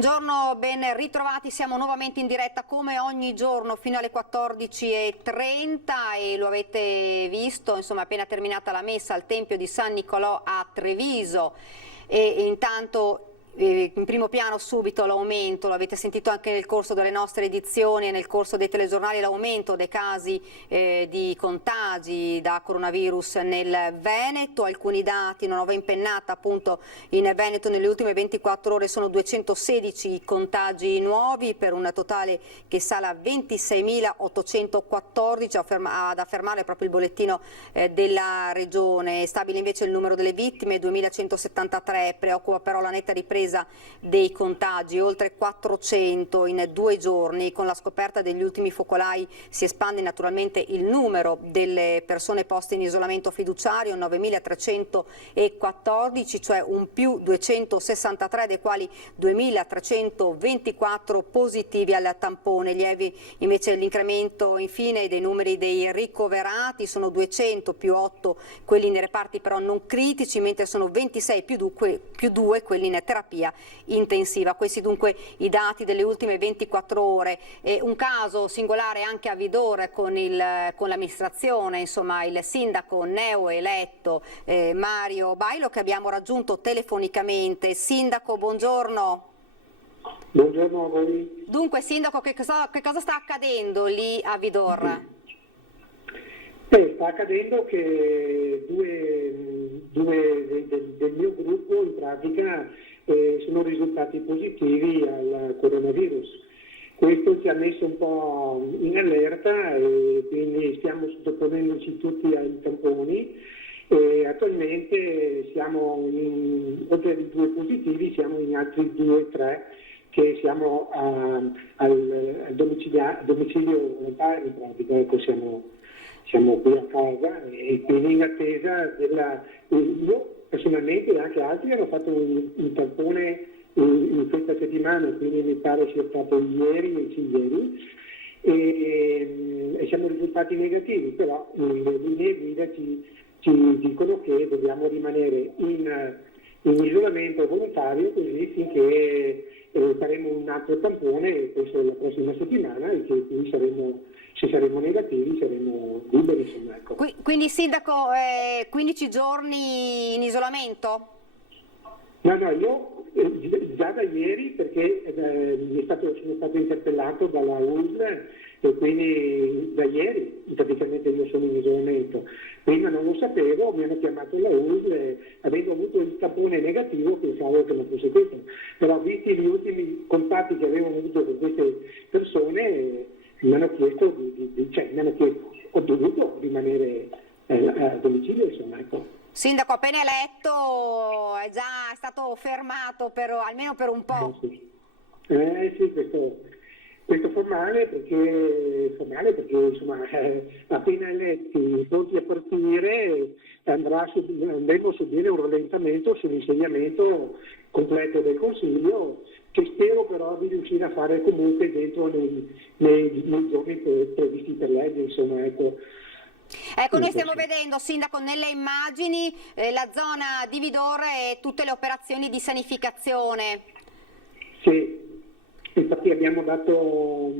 Buongiorno, ben ritrovati, siamo nuovamente in diretta come ogni giorno fino alle 14:30 e lo avete visto, insomma, appena terminata la messa al Tempio di San Nicolò a Treviso e intanto in primo piano subito l'aumento, lo avete sentito anche nel corso delle nostre edizioni e nel corso dei telegiornali, l'aumento dei casi di contagi da coronavirus nel Veneto. Alcuni dati, una nuova impennata appunto in Veneto nelle ultime 24 ore, sono 216 i contagi nuovi per un totale che sale a 26.814 ad affermare proprio il bollettino della regione. Stabile invece il numero delle vittime, 2.173, preoccupa però la netta ripresa dei contagi, oltre 400 in 2 giorni. Con la scoperta degli ultimi focolai si espande naturalmente il numero delle persone poste in isolamento fiduciario, 9.314, cioè un più 263, dei quali 2.324 positivi al tampone. Lievi invece l'incremento infine dei numeri dei ricoverati, sono 200 più 8 quelli nei reparti però non critici, mentre sono 26 più 2 quelli in terapia intensiva. Questi dunque i dati delle ultime 24 ore. Un caso singolare anche a Vidore con l'amministrazione, insomma il sindaco neoeletto Mario Bailo, che abbiamo raggiunto telefonicamente. Sindaco, buongiorno. Buongiorno a voi. Dunque sindaco, che cosa sta accadendo lì a Vidor? Sta accadendo che due del mio gruppo in pratica sono risultati positivi al coronavirus. Questo ci ha messo un po' in allerta e quindi stiamo sottoponendoci tutti ai tamponi. Attualmente siamo oltre ai 2 positivi, siamo in altri 2-3 che siamo al domicilio volontari in pratica, ecco, siamo qui a casa e quindi in attesa io personalmente e anche altri hanno fatto un tampone in questa settimana, quindi mi pare sia stato ieri e ieri, e siamo risultati negativi, però le linee guida ci dicono che dobbiamo rimanere in isolamento volontario così finché faremo un altro tampone, questo la prossima settimana, e che quindi se saremo negativi saremo liberi. Insomma, ecco. Quindi sindaco, 15 giorni in isolamento? No, io già da ieri, perché sono stato interpellato dalla USL e quindi da ieri praticamente io sono in isolamento. Prima non lo sapevo, mi hanno chiamato la USL e avendo avuto il tampone negativo pensavo che non fosse questo, però visti gli ultimi contatti che avevo avuto con queste persone mi hanno chiesto, ho dovuto rimanere a domicilio, insomma, ecco. Sindaco, appena eletto è già stato fermato almeno per un po'. Sì, questo formale perché insomma appena eletti, pronti a partire, andremo a subire un rallentamento sull'insegnamento completo del Consiglio, che spero però di riuscire a fare comunque dentro nei giorni previsti per legge, insomma, ecco. Ecco, noi stiamo vedendo, sindaco, nelle immagini la zona di Vidore e tutte le operazioni di sanificazione. Sì, infatti abbiamo fatto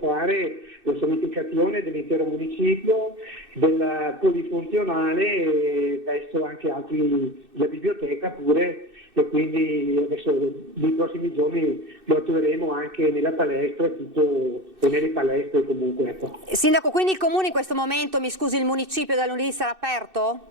fare la sanificazione dell'intero municipio, della polifunzionale e adesso anche altri, la biblioteca pure, e quindi adesso nei prossimi giorni lo attueremo anche nella palestra e nelle palestre comunque. Ecco. Sindaco, quindi il comune in questo momento, mi scusi, il municipio da lunedì sarà aperto?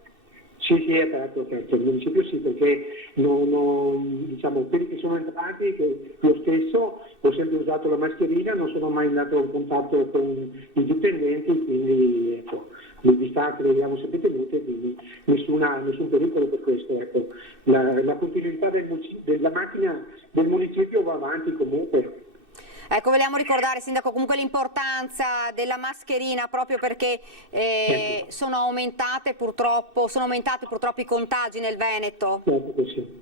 Sì, è aperto, il municipio sì, perché diciamo, quelli che sono entrati, che io stesso ho sempre usato la mascherina, non sono mai andato in contatto con i dipendenti, quindi ecco, le distanze le abbiamo sempre tenute, quindi nessun pericolo per questo. Ecco. La continuità della macchina del municipio va avanti comunque. Ecco, vogliamo ricordare, sindaco, comunque l'importanza della mascherina proprio perché sono aumentati purtroppo i contagi nel Veneto. Certo che sì.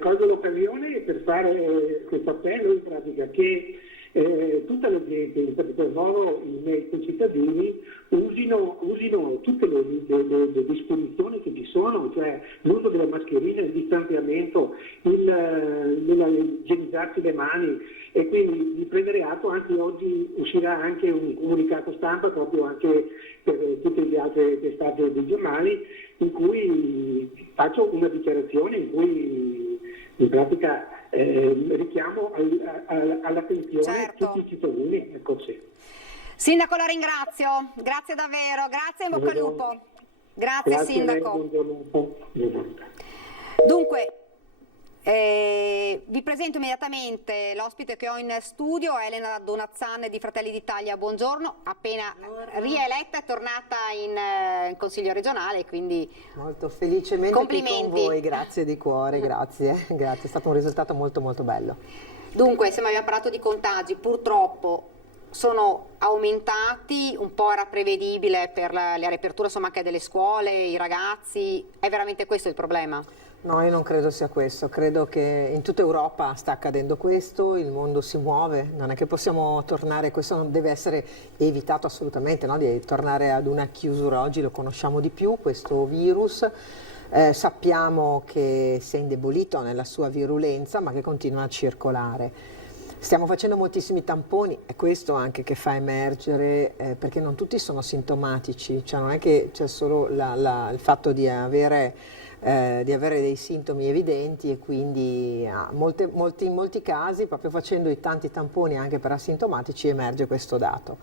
Colgo l'occasione per fare questo appello in pratica che tutta la gente, in particolar modo i miei concittadini, usino tutte le disposizioni che ci sono, cioè l'uso della mascherina, il distanziamento, lavarsi le mani, e quindi di prendere atto. Anche oggi uscirà anche un comunicato stampa proprio anche per tutte le altre testate dei giornali, in cui faccio una dichiarazione in cui in pratica richiamo all'attenzione Certo. tutti i cittadini. Ecco, sì. Sindaco, la ringrazio, grazie davvero, grazie e in bocca al lupo. Grazie, Grazie Sindaco. a lei, buongiorno. Dunque, vi presento immediatamente l'ospite che ho in studio, Elena Donazzan di Fratelli d'Italia. Buongiorno, appena rieletta è tornata in Consiglio regionale, quindi molto felicemente complimenti. qui con voi, grazie di cuore, grazie, grazie, è stato un risultato molto molto bello. Dunque, insomma, abbiamo parlato di contagi, purtroppo sono aumentati, un po' era prevedibile per la riapertura, insomma, anche delle scuole, i ragazzi. È veramente questo il problema? No, io non credo sia questo, credo che in tutta Europa sta accadendo questo, il mondo si muove, non è che possiamo tornare, questo non deve essere evitato assolutamente, no? Di tornare ad una chiusura. Oggi lo conosciamo di più, questo virus, sappiamo che si è indebolito nella sua virulenza, ma che continua a circolare. Stiamo facendo moltissimi tamponi, è questo anche che fa emergere, perché non tutti sono sintomatici, cioè non è che c'è solo il fatto di avere dei sintomi evidenti, e quindi in molti casi, proprio facendo i tanti tamponi anche per asintomatici, emerge questo dato.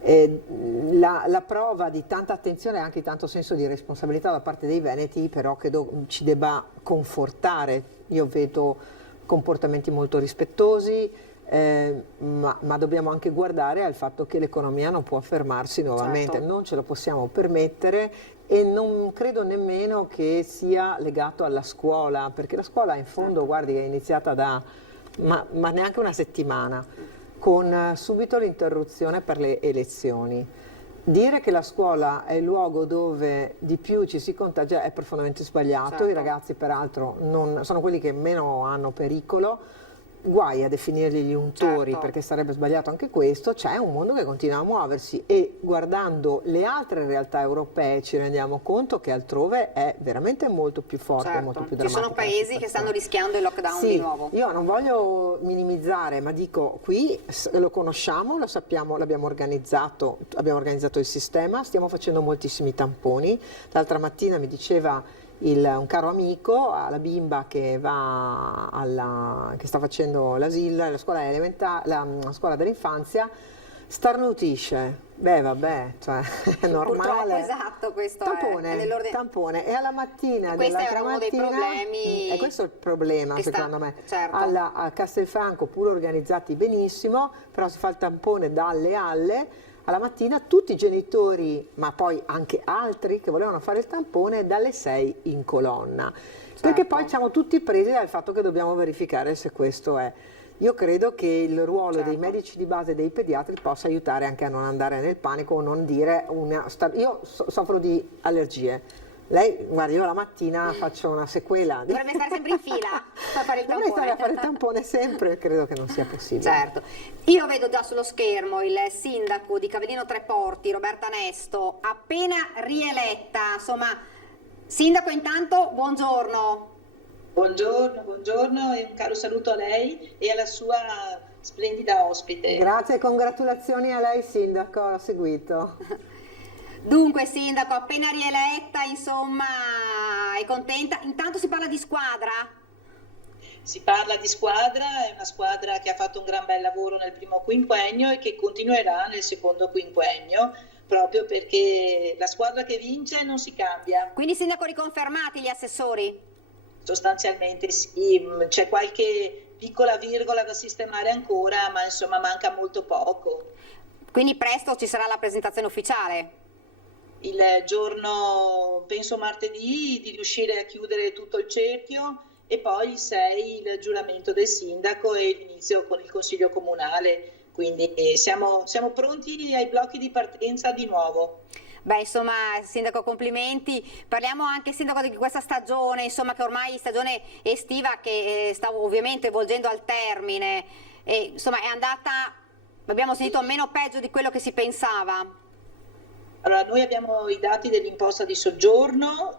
La prova di tanta attenzione e anche di tanto senso di responsabilità da parte dei veneti, però credo ci debba confortare. Io vedo comportamenti molto rispettosi, ma dobbiamo anche guardare al fatto che l'economia non può fermarsi nuovamente, certo. Non ce lo possiamo permettere, e non credo nemmeno che sia legato alla scuola, perché la scuola in fondo, guardi, è iniziata da ma neanche una settimana, con subito l'interruzione per le elezioni. Dire che la scuola è il luogo dove di più ci si contagia è profondamente sbagliato. Certo. I ragazzi peraltro sono quelli che meno hanno pericolo. Guai a definirli gli untori, Certo. perché sarebbe sbagliato anche questo. C'è un mondo che continua a muoversi, e guardando le altre realtà europee ci rendiamo conto che altrove è veramente molto più forte, Certo. molto più Ci drammatica. sono paesi che stanno rischiando il lockdown Sì, di nuovo. io non voglio minimizzare, ma dico, qui lo conosciamo, lo sappiamo, abbiamo organizzato il sistema, stiamo facendo moltissimi tamponi. L'altra mattina mi diceva un caro amico, la bimba che che sta facendo l'asilo, la scuola elementare, la scuola dell'infanzia, starnutisce. Beh, vabbè, cioè, è normale. Purtroppo, esatto, questo tampone, è nell'ordine. tampone. E alla mattina, Questo è dell'altra uno dei mattina, problemi e questo è il problema, che secondo me. certo. A Castelfranco, pur organizzati benissimo, però si fa il tampone dalle alle. Alla mattina tutti i genitori, ma poi anche altri che volevano fare il tampone, dalle 6 in colonna. Certo. Perché poi siamo tutti presi dal fatto che dobbiamo verificare se questo è. Io credo che il ruolo Certo. dei medici di base e dei pediatri possa aiutare anche a non andare nel panico, o non dire io soffro di allergie. Lei, guarda, io la mattina faccio una sequela. Dovrebbe stare sempre in fila per fare il tampone. Dovrei stare a fare il tampone sempre, credo che non sia possibile. Certo. Io vedo già sullo schermo il sindaco di Cavellino Treporti, Roberta Nesto, appena rieletta. Insomma, sindaco, intanto buongiorno. Buongiorno e un caro saluto a lei e alla sua splendida ospite. Grazie e congratulazioni a lei, sindaco, ho seguito. Dunque, sindaco, appena rieletta, insomma, è contenta? Intanto si parla di squadra? Si parla di squadra, è una squadra che ha fatto un gran bel lavoro nel primo quinquennio e che continuerà nel secondo quinquennio, proprio perché la squadra che vince non si cambia. Quindi, sindaco, riconfermati gli assessori? Sostanzialmente sì, c'è qualche piccola virgola da sistemare ancora, ma insomma manca molto poco. Quindi presto ci sarà la presentazione ufficiale? Il giorno, penso martedì, di riuscire a chiudere tutto il cerchio, e poi il 6 il giuramento del sindaco e l'inizio con il consiglio comunale, quindi siamo pronti ai blocchi di partenza di nuovo. Beh, insomma, sindaco, complimenti. Parliamo anche, sindaco, di questa stagione, insomma, che ormai è stagione estiva, che sta ovviamente volgendo al termine. E, insomma, è andata, abbiamo sentito, meno peggio di quello che si pensava. Allora, noi abbiamo i dati dell'imposta di soggiorno,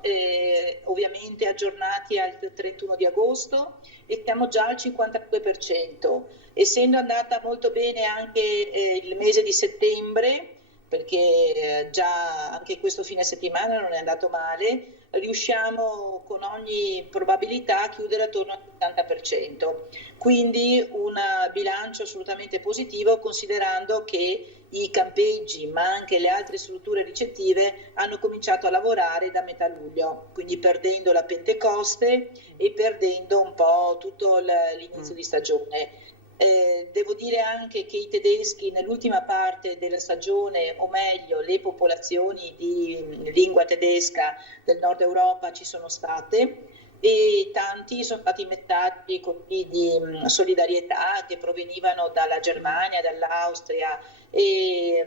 ovviamente aggiornati al 31 di agosto e siamo già al 52%. Essendo andata molto bene anche il mese di settembre, perché già anche questo fine settimana non è andato male, riusciamo con ogni probabilità a chiudere attorno al 70%. Quindi un bilancio assolutamente positivo, considerando che i campeggi ma anche le altre strutture ricettive hanno cominciato a lavorare da metà luglio, quindi perdendo la Pentecoste e perdendo un po' tutto l'inizio di stagione. Devo dire anche che i tedeschi nell'ultima parte della stagione, o meglio le popolazioni di lingua tedesca del nord Europa ci sono state, e tanti sono stati messaggi di solidarietà che provenivano dalla Germania, dall'Austria, e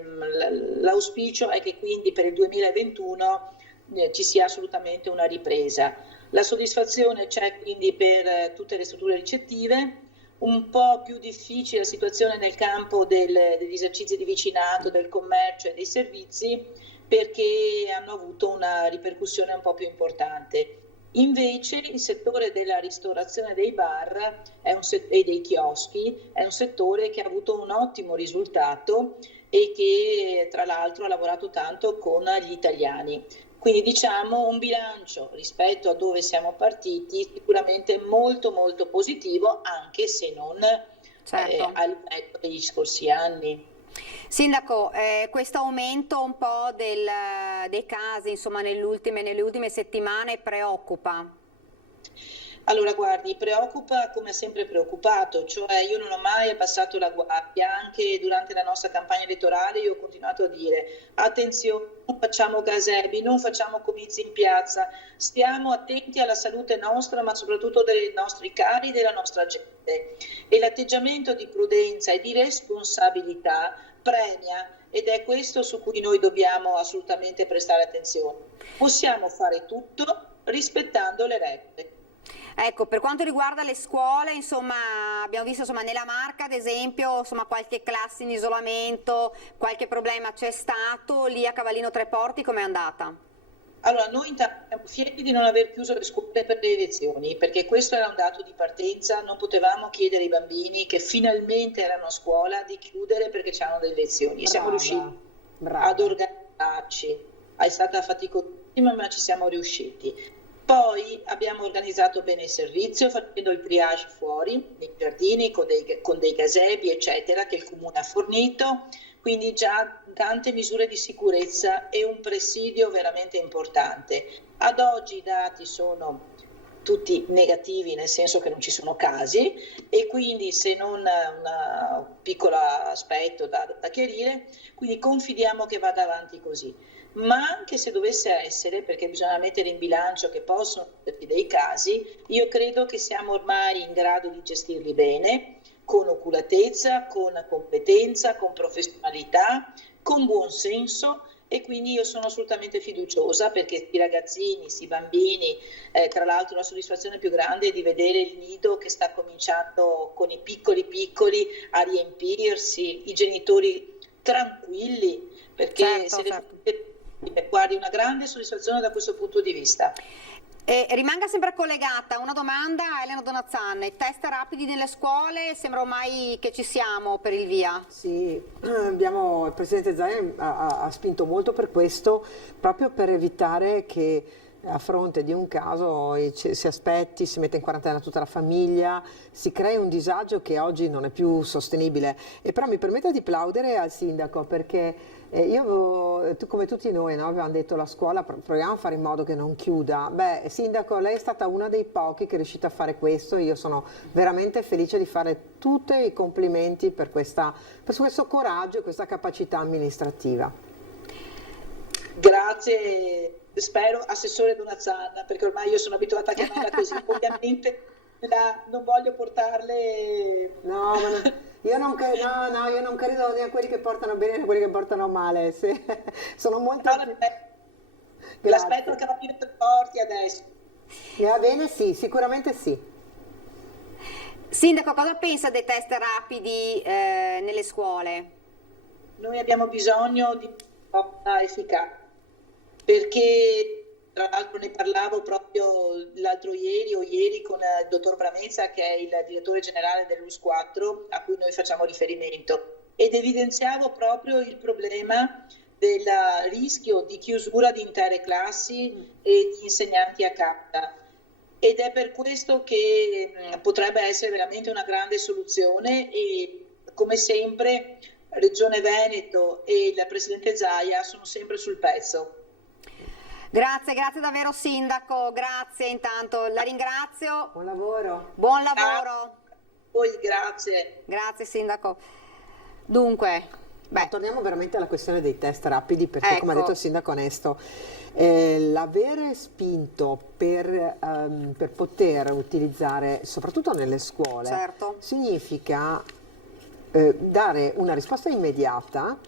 l'auspicio è che quindi per il 2021 ci sia assolutamente una ripresa. La soddisfazione c'è quindi per tutte le strutture ricettive. Un po' più difficile la situazione nel campo degli esercizi di vicinato, del commercio e dei servizi, perché hanno avuto una ripercussione un po' più importante. Invece il settore della ristorazione dei bar e dei chioschi è un settore che ha avuto un ottimo risultato e che tra l'altro ha lavorato tanto con gli italiani. Quindi diciamo un bilancio rispetto a dove siamo partiti sicuramente molto molto positivo, anche se non Certo. al livello degli scorsi anni. Sindaco, questo aumento un po' dei casi, insomma, nelle ultime settimane preoccupa? Allora, guardi, preoccupa come ha sempre preoccupato, cioè io non ho mai abbassato la guardia, anche durante la nostra campagna elettorale io ho continuato a dire attenzione, non facciamo gazebi, non facciamo comizi in piazza, stiamo attenti alla salute nostra, ma soprattutto dei nostri cari e della nostra gente. E l'atteggiamento di prudenza e di responsabilità premia, ed è questo su cui noi dobbiamo assolutamente prestare attenzione. Possiamo fare tutto rispettando le regole. Ecco, per quanto riguarda le scuole, insomma, abbiamo visto, insomma, nella Marca, ad esempio, insomma, qualche classe in isolamento, qualche problema c'è stato, lì a Cavallino Treporti com'è andata? Allora, noi intanto siamo fieri di non aver chiuso le scuole per le elezioni, perché questo era un dato di partenza, non potevamo chiedere ai bambini che finalmente erano a scuola di chiudere perché c'erano delle elezioni. E siamo riusciti ad organizzarci. È stata faticosissima, ma ci siamo riusciti. Poi abbiamo organizzato bene il servizio facendo il triage fuori, nei giardini, con dei gazebi, eccetera, che il comune ha fornito, quindi già tante misure di sicurezza e un presidio veramente importante. Ad oggi i dati sono tutti negativi, nel senso che non ci sono casi, e quindi se non un piccolo aspetto da chiarire, quindi confidiamo che vada avanti così. Ma anche se dovesse essere, perché bisogna mettere in bilancio che possono esserci dei casi, io credo che siamo ormai in grado di gestirli bene, con oculatezza, con competenza, con professionalità, con buon senso, e quindi io sono assolutamente fiduciosa, perché i ragazzini, i bambini, tra l'altro la soddisfazione più grande è di vedere il nido che sta cominciando con i piccoli a riempirsi, i genitori tranquilli, perché Certo. guardi, una grande soddisfazione da questo punto di vista. Rimanga sempre collegata, una domanda a Elena Donazzan, i test rapidi nelle scuole, sembra ormai che ci siamo per il via. Sì, il Presidente Zaia ha spinto molto per questo, proprio per evitare che a fronte di un caso si aspetti, si mette in quarantena tutta la famiglia, si crea un disagio che oggi non è più sostenibile. E però mi permetta di plaudere al sindaco, perché come tutti noi, no, avevamo detto la scuola proviamo a fare in modo che non chiuda. Beh, sindaco, lei è stata una dei pochi che è riuscita a fare questo, e io sono veramente felice di fare tutti i complimenti per questo coraggio e questa capacità amministrativa. Grazie, spero, Assessore Donazzan, perché ormai io sono abituata a chiamarla così, ovviamente non voglio portarle... No, io non credo né a quelli che portano bene né a quelli che portano male. Sono molto... L'aspetto al Carabinieri Treporti adesso. Va bene, sì, sicuramente sì. Sindaco, cosa pensa dei test rapidi nelle scuole? Noi abbiamo bisogno di risposta efficace, perché tra l'altro ne parlavo proprio l'altro ieri o ieri con il dottor Bramezza, che è il direttore generale dell'US 4, a cui noi facciamo riferimento, ed evidenziavo proprio il problema del rischio di chiusura di intere classi e di insegnanti a casa. Ed è per questo che potrebbe essere veramente una grande soluzione e, come sempre, Regione Veneto e il Presidente Zaia sono sempre sul pezzo. Grazie davvero Sindaco, grazie intanto, la ringrazio. Buon lavoro. Buon lavoro. Poi grazie. Grazie Sindaco. Dunque, Ma torniamo veramente alla questione dei test rapidi, perché come ha detto il Sindaco Onesto, l'avere spinto per poter utilizzare, soprattutto nelle scuole, certo, significa dare una risposta immediata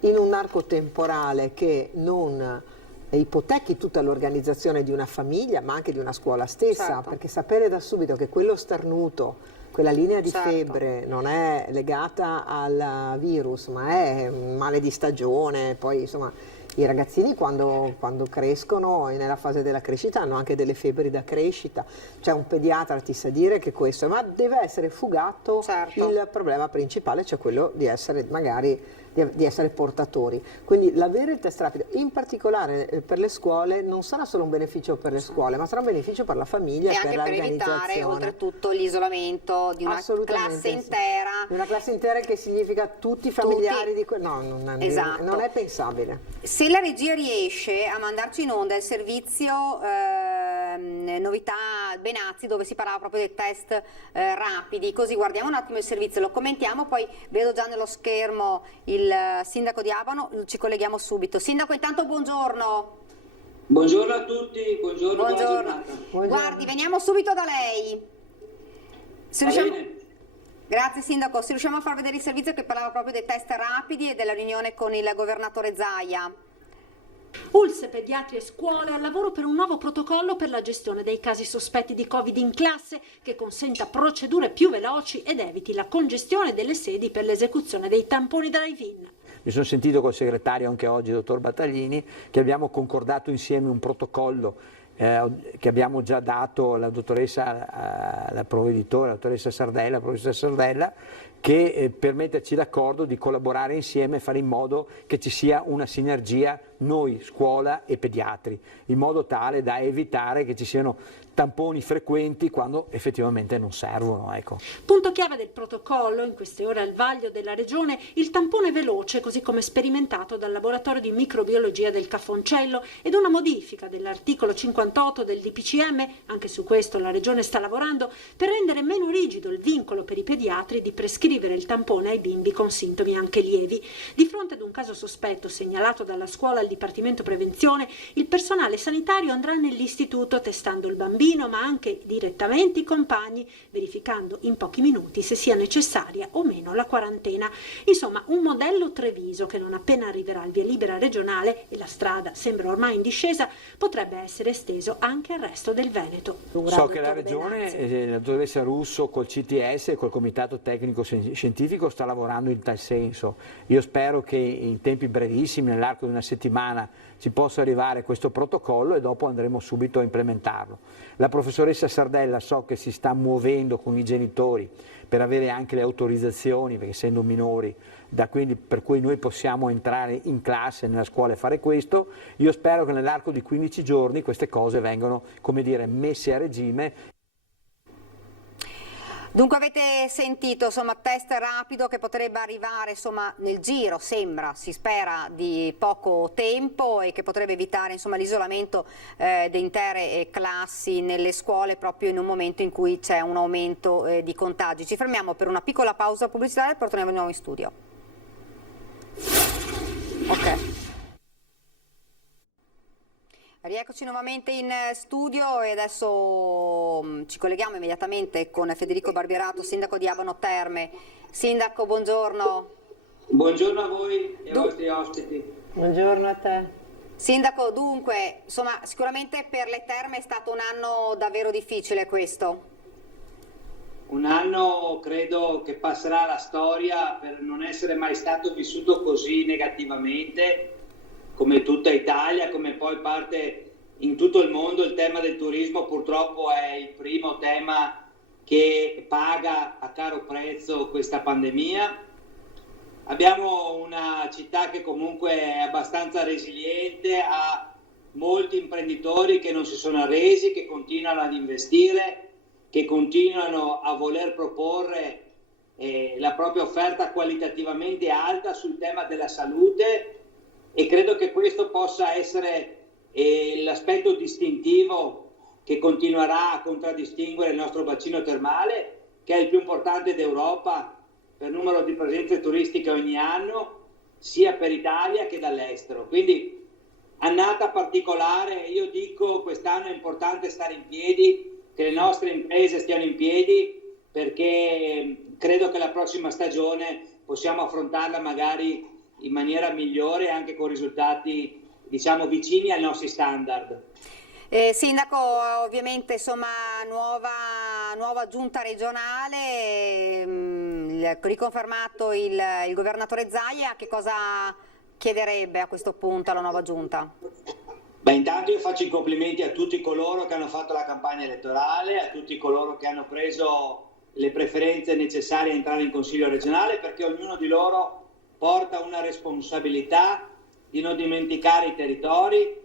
in un arco temporale che non ipotechi tutta l'organizzazione di una famiglia, ma anche di una scuola stessa, certo, perché sapere da subito che quello starnuto, quella linea di certo, febbre non è legata al virus, ma è un male di stagione. Poi insomma i ragazzini quando crescono e nella fase della crescita hanno anche delle febbri da crescita, cioè un pediatra ti sa dire che questo, ma deve essere fugato, certo, il problema principale, cioè quello di essere magari di essere portatori. Quindi l'avere il test rapido, in particolare per le scuole, non sarà solo un beneficio per le scuole, ma sarà un beneficio per la famiglia e e per anche per l'organizzazione. evitare oltretutto l'isolamento di una classe intera. Di una classe intera, che significa tutti i familiari di no, esatto, non è pensabile. Se la regia riesce a mandarci in onda il servizio novità Benazzi, dove si parlava proprio dei test rapidi, così guardiamo un attimo il servizio, lo commentiamo, poi vedo già nello schermo il sindaco di Abano, ci colleghiamo subito. Sindaco, intanto buongiorno. Buongiorno a tutti, buongiorno. Buongiorno. Guardi, veniamo subito da lei. Se riusciamo... Grazie Sindaco, se riusciamo a far vedere il servizio che parlava proprio dei test rapidi e della riunione con il governatore Zaia. ULSS, pediatri e scuole al lavoro per un nuovo protocollo per la gestione dei casi sospetti di Covid in classe, che consenta procedure più veloci ed eviti la congestione delle sedi per l'esecuzione dei tamponi drive-in. Mi sono sentito col segretario anche oggi, dottor Battaglini, che abbiamo concordato insieme un protocollo che abbiamo già dato alla dottoressa, alla provveditore, la dottoressa Sardella, la professoressa Sardella, che per metterci d'accordo di collaborare insieme e fare in modo che ci sia una sinergia noi, scuola e pediatri, in modo tale da evitare che ci siano tamponi frequenti quando effettivamente non servono. Ecco. Punto chiave del protocollo, in queste ore al vaglio della Regione, il tampone veloce, così come sperimentato dal laboratorio di microbiologia del Cafoncello, ed una modifica dell'articolo 58 del DPCM, anche su questo la Regione sta lavorando, per rendere meno rigido il vincolo per i pediatri di prescrivere il tampone ai bimbi con sintomi anche lievi. Di fronte ad un caso sospetto segnalato dalla scuola al Dipartimento Prevenzione, il personale sanitario andrà nell'istituto testando il bambino, ma anche direttamente i compagni, verificando in pochi minuti se sia necessaria o meno la quarantena. Insomma, un modello Treviso che non appena arriverà al via libera regionale, e la strada sembra ormai in discesa, potrebbe essere esteso anche al resto del Veneto. So che la Regione, la dottoressa Russo col CTS e col Comitato Tecnico Scientifico sta lavorando in tal senso. Io spero che in tempi brevissimi, nell'arco di una settimana, ci possa arrivare questo protocollo e dopo andremo subito a implementarlo. La professoressa Sardella so che si sta muovendo con i genitori per avere anche le autorizzazioni, perché essendo minori, per cui noi possiamo entrare in classe nella scuola e fare questo. Io spero che nell'arco di 15 giorni queste cose vengano, come dire, messe a regime. Dunque avete sentito, insomma, test rapido che potrebbe arrivare, insomma, nel giro, sembra, si spera, di poco tempo, e che potrebbe evitare, insomma, l'isolamento di intere classi nelle scuole proprio in un momento in cui c'è un aumento di contagi. Ci fermiamo per una piccola pausa pubblicitaria e poi torniamo di nuovo in studio. Ok. Rieccoci nuovamente in studio e adesso ci colleghiamo immediatamente con Federico Barbierato, sindaco di Abano Terme. Sindaco, buongiorno. Buongiorno a voi e ai vostri ospiti. Buongiorno a te. Sindaco, dunque, insomma, sicuramente per le Terme è stato un anno davvero difficile questo. Un anno credo che passerà alla storia per non essere mai stato vissuto così negativamente. come tutta Italia, come poi parte in tutto il mondo, il tema del turismo purtroppo è il primo tema che paga a caro prezzo questa pandemia. Abbiamo una città che comunque è abbastanza resiliente, ha molti imprenditori che non si sono arresi, che continuano ad investire, che continuano a voler proporre la propria offerta qualitativamente alta sul tema della salute, e credo che questo possa essere l'aspetto distintivo che continuerà a contraddistinguere il nostro bacino termale, che è il più importante d'Europa per numero di presenze turistiche ogni anno, sia per Italia che dall'estero. Quindi annata particolare, io dico quest'anno è importante stare in piedi, che le nostre imprese stiano in piedi, perché credo che la prossima stagione possiamo affrontarla magari in maniera migliore, anche con risultati diciamo vicini ai nostri standard. Sindaco, ovviamente insomma nuova giunta regionale, riconfermato il governatore Zaia, che cosa chiederebbe a questo punto alla nuova giunta? Beh, intanto io faccio i complimenti a tutti coloro che hanno fatto la campagna elettorale, a tutti coloro che hanno preso le preferenze necessarie a entrare in Consiglio regionale, perché ognuno di loro porta una responsabilità di non dimenticare i territori,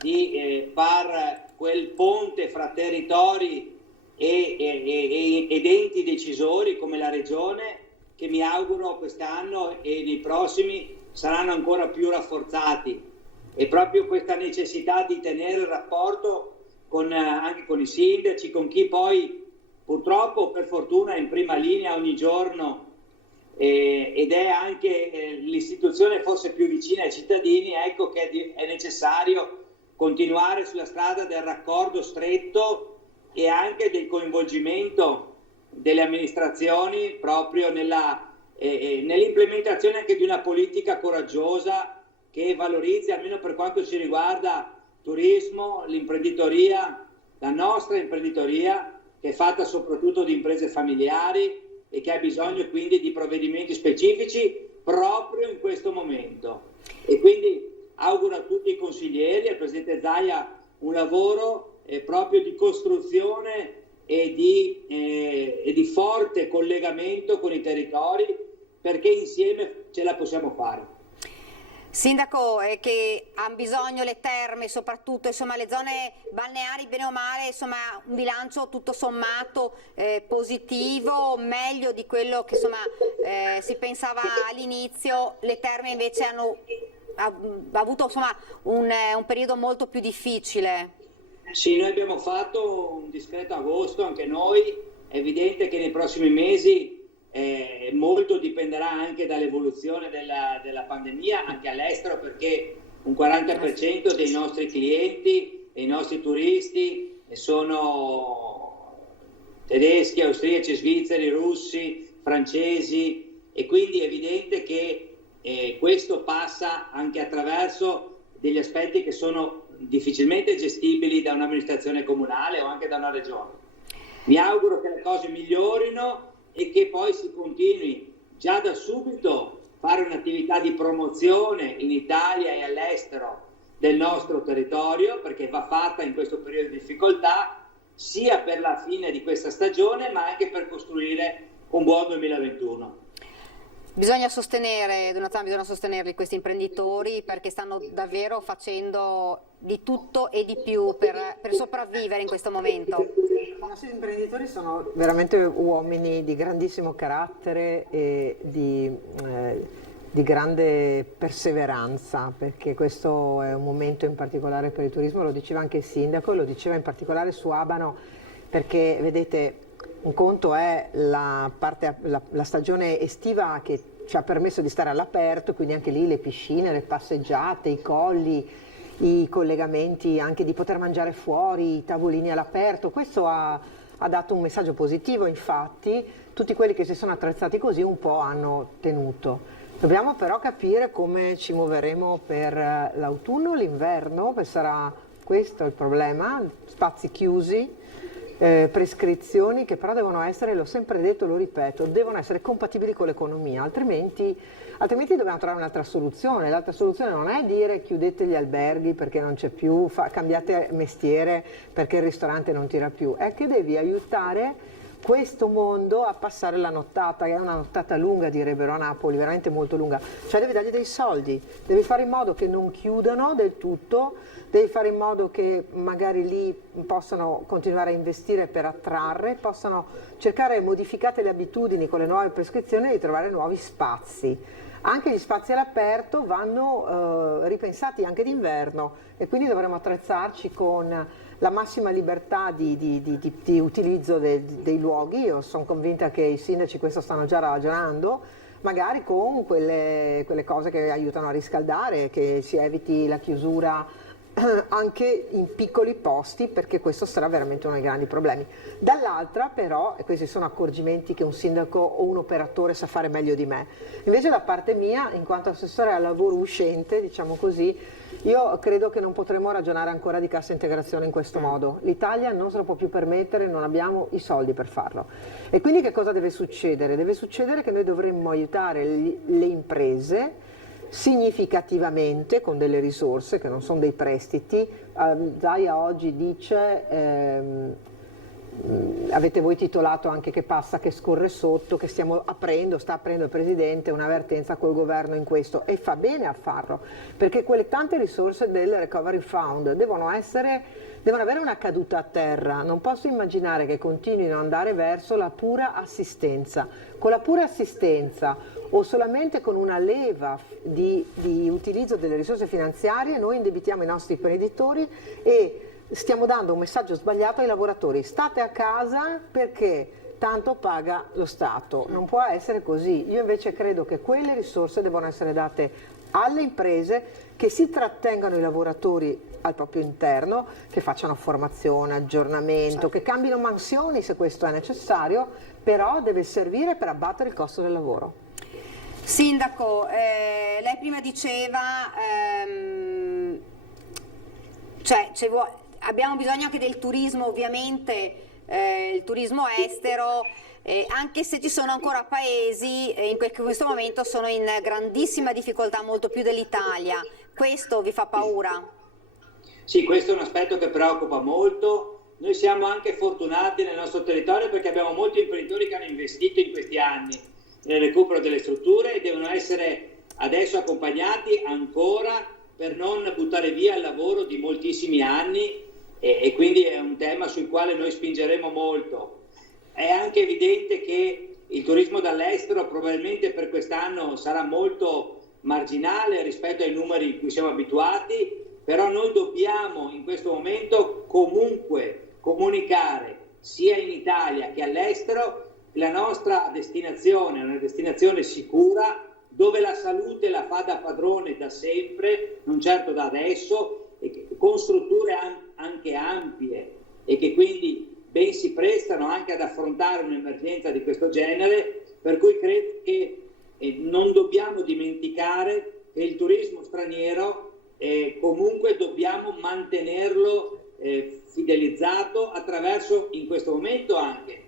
di far quel ponte fra territori ed enti decisori come la Regione, che mi auguro quest'anno e nei prossimi saranno ancora più rafforzati. E proprio questa necessità di tenere il rapporto anche con i sindaci, con chi poi purtroppo per fortuna è in prima linea ogni giorno ed è anche l'istituzione forse più vicina ai cittadini, ecco che è necessario continuare sulla strada del raccordo stretto e anche del coinvolgimento delle amministrazioni proprio nell'implementazione anche di una politica coraggiosa che valorizzi, almeno per quanto ci riguarda, turismo, l'imprenditoria, la nostra imprenditoria, che è fatta soprattutto di imprese familiari e che ha bisogno quindi di provvedimenti specifici proprio in questo momento. E quindi auguro a tutti i consiglieri, al Presidente Zaia, un lavoro proprio di costruzione e di forte collegamento con i territori, perché insieme ce la possiamo fare. Sindaco, che hanno bisogno le terme, soprattutto insomma, le zone balneari, bene o male, insomma, un bilancio tutto sommato positivo, meglio di quello che insomma, si pensava all'inizio. Le terme invece hanno avuto insomma, un periodo molto più difficile. Sì, noi abbiamo fatto un discreto agosto, anche noi. È evidente che nei prossimi mesi molto dipenderà anche dall'evoluzione della pandemia anche all'estero, perché un 40% dei nostri clienti, dei nostri turisti sono tedeschi, austriaci, svizzeri, russi, francesi, e quindi è evidente che questo passa anche attraverso degli aspetti che sono difficilmente gestibili da un'amministrazione comunale o anche da una regione. Mi auguro che le cose migliorino e che poi si continui già da subito a fare un'attività di promozione in Italia e all'estero del nostro territorio, perché va fatta in questo periodo di difficoltà, sia per la fine di questa stagione ma anche per costruire un buon 2021. Bisogna sostenerli questi imprenditori, perché stanno davvero facendo di tutto e di più per sopravvivere in questo momento. I nostri imprenditori sono veramente uomini di grandissimo carattere e di grande perseveranza, perché questo è un momento in particolare per il turismo, lo diceva anche il sindaco, lo diceva in particolare su Abano, perché vedete, un conto è la stagione estiva che ci ha permesso di stare all'aperto, quindi anche lì le piscine, le passeggiate, i colli, i collegamenti, anche di poter mangiare fuori, i tavolini all'aperto. Questo ha dato un messaggio positivo, infatti tutti quelli che si sono attrezzati così un po' hanno tenuto. Dobbiamo però capire come ci muoveremo per l'autunno, l'inverno, sarà questo il problema, spazi chiusi. prescrizioni che però devono essere, l'ho sempre detto, lo ripeto, devono essere compatibili con l'economia, altrimenti dobbiamo trovare un'altra soluzione. L'altra soluzione non è dire chiudete gli alberghi perché non c'è più, cambiate mestiere perché il ristorante non tira più, è che devi aiutare questo mondo a passare la nottata, che è una nottata lunga, direbbero a Napoli, veramente molto lunga, cioè devi dargli dei soldi, devi fare in modo che non chiudano del tutto, devi fare in modo che magari lì possano continuare a investire per attrarre, possano cercare, modificate le abitudini con le nuove prescrizioni, di trovare nuovi spazi. Anche gli spazi all'aperto vanno ripensati anche d'inverno e quindi dovremo attrezzarci con la massima libertà di utilizzo dei luoghi. Io sono convinta che i sindaci questo stanno già ragionando, magari con quelle cose che aiutano a riscaldare, che si eviti la chiusura anche in piccoli posti, perché questo sarà veramente uno dei grandi problemi. Dall'altra però, e questi sono accorgimenti che un sindaco o un operatore sa fare meglio di me, invece da parte mia, in quanto assessore al lavoro uscente, diciamo così, io credo che non potremo ragionare ancora di cassa integrazione in questo modo. L'Italia non se lo può più permettere, non abbiamo i soldi per farlo. E quindi che cosa deve succedere? Deve succedere che noi dovremmo aiutare le imprese significativamente con delle risorse che non sono dei prestiti. Zaia oggi dice, avete voi titolato anche che passa, che scorre sotto, che sta aprendo il Presidente un'avvertenza col governo in questo, e fa bene a farlo, perché quelle tante risorse del Recovery Fund devono avere una caduta a terra. Non posso immaginare che continuino ad andare verso la pura assistenza. Con la pura assistenza o solamente con una leva di utilizzo delle risorse finanziarie noi indebitiamo i nostri imprenditori e stiamo dando un messaggio sbagliato ai lavoratori: state a casa perché tanto paga lo Stato. Non può essere così. Io invece credo che quelle risorse devono essere date alle imprese, che si trattengano i lavoratori al proprio interno, che facciano formazione, aggiornamento, che cambino mansioni se questo è necessario, però deve servire per abbattere il costo del lavoro. Sindaco, lei prima diceva, abbiamo bisogno anche del turismo, ovviamente, il turismo estero, anche se ci sono ancora paesi che in questo momento sono in grandissima difficoltà, molto più dell'Italia. Questo vi fa paura? Sì, questo è un aspetto che preoccupa molto. Noi siamo anche fortunati nel nostro territorio perché abbiamo molti imprenditori che hanno investito in questi anni nel recupero delle strutture e devono essere adesso accompagnati ancora per non buttare via il lavoro di moltissimi anni, e quindi è un tema sul quale noi spingeremo molto. È anche evidente che il turismo dall'estero probabilmente per quest'anno sarà molto marginale rispetto ai numeri in cui siamo abituati, però noi dobbiamo in questo momento comunque comunicare sia in Italia che all'estero la nostra destinazione è una destinazione sicura, dove la salute la fa da padrone da sempre, non certo da adesso, e con strutture anche ampie e che quindi ben si prestano anche ad affrontare un'emergenza di questo genere, per cui credo che non dobbiamo dimenticare che il turismo straniero comunque dobbiamo mantenerlo fidelizzato attraverso, in questo momento, anche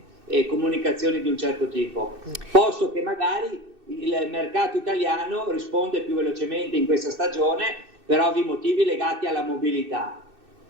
comunicazioni di un certo tipo, posto che magari il mercato italiano risponde più velocemente in questa stagione per ovvi motivi legati alla mobilità.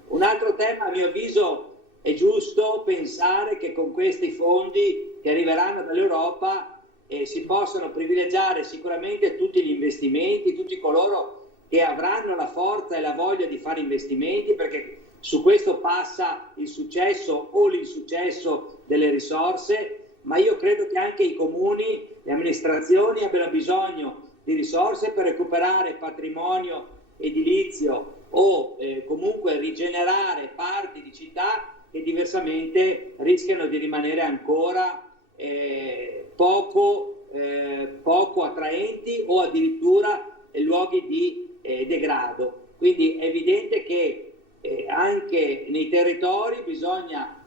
Un altro tema, a mio avviso, è giusto pensare che con questi fondi che arriveranno dall'Europa si possano privilegiare sicuramente tutti gli investimenti, tutti coloro che avranno la forza e la voglia di fare investimenti, perché su questo passa il successo o l'insuccesso delle risorse, ma io credo che anche i comuni, le amministrazioni abbiano bisogno di risorse per recuperare patrimonio edilizio o comunque rigenerare parti di città che diversamente rischiano di rimanere ancora poco attraenti o addirittura luoghi di degrado. Quindi è evidente che anche nei territori bisogna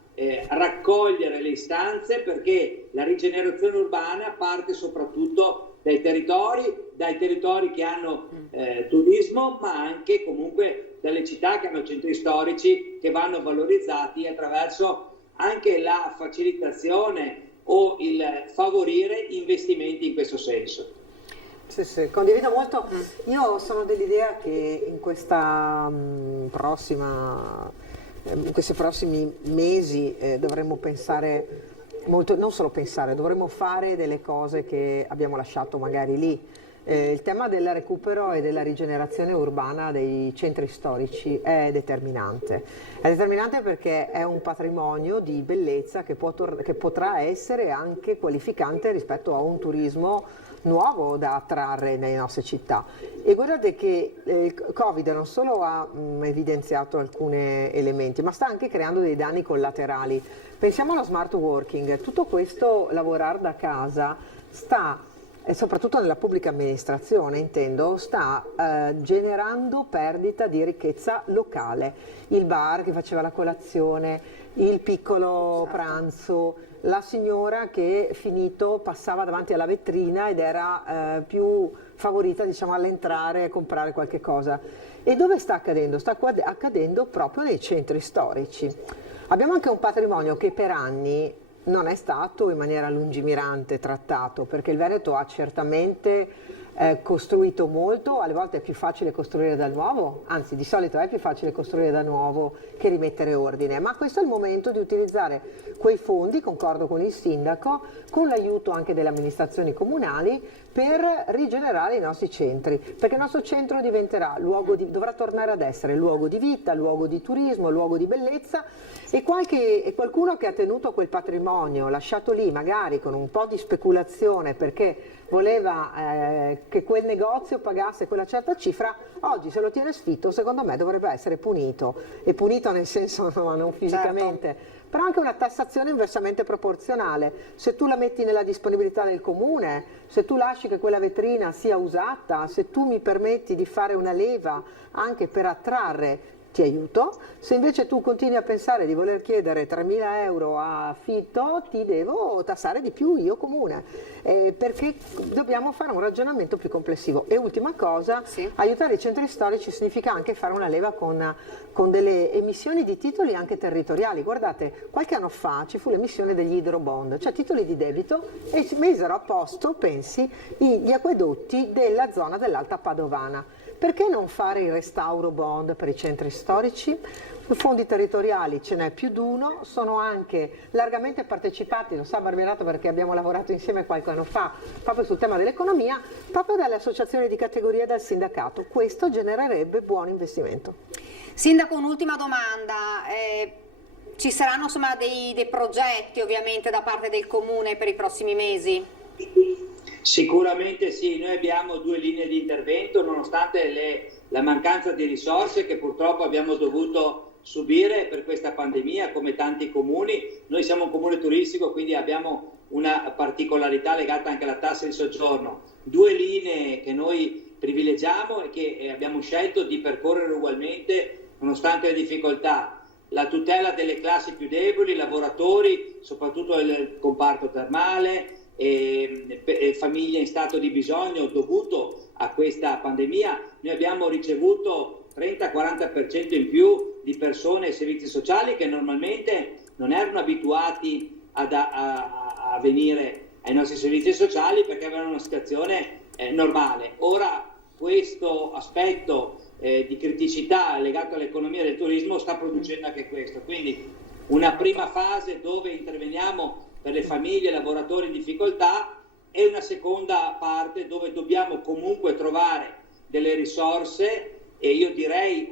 raccogliere le istanze, perché la rigenerazione urbana parte soprattutto dai territori che hanno turismo, ma anche comunque dalle città che hanno centri storici che vanno valorizzati attraverso anche la facilitazione o il favorire investimenti in questo senso. Sì, condivido molto. Io sono dell'idea che in questa in questi prossimi mesi dovremmo pensare molto, non solo pensare, dovremmo fare delle cose che abbiamo lasciato magari lì. Il tema del recupero e della rigenerazione urbana dei centri storici è determinante. È determinante perché è un patrimonio di bellezza che potrà essere anche qualificante rispetto a un turismo nuovo da attrarre nelle nostre città. E guardate che il Covid non solo ha evidenziato alcuni elementi, ma sta anche creando dei danni collaterali. Pensiamo allo smart working, tutto questo lavorare da casa sta, e soprattutto nella pubblica amministrazione intendo, sta generando perdita di ricchezza locale. Il bar che faceva la colazione, il piccolo pranzo, la signora che finito passava davanti alla vetrina ed era più favorita, diciamo, all'entrare e comprare qualche cosa. E dove sta accadendo? Sta accadendo proprio nei centri storici. Abbiamo anche un patrimonio che per anni non è stato in maniera lungimirante trattato, perché il Veneto ha certamente costruito molto, alle volte è più facile costruire da nuovo, anzi di solito è più facile costruire da nuovo che rimettere ordine, ma questo è il momento di utilizzare quei fondi, concordo con il sindaco, con l'aiuto anche delle amministrazioni comunali per rigenerare i nostri centri, perché il nostro centro diventerà dovrà tornare ad essere luogo di vita, luogo di turismo, luogo di bellezza e qualcuno che ha tenuto quel patrimonio lasciato lì magari con un po' di speculazione perché voleva che quel negozio pagasse quella certa cifra, oggi se lo tiene sfitto secondo me dovrebbe essere punito, e punito nel senso non fisicamente, certo, però anche una tassazione inversamente proporzionale. Se tu la metti nella disponibilità del comune, se tu lasci che quella vetrina sia usata, se tu mi permetti di fare una leva anche per attrarre, ti aiuto. Se invece tu continui a pensare di voler chiedere 3.000 euro a affitto, ti devo tassare di più io comune, perché dobbiamo fare un ragionamento più complessivo. E ultima cosa, sì, aiutare i centri storici significa anche fare una leva con delle emissioni di titoli anche territoriali. Guardate, qualche anno fa ci fu l'emissione degli idrobond, cioè titoli di debito, e si misero a posto, pensi, gli acquedotti della zona dell'Alta Padovana. Perché non fare il restauro bond per i centri storici? I fondi territoriali ce n'è più di uno, sono anche largamente partecipati, lo sa Barberato perché abbiamo lavorato insieme qualche anno fa proprio sul tema dell'economia, proprio dalle associazioni di categoria e dal sindacato. Questo genererebbe buon investimento. Sindaco, un'ultima domanda. Ci saranno insomma dei progetti ovviamente da parte del Comune per i prossimi mesi? Sicuramente sì, noi abbiamo 2 linee di intervento nonostante la mancanza di risorse che purtroppo abbiamo dovuto subire per questa pandemia come tanti comuni. Noi siamo un comune turistico, quindi abbiamo una particolarità legata anche alla tassa di soggiorno. 2 linee che noi privilegiamo e che abbiamo scelto di percorrere ugualmente nonostante le difficoltà. La tutela delle classi più deboli, lavoratori, soprattutto il comparto termale, e famiglie in stato di bisogno dovuto a questa pandemia. Noi abbiamo ricevuto 30-40% in più di persone ai servizi sociali che normalmente non erano abituati a venire ai nostri servizi sociali perché avevano una situazione normale. Ora questo aspetto di criticità legato all'economia del turismo sta producendo anche questo, quindi una prima fase dove interveniamo per le famiglie e lavoratori in difficoltà e una seconda parte dove dobbiamo comunque trovare delle risorse, e io direi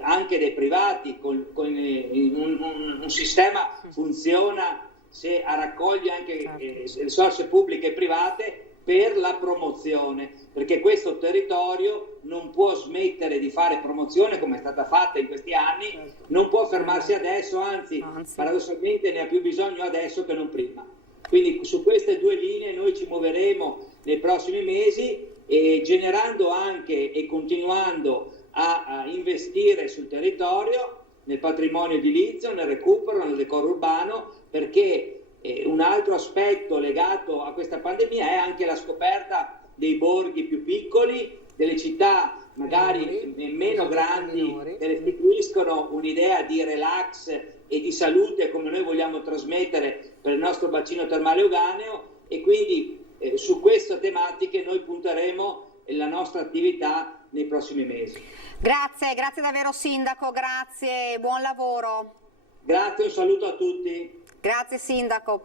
anche dei privati, un sistema funziona se raccoglie anche risorse pubbliche e private per la promozione, perché questo territorio non può smettere di fare promozione come è stata fatta in questi anni, non può fermarsi adesso, anzi paradossalmente ne ha più bisogno adesso che non prima. Quindi su queste 2 linee noi ci muoveremo nei prossimi mesi, e generando anche e continuando a investire sul territorio, nel patrimonio edilizio, nel recupero, nel decoro urbano, perché un altro aspetto legato a questa pandemia è anche la scoperta dei borghi più piccoli, delle città magari meno grandi, minori. che restituiscono un'idea di relax e di salute come noi vogliamo trasmettere per il nostro bacino termale euganeo, e quindi su queste tematiche noi punteremo la nostra attività nei prossimi mesi. Grazie davvero Sindaco, grazie, buon lavoro. Grazie, un saluto a tutti. Grazie Sindaco.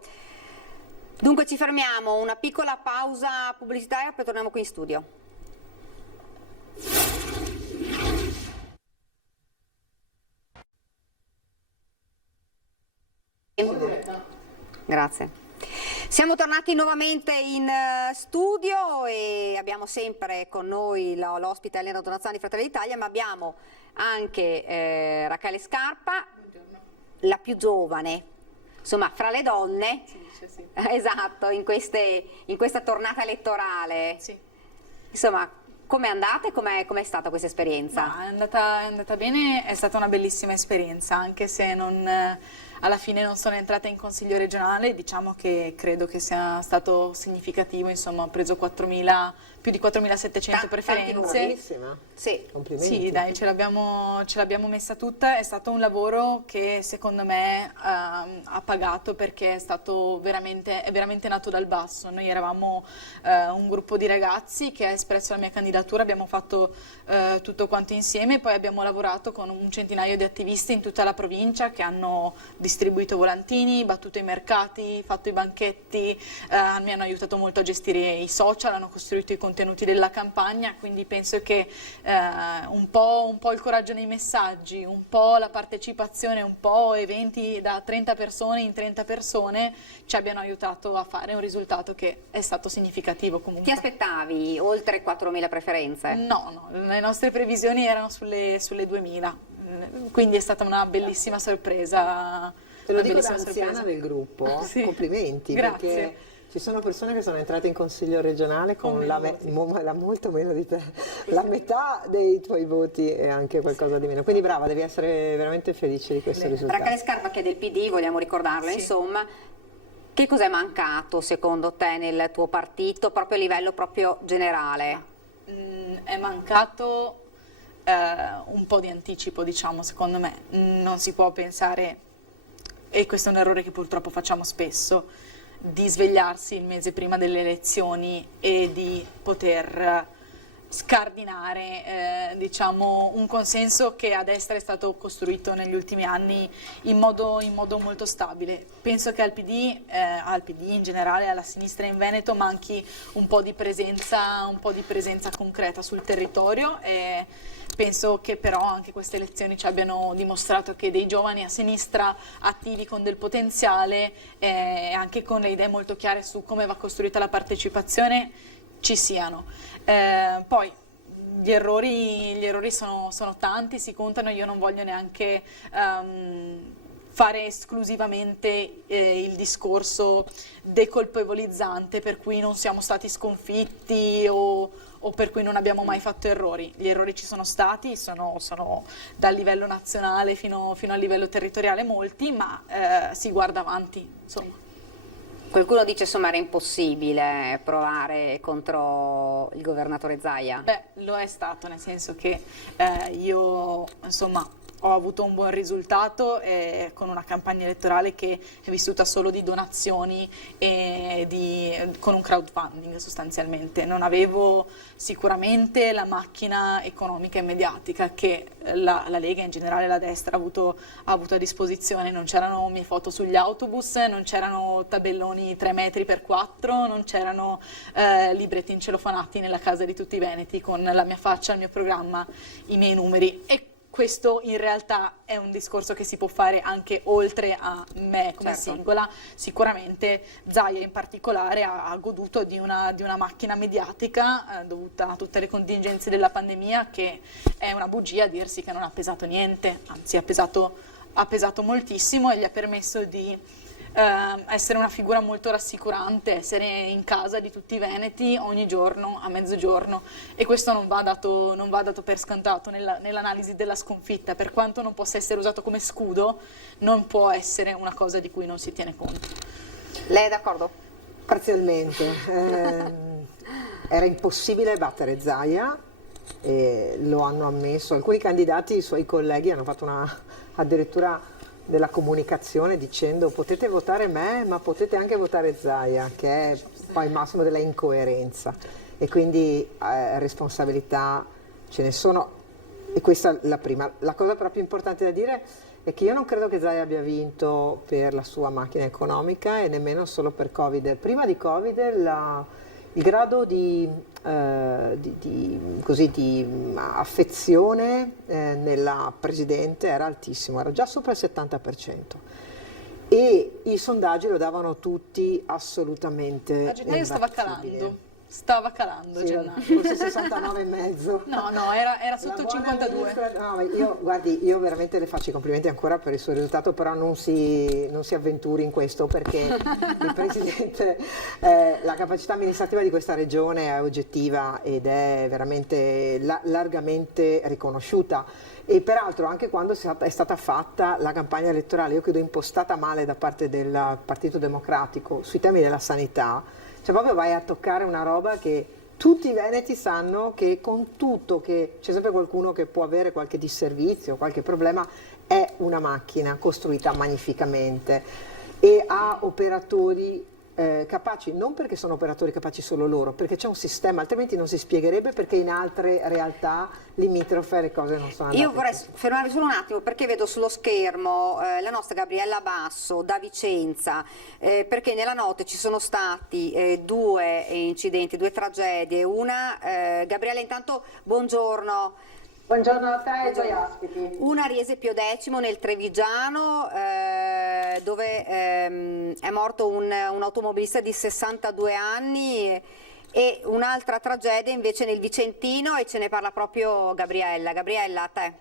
Dunque ci fermiamo, una piccola pausa pubblicitaria, poi torniamo qui in studio. Grazie. Siamo tornati nuovamente in studio e abbiamo sempre con noi l'ospite Elena Donazzani di Fratelli d'Italia, ma abbiamo anche Rachele Scarpa, la più giovane, insomma fra le donne, Sì. esatto, in questa tornata elettorale. Sì. Insomma, com'è andata e com'è stata questa esperienza? Ma è andata bene, è stata una bellissima esperienza, anche se alla fine non sono entrata in consiglio regionale. Diciamo che credo che sia stato significativo, insomma, ho preso più di 4.700 preferenze. Bravissima. Sì. Complimenti. Sì, dai, ce l'abbiamo messa tutta. È stato un lavoro che secondo me ha pagato, perché è veramente nato dal basso. Noi eravamo un gruppo di ragazzi che ha espresso la mia candidatura, abbiamo fatto tutto quanto insieme, poi abbiamo lavorato con un centinaio di attivisti in tutta la provincia che hanno distribuito volantini, battuto i mercati, fatto i banchetti, mi hanno aiutato molto a gestire i social, hanno costruito i contenuti della campagna, quindi penso che un po' il coraggio nei messaggi, un po' la partecipazione, un po' eventi da 30 persone in 30 persone ci abbiano aiutato a fare un risultato che è stato significativo comunque. Ti aspettavi oltre 4.000 preferenze? No, le nostre previsioni erano sulle 2.000, quindi è stata una bellissima sorpresa. Te lo una dico da bellissima anziana sorpresa. del gruppo, Sì. complimenti, Grazie. perché ci sono persone che sono entrate in consiglio regionale con la molto meno di te, la metà dei tuoi voti e anche qualcosa di meno, quindi brava, devi essere veramente felice di questo risultato. Rachele Scarpa, che è del PD, vogliamo ricordarlo, Sì. insomma, che cos'è mancato secondo te nel tuo partito proprio a livello proprio generale? È mancato un po' di anticipo, diciamo, secondo me. Non si può pensare, e questo è un errore che purtroppo facciamo spesso, di svegliarsi il mese prima delle elezioni e di poter scardinare diciamo, un consenso che a destra è stato costruito negli ultimi anni in modo molto stabile. Penso che al PD in generale, alla sinistra in Veneto, manchi un po' di presenza concreta sul territorio, e penso che però anche queste elezioni ci abbiano dimostrato che dei giovani a sinistra attivi con del potenziale e anche con le idee molto chiare su come va costruita la partecipazione ci siano. Poi gli errori sono tanti, si contano, io non voglio neanche fare esclusivamente il discorso decolpevolizzante per cui non siamo stati sconfitti o per cui non abbiamo mai fatto errori. Gli errori ci sono stati, sono dal livello nazionale fino al livello territoriale molti, ma si guarda avanti, insomma. Qualcuno dice insomma era impossibile provare contro il governatore Zaia. Beh, lo è stato, nel senso che io insomma ho avuto un buon risultato con una campagna elettorale che è vissuta solo di donazioni e con un crowdfunding sostanzialmente. Non avevo sicuramente la macchina economica e mediatica che la Lega, in generale la destra, ha avuto a disposizione. Non c'erano mie foto sugli autobus, non c'erano tabelloni 3 metri per 4, non c'erano libretti incelofanati nella casa di tutti i veneti con la mia faccia, il mio programma, i miei numeri. E questo in realtà è un discorso che si può fare anche oltre a me come singola. Sicuramente Zaia in particolare ha goduto di una macchina mediatica dovuta a tutte le contingenze della pandemia, che è una bugia dirsi che non ha pesato niente, anzi ha pesato moltissimo e gli ha permesso di essere una figura molto rassicurante, essere in casa di tutti i veneti ogni giorno a mezzogiorno, e questo non va dato per scontato nell'analisi della sconfitta. Per quanto non possa essere usato come scudo, non può essere una cosa di cui non si tiene conto. Lei è d'accordo? Parzialmente. Era impossibile battere Zaia, e lo hanno ammesso. Alcuni candidati, i suoi colleghi, hanno fatto addirittura della comunicazione dicendo potete votare me, ma potete anche votare Zaia, che è poi il massimo della incoerenza. E quindi responsabilità ce ne sono, e questa è la prima. La cosa però più importante da dire è che io non credo che Zaia abbia vinto per la sua macchina economica e nemmeno solo per Covid. Prima di Covid il grado di affezione nella Presidente era altissimo, era già sopra il 70%. E i sondaggi lo davano tutti assolutamente A gennaio stava calando a sì, gennaio. forse 69,5. No, era sotto il 52. No, io veramente le faccio i complimenti ancora per il suo risultato, però non si avventuri in questo, perché il Presidente, la capacità amministrativa di questa regione è oggettiva ed è veramente largamente riconosciuta. E peraltro anche quando è stata fatta la campagna elettorale, io credo impostata male da parte del Partito Democratico sui temi della sanità, cioè proprio vai a toccare una roba che tutti i veneti sanno che con tutto che c'è sempre qualcuno che può avere qualche disservizio, qualche problema, è una macchina costruita magnificamente e ha operatori capaci, non perché sono operatori capaci solo loro, perché c'è un sistema, altrimenti non si spiegherebbe perché in altre realtà limitrofe le cose non sono andate. Io vorrei fermare solo un attimo, perché vedo sullo schermo la nostra Gabriella Basso da Vicenza, perché nella notte ci sono stati due incidenti, due tragedie. Una, Gabriella, intanto buongiorno. Buongiorno a te e ai tuoi ospiti. Una a Riesepio X nel Trevigiano, dove è morto un automobilista di 62 anni, e un'altra tragedia invece nel Vicentino, e ce ne parla proprio Gabriella. Gabriella, a te.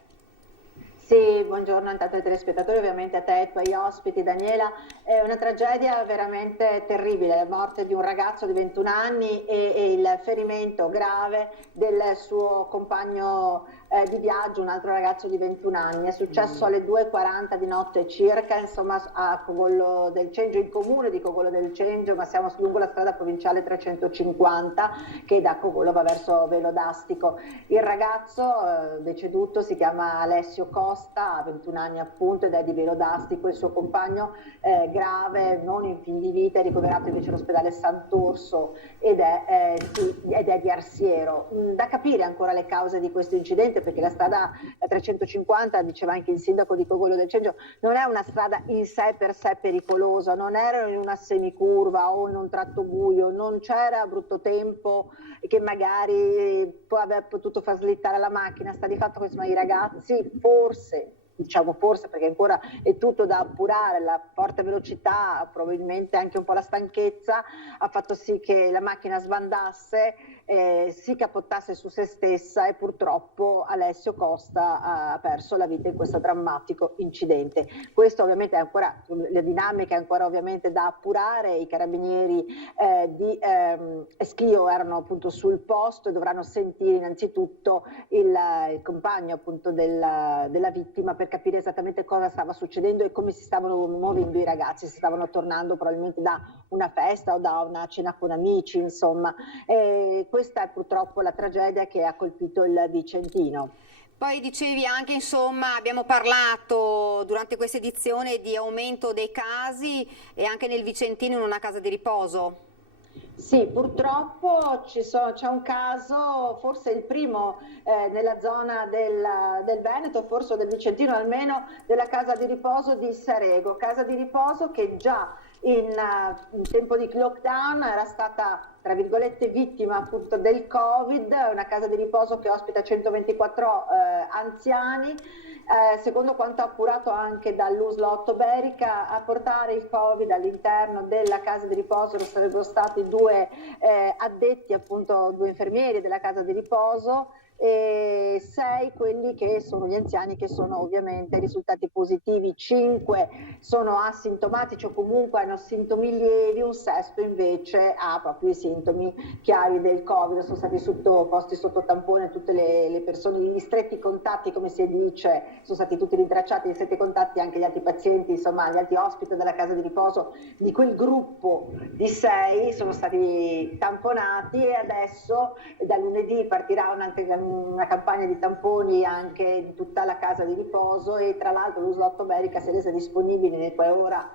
Sì, buongiorno intanto ai telespettatori, ovviamente a te e ai tuoi ospiti. Daniela, è una tragedia veramente terribile, la morte di un ragazzo di 21 anni e il ferimento grave del suo compagno di viaggio, un altro ragazzo di 21 anni. È successo alle 2:40 di notte circa, insomma, a Cogollo del Cengio, in comune di Cogollo del Cengio, ma siamo lungo la strada provinciale 350 che da Cogollo va verso Velodastico. Il ragazzo deceduto si chiama Alessio Costa, ha 21 anni appunto ed è di Velodastico. Il suo compagno grave, non in fin di vita, è ricoverato invece all'ospedale Sant'Orso ed è di Arsiero. Da capire ancora le cause di questo incidente, perché la strada 350, diceva anche il sindaco di Cogollo del Cengio, non è una strada in sé per sé pericolosa, non era in una semicurva o in un tratto buio, non c'era brutto tempo che magari può aver potuto far slittare la macchina. Sta di fatto che i ragazzi forse perché ancora è tutto da appurare, la forte velocità, probabilmente anche un po' la stanchezza, ha fatto sì che la macchina sbandasse, si capottasse su se stessa, e purtroppo Alessio Costa ha perso la vita in questo drammatico incidente. Questo ovviamente è ancora, la dinamica è ancora ovviamente da appurare. I carabinieri di Schio erano appunto sul posto e dovranno sentire innanzitutto il compagno appunto della vittima, per capire esattamente cosa stava succedendo e come si stavano muovendo i ragazzi. Si stavano tornando probabilmente da una festa o da una cena con amici, insomma. Questa è purtroppo la tragedia che ha colpito il Vicentino. Poi dicevi anche, insomma, abbiamo parlato durante questa edizione di aumento dei casi, e anche nel Vicentino in una casa di riposo. Sì, purtroppo c'è un caso, forse il primo nella zona del Veneto, forse del Vicentino almeno, della casa di riposo di Sarego, casa di riposo che già in tempo di lockdown era stata, tra virgolette, vittima appunto del Covid, una casa di riposo che ospita 124 anziani. Secondo quanto appurato anche dall'USL Ottoberica, a portare il Covid all'interno della casa di riposo sarebbero stati due addetti, appunto due infermieri della casa di riposo, e e 6 quelli che sono gli anziani che sono ovviamente risultati positivi, 5 sono asintomatici o comunque hanno sintomi lievi, un sesto invece ha proprio i sintomi chiari del Covid, sono stati posti sotto tampone tutte le persone, gli stretti contatti come si dice, sono stati tutti rintracciati, gli stretti contatti, anche gli altri pazienti, insomma gli altri ospiti della casa di riposo di quel gruppo di 6 sono stati tamponati e adesso da lunedì partirà una campagna di tamponi anche in tutta la casa di riposo e tra l'altro l'Uslotto America si è resa disponibile nel quale ora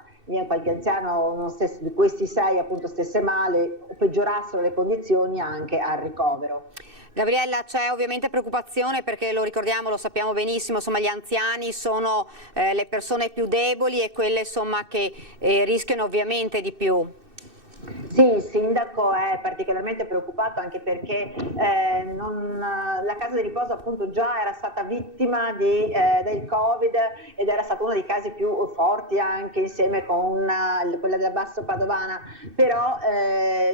qualche anziano di questi 6 appunto stesse male o peggiorassero le condizioni anche al ricovero. Gabriella, c'è ovviamente preoccupazione perché lo ricordiamo, lo sappiamo benissimo, insomma gli anziani sono le persone più deboli e quelle insomma che rischiano ovviamente di più. Sì, il sindaco è particolarmente preoccupato anche perché la casa di riposo appunto già era stata vittima del Covid ed era stato uno dei casi più forti anche insieme con quella della Basso Padovana, però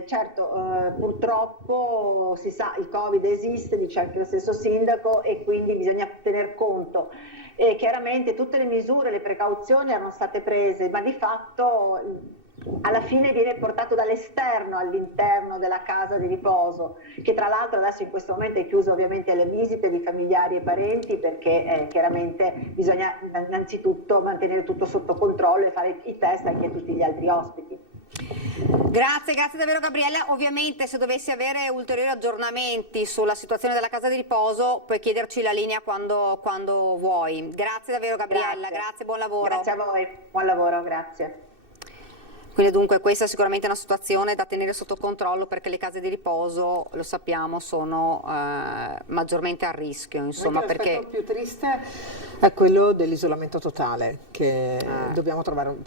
certo purtroppo si sa il Covid esiste, dice anche lo stesso sindaco e quindi bisogna tener conto. E chiaramente tutte le misure, le precauzioni erano state prese, ma di fatto alla fine viene portato dall'esterno all'interno della casa di riposo, che tra l'altro adesso in questo momento è chiuso ovviamente alle visite di familiari e parenti perché chiaramente bisogna innanzitutto mantenere tutto sotto controllo e fare i test anche a tutti gli altri ospiti. Grazie davvero Gabriella, ovviamente se dovessi avere ulteriori aggiornamenti sulla situazione della casa di riposo puoi chiederci la linea quando vuoi. Grazie davvero Gabriella, grazie, buon lavoro. Grazie a voi, buon lavoro, grazie. Quindi dunque questa è sicuramente una situazione da tenere sotto controllo perché le case di riposo, lo sappiamo, sono maggiormente a rischio. Insomma, l'aspetto più triste è quello dell'isolamento totale per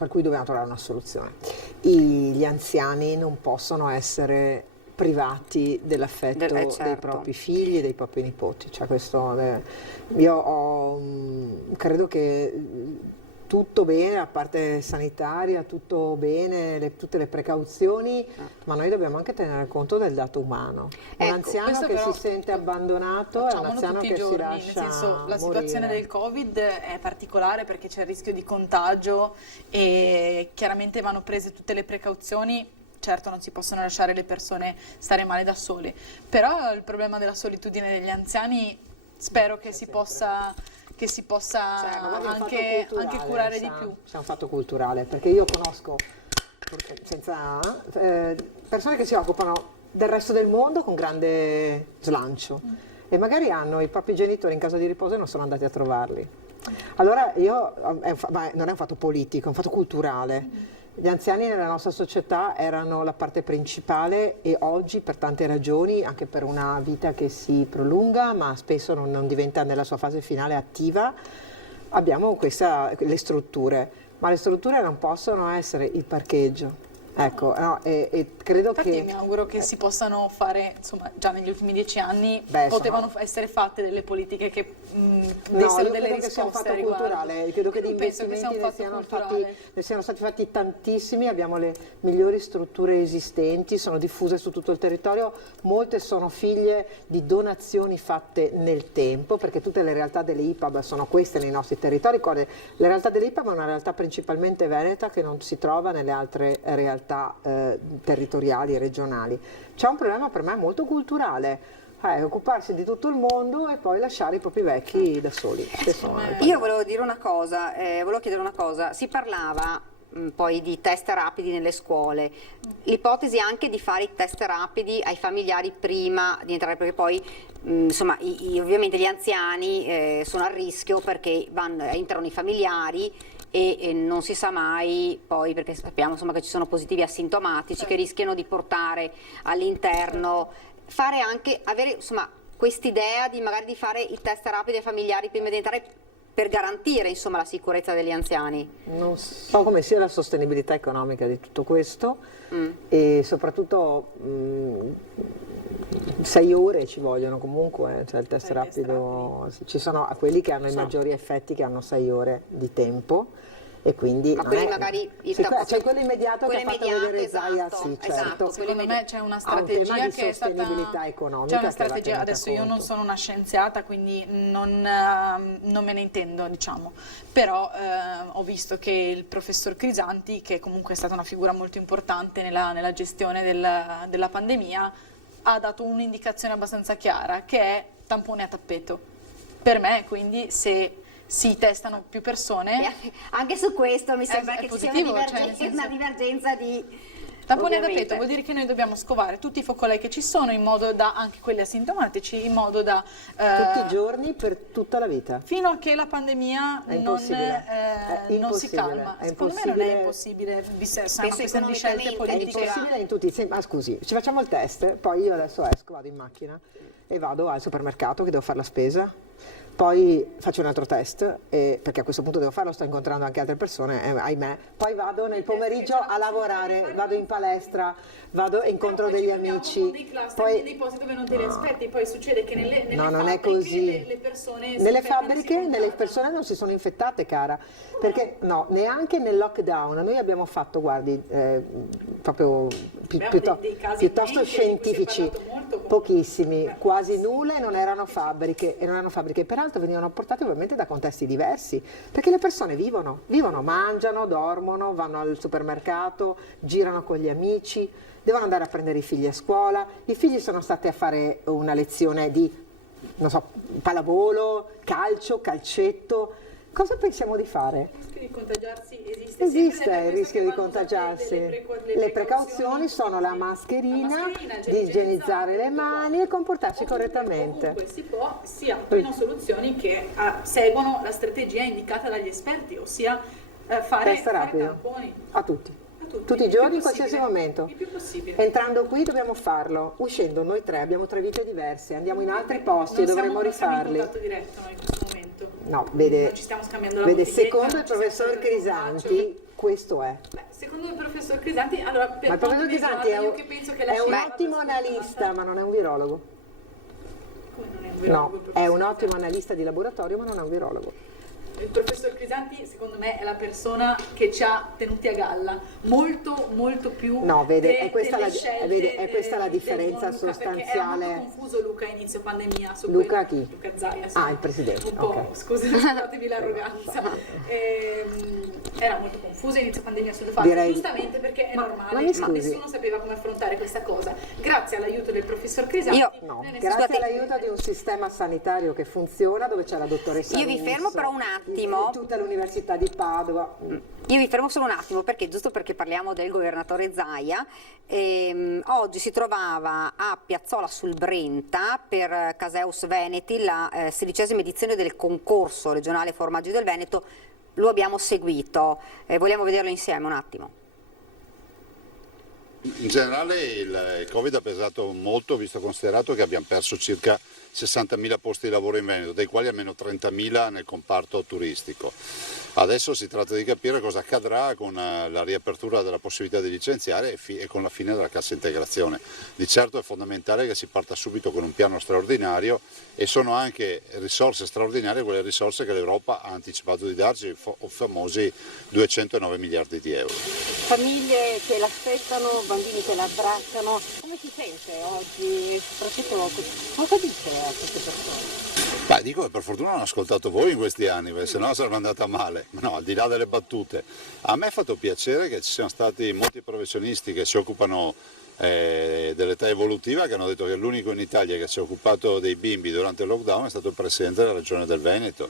cui dobbiamo trovare una soluzione. Gli anziani non possono essere privati dell'affetto dei propri figli e dei propri nipoti. Cioè credo che tutto bene, a parte sanitaria, tutto bene, tutte le precauzioni, ma noi dobbiamo anche tenere conto del dato umano. Un anziano che si sente abbandonato è un anziano che si lascia nel senso, la situazione morire. del Covid è particolare perché c'è il rischio di contagio e chiaramente vanno prese tutte le precauzioni. Certo non si possono lasciare le persone stare male da sole, però il problema della solitudine degli anziani spero che si possa anche curare di più. C'è un fatto culturale, perché io conosco persone che si occupano del resto del mondo con grande slancio e magari hanno i propri genitori in casa di riposo e non sono andati a trovarli. Allora non è un fatto politico, è un fatto culturale. Gli anziani nella nostra società erano la parte principale e oggi per tante ragioni, anche per una vita che si prolunga ma spesso non diventa nella sua fase finale attiva, abbiamo le strutture, ma le strutture non possono essere il parcheggio. Ecco, no, e credo Infatti mi auguro che si possano fare, insomma, già negli ultimi 10 anni potevano essere fatte delle politiche che dessero delle risposte a riguardo. Culturale. Credo che di investimenti ne siano stati fatti tantissimi, abbiamo le migliori strutture esistenti, sono diffuse su tutto il territorio, molte sono figlie di donazioni fatte nel tempo, perché tutte le realtà delle IPAB sono queste nei nostri territori. La realtà delle IPAB è una realtà principalmente veneta che non si trova nelle altre realtà territoriali e regionali. C'è un problema per me molto culturale, occuparsi di tutto il mondo e poi lasciare i propri vecchi da soli. Io volevo chiedere una cosa, si parlava poi di test rapidi nelle scuole, l'ipotesi anche di fare i test rapidi ai familiari prima di entrare, perché poi insomma ovviamente gli anziani sono a rischio perché entrano i familiari e non si sa mai poi, perché sappiamo insomma che ci sono positivi asintomatici che rischiano di portare all'interno, avere insomma quest'idea di magari di fare i test rapidi ai familiari prima di entrare per garantire insomma la sicurezza degli anziani. Non so come sia la sostenibilità economica di tutto questo e soprattutto 6 ore ci vogliono comunque, cioè il test rapido, ci sono quelli che hanno i maggiori effetti che hanno 6 ore di tempo e quindi Ma non quelli è- magari il sì, tappo- c'è quello immediato che ha quello fatto immediato, vedere Zaia, esatto, sì, esatto. certo. Secondo me c'è una Ha un strategia tema di che è stata... sostenibilità economica C'è una che va strategia, tenuta adesso io non conto. sono una scienziata, quindi non me ne intendo, diciamo, però ho visto che il professor Crisanti, che comunque è stata una figura molto importante nella gestione della pandemia, ha dato un'indicazione abbastanza chiara, che è tampone a tappeto. Per me, quindi, se si testano più persone... E anche su questo mi sembra è che ci sia positivo, una cioè, nel senso- una divergenza di... Tampone a ovviamente. tappeto vuol dire che noi dobbiamo scovare tutti i focolai che ci sono, in modo da, anche quelli asintomatici, in modo da... Tutti i giorni per tutta la vita. Fino a che la pandemia È non impossibile. È non si impossibile. calma. È Secondo me non è impossibile. impossibile, è una Penso questione di scelte economicamente, È politiche. impossibile in tutti i sensi. Ma scusi, ci facciamo il test, poi io adesso esco, vado in macchina e vado al supermercato che devo fare la spesa, poi faccio un altro test, perché a questo punto devo farlo, sto incontrando anche altre persone, ahimè, poi vado nel pomeriggio a lavorare, vado in palestra, vado e incontro degli amici, poi... dei posti dove non te li aspetti, poi succede che nelle No, non è così. le persone si Nelle fermano, fabbriche si nelle contagiano. persone non si sono infettate, cara, perché no, neanche nel lockdown noi abbiamo fatto, guardi, proprio dei casi piuttosto evidenti di cui si è scientifici, parlato molto. pochissimi, quasi nulle, non erano fabbriche, peraltro venivano portate ovviamente da contesti diversi, perché le persone vivono, mangiano, dormono, vanno al supermercato, girano con gli amici, devono andare a prendere i figli a scuola, i figli sono stati a fare una lezione di, non so, pallavolo, calcio, calcetto. Cosa pensiamo di fare? Il rischio di contagiarsi esiste. Esiste sempre, il rischio di contagiarsi. Le precauzioni sono la mascherina, di igienizzare le mani e comportarsi correttamente. Ovunque si può, si attuino soluzioni che seguono la strategia indicata dagli esperti, ossia fare Test rapido tamponi. a tutti. Tutti il i più giorni, in possibile, qualsiasi momento. Il più possibile. Entrando qui dobbiamo farlo, uscendo noi tre abbiamo 3 vite diverse, andiamo in altri posti e dovremo Non siamo rifarli. in contatto diretto noi in questo momento. No, vede, Non ci stiamo scambiando la vede bottiglietta, secondo il non ci stiamo professor prendendo un Crisanti, questo è. Beh, secondo il professor Crisanti, allora per Ma il professor quanto mi Crisanti riguarda, è io che penso che la un scienza ottimo vada analista, ma non è un virologo. Come non è un virologo, No, il è un professor ottimo analista di laboratorio, ma non è un virologo. Il professor Crisanti, secondo me, è la persona che ci ha tenuti a galla molto, molto più. No, vede, è questa delle la- scelte vede, è questa la del differenza buon Luca, perché era sostanziale. molto confuso Luca a inizio pandemia. Su Luca quello- chi? Luca Zaia, sì. Ah, il presidente, Un po', ok. scusatemi l'arroganza. Era molto confuso a inizio pandemia sul fatto, Direi- giustamente perché è normale, ma mi scusi. nessuno sapeva come affrontare questa cosa. Grazie all'aiuto del professor Crisanti. Io- No, noi ne grazie siamo- all'aiuto di un sistema sanitario che funziona, dove c'è la dottoressa Io vi Russo, fermo però un attimo. di tutta l'università di Padova. Io vi fermo solo un attimo perché giusto perché parliamo del governatore Zaia, oggi si trovava a Piazzola sul Brenta per Caseus Veneti la 16ª edizione del concorso regionale Formaggi del Veneto, lo abbiamo seguito, vogliamo vederlo insieme un attimo. In generale il Covid ha pesato molto, visto considerato che abbiamo perso circa 60.000 posti di lavoro in Veneto, dei quali almeno 30.000 nel comparto turistico. Adesso si tratta di capire cosa accadrà con la riapertura della possibilità di licenziare e con la fine della cassa integrazione. Di certo è fondamentale che si parta subito con un piano straordinario e sono anche risorse straordinarie quelle risorse che l'Europa ha anticipato di darci, i famosi 209 miliardi di euro. Famiglie che l'aspettano, bambini che l'abbracciano. Come si sente oggi? Soprattutto cosa dice a queste persone? Beh, dico che per fortuna non ho ascoltato voi in questi anni, perché sennò sarebbe andata male. No, al di là delle battute, a me ha fatto piacere che ci siano stati molti professionisti che si occupano dell'età evolutiva, che hanno detto che l'unico in Italia che si è occupato dei bimbi durante il lockdown è stato il Presidente della Regione del Veneto.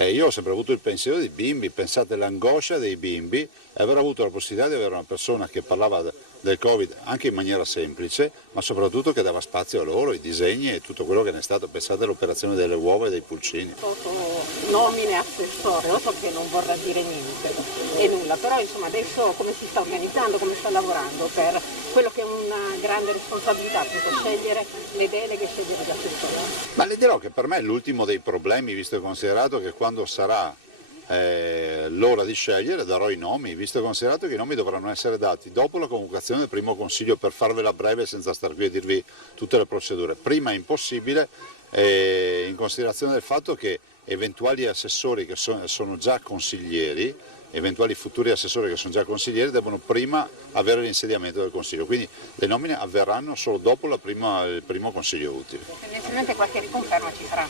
Io ho sempre avuto il pensiero dei bimbi, pensate all'angoscia dei bimbi e aver avuto la possibilità di avere una persona che parlava del Covid anche in maniera semplice, ma soprattutto che dava spazio a loro, i disegni e tutto quello che ne è stato. Pensate all'operazione delle uova e dei pulcini. Sono nomine assessore, lo so che non vorrà dire niente e nulla, però insomma adesso come si sta organizzando, come sta lavorando per quello che è una grande responsabilità, appunto scegliere le deleghe, scegliere gli assessori. Ma le dirò che per me è l'ultimo dei problemi, visto e considerato che quando sarà l'ora di scegliere darò i nomi, visto e considerato che i nomi dovranno essere dati dopo la convocazione del primo consiglio, per farvela breve senza star qui a dirvi tutte le procedure. Prima è impossibile, in considerazione del fatto che eventuali assessori che sono già consiglieri, eventuali futuri assessori che sono già consiglieri devono prima avere l'insediamento del Consiglio, quindi le nomine avverranno solo dopo il primo Consiglio utile. Tendenzialmente qualche riconferma ci sarà?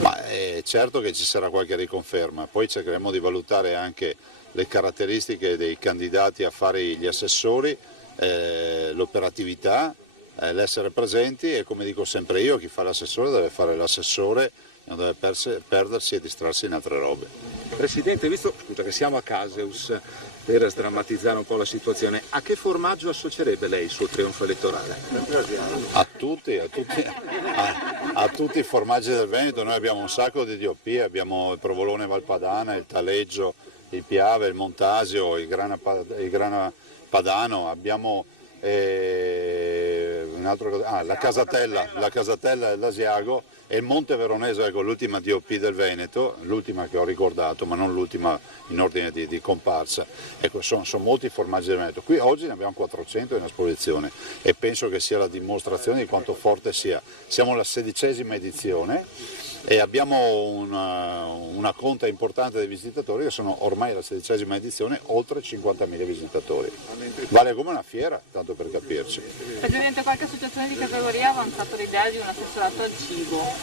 Ma è certo che ci sarà qualche riconferma, poi cercheremo di valutare anche le caratteristiche dei candidati a fare gli assessori, l'operatività, l'essere presenti e come dico sempre io, chi fa l'assessore deve fare l'assessore, non deve perdersi e distrarsi in altre robe. Presidente, visto che siamo a Caseus, per sdrammatizzare un po' la situazione, a che formaggio associerebbe lei il suo trionfo elettorale? A tutti i formaggi del Veneto. Noi abbiamo un sacco di DOP, abbiamo il provolone Valpadana, il taleggio, il piave, il montasio, il grana padano, abbiamo la casatella e l'asiago e il monte veronese, ecco, l'ultima DOP del Veneto, l'ultima che ho ricordato, ma non l'ultima in ordine di comparsa. Ecco, sono molti formaggi del Veneto. Qui oggi ne abbiamo 400 in esposizione e penso che sia la dimostrazione di quanto forte sia. Siamo alla 16ª edizione e abbiamo una conta importante dei visitatori che sono ormai alla 16ª edizione, oltre 50.000 visitatori. Vale come una fiera, tanto per capirci. Presidente, qualche associazione di categoria ha avanzato l'idea di un assessorato al cibo?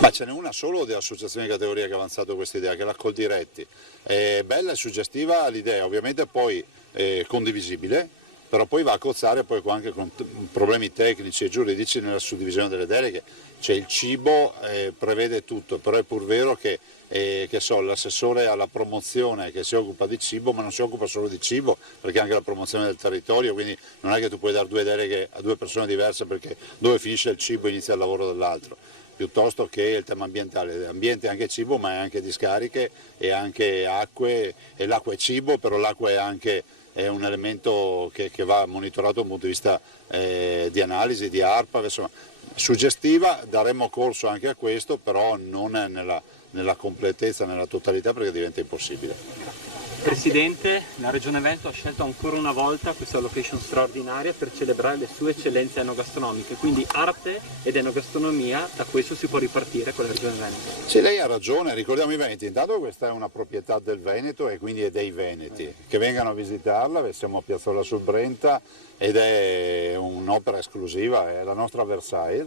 Ma ce n'è una solo di associazione di categoria che ha avanzato questa idea, che è la Coldiretti. È bella e suggestiva l'idea, ovviamente poi condivisibile, però poi va a cozzare poi anche con problemi tecnici e giuridici nella suddivisione delle deleghe. Cioè il cibo prevede tutto, però è pur vero che l'assessore alla promozione che si occupa di cibo, ma non si occupa solo di cibo, perché anche la promozione del territorio, quindi non è che tu puoi dare 2 deleghe a 2 persone diverse perché dove finisce il cibo inizia il lavoro dell'altro, piuttosto che il tema ambientale. Ambiente è anche cibo, ma è anche discariche e anche acque, e l'acqua è cibo, però l'acqua è un elemento che va monitorato da un punto di vista di analisi, di ARPA, insomma. Suggestiva, daremo corso anche a questo, però non nella completezza, nella totalità, perché diventa impossibile. Presidente, la Regione Veneto ha scelto ancora una volta questa location straordinaria per celebrare le sue eccellenze enogastronomiche, quindi arte ed enogastronomia, da questo si può ripartire con la Regione Veneto. Sì, lei ha ragione, ricordiamo i Veneti, intanto questa è una proprietà del Veneto e quindi è dei Veneti, che vengano a visitarla, siamo a Piazzola sul Brenta ed è un'opera esclusiva, è la nostra Versailles.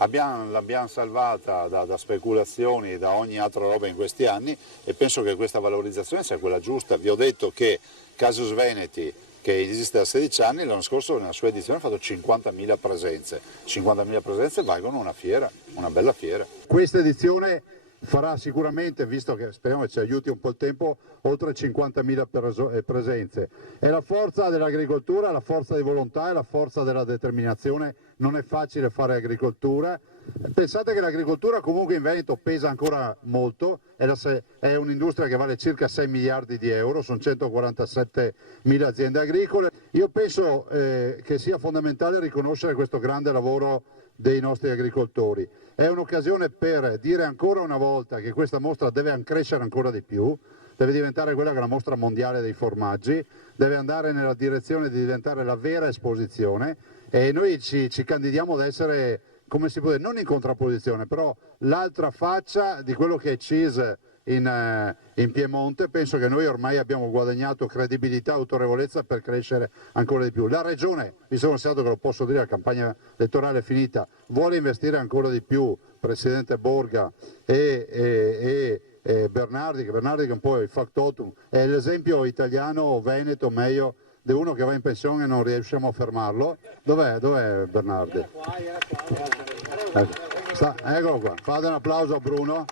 L'abbiamo salvata da speculazioni e da ogni altra roba in questi anni e penso che questa valorizzazione sia quella giusta. Vi ho detto che Casus Veneti, che esiste da 16 anni, l'anno scorso nella sua edizione ha fatto 50.000 presenze. 50.000 presenze valgono una fiera, una bella fiera. Questa edizione farà sicuramente, visto che speriamo che ci aiuti un po' il tempo, oltre 50.000 presenze. È la forza dell'agricoltura, la forza di volontà e la forza della determinazione. Non è facile fare agricoltura. Pensate che l'agricoltura comunque in Veneto pesa ancora molto, è un'industria che vale circa 6 miliardi di euro, sono 147.000 aziende agricole. Io penso che sia fondamentale riconoscere questo grande lavoro dei nostri agricoltori. È un'occasione per dire ancora una volta che questa mostra deve crescere ancora di più, deve diventare quella che è la mostra mondiale dei formaggi, deve andare nella direzione di diventare la vera esposizione e noi ci candidiamo ad essere, come si può dire, non in contrapposizione, però l'altra faccia di quello che è CIS in Piemonte. Penso che noi ormai abbiamo guadagnato credibilità e autorevolezza per crescere ancora di più. La Regione, mi sono considerato che lo posso dire, la campagna elettorale è finita, vuole investire ancora di più, Presidente Borga e Bernardi che è un po' il factotum, è l'esempio italiano, veneto, meglio, di uno che va in pensione e non riusciamo a fermarlo. Dov'è Bernardi? Eccolo qua, fate un applauso a Bruno.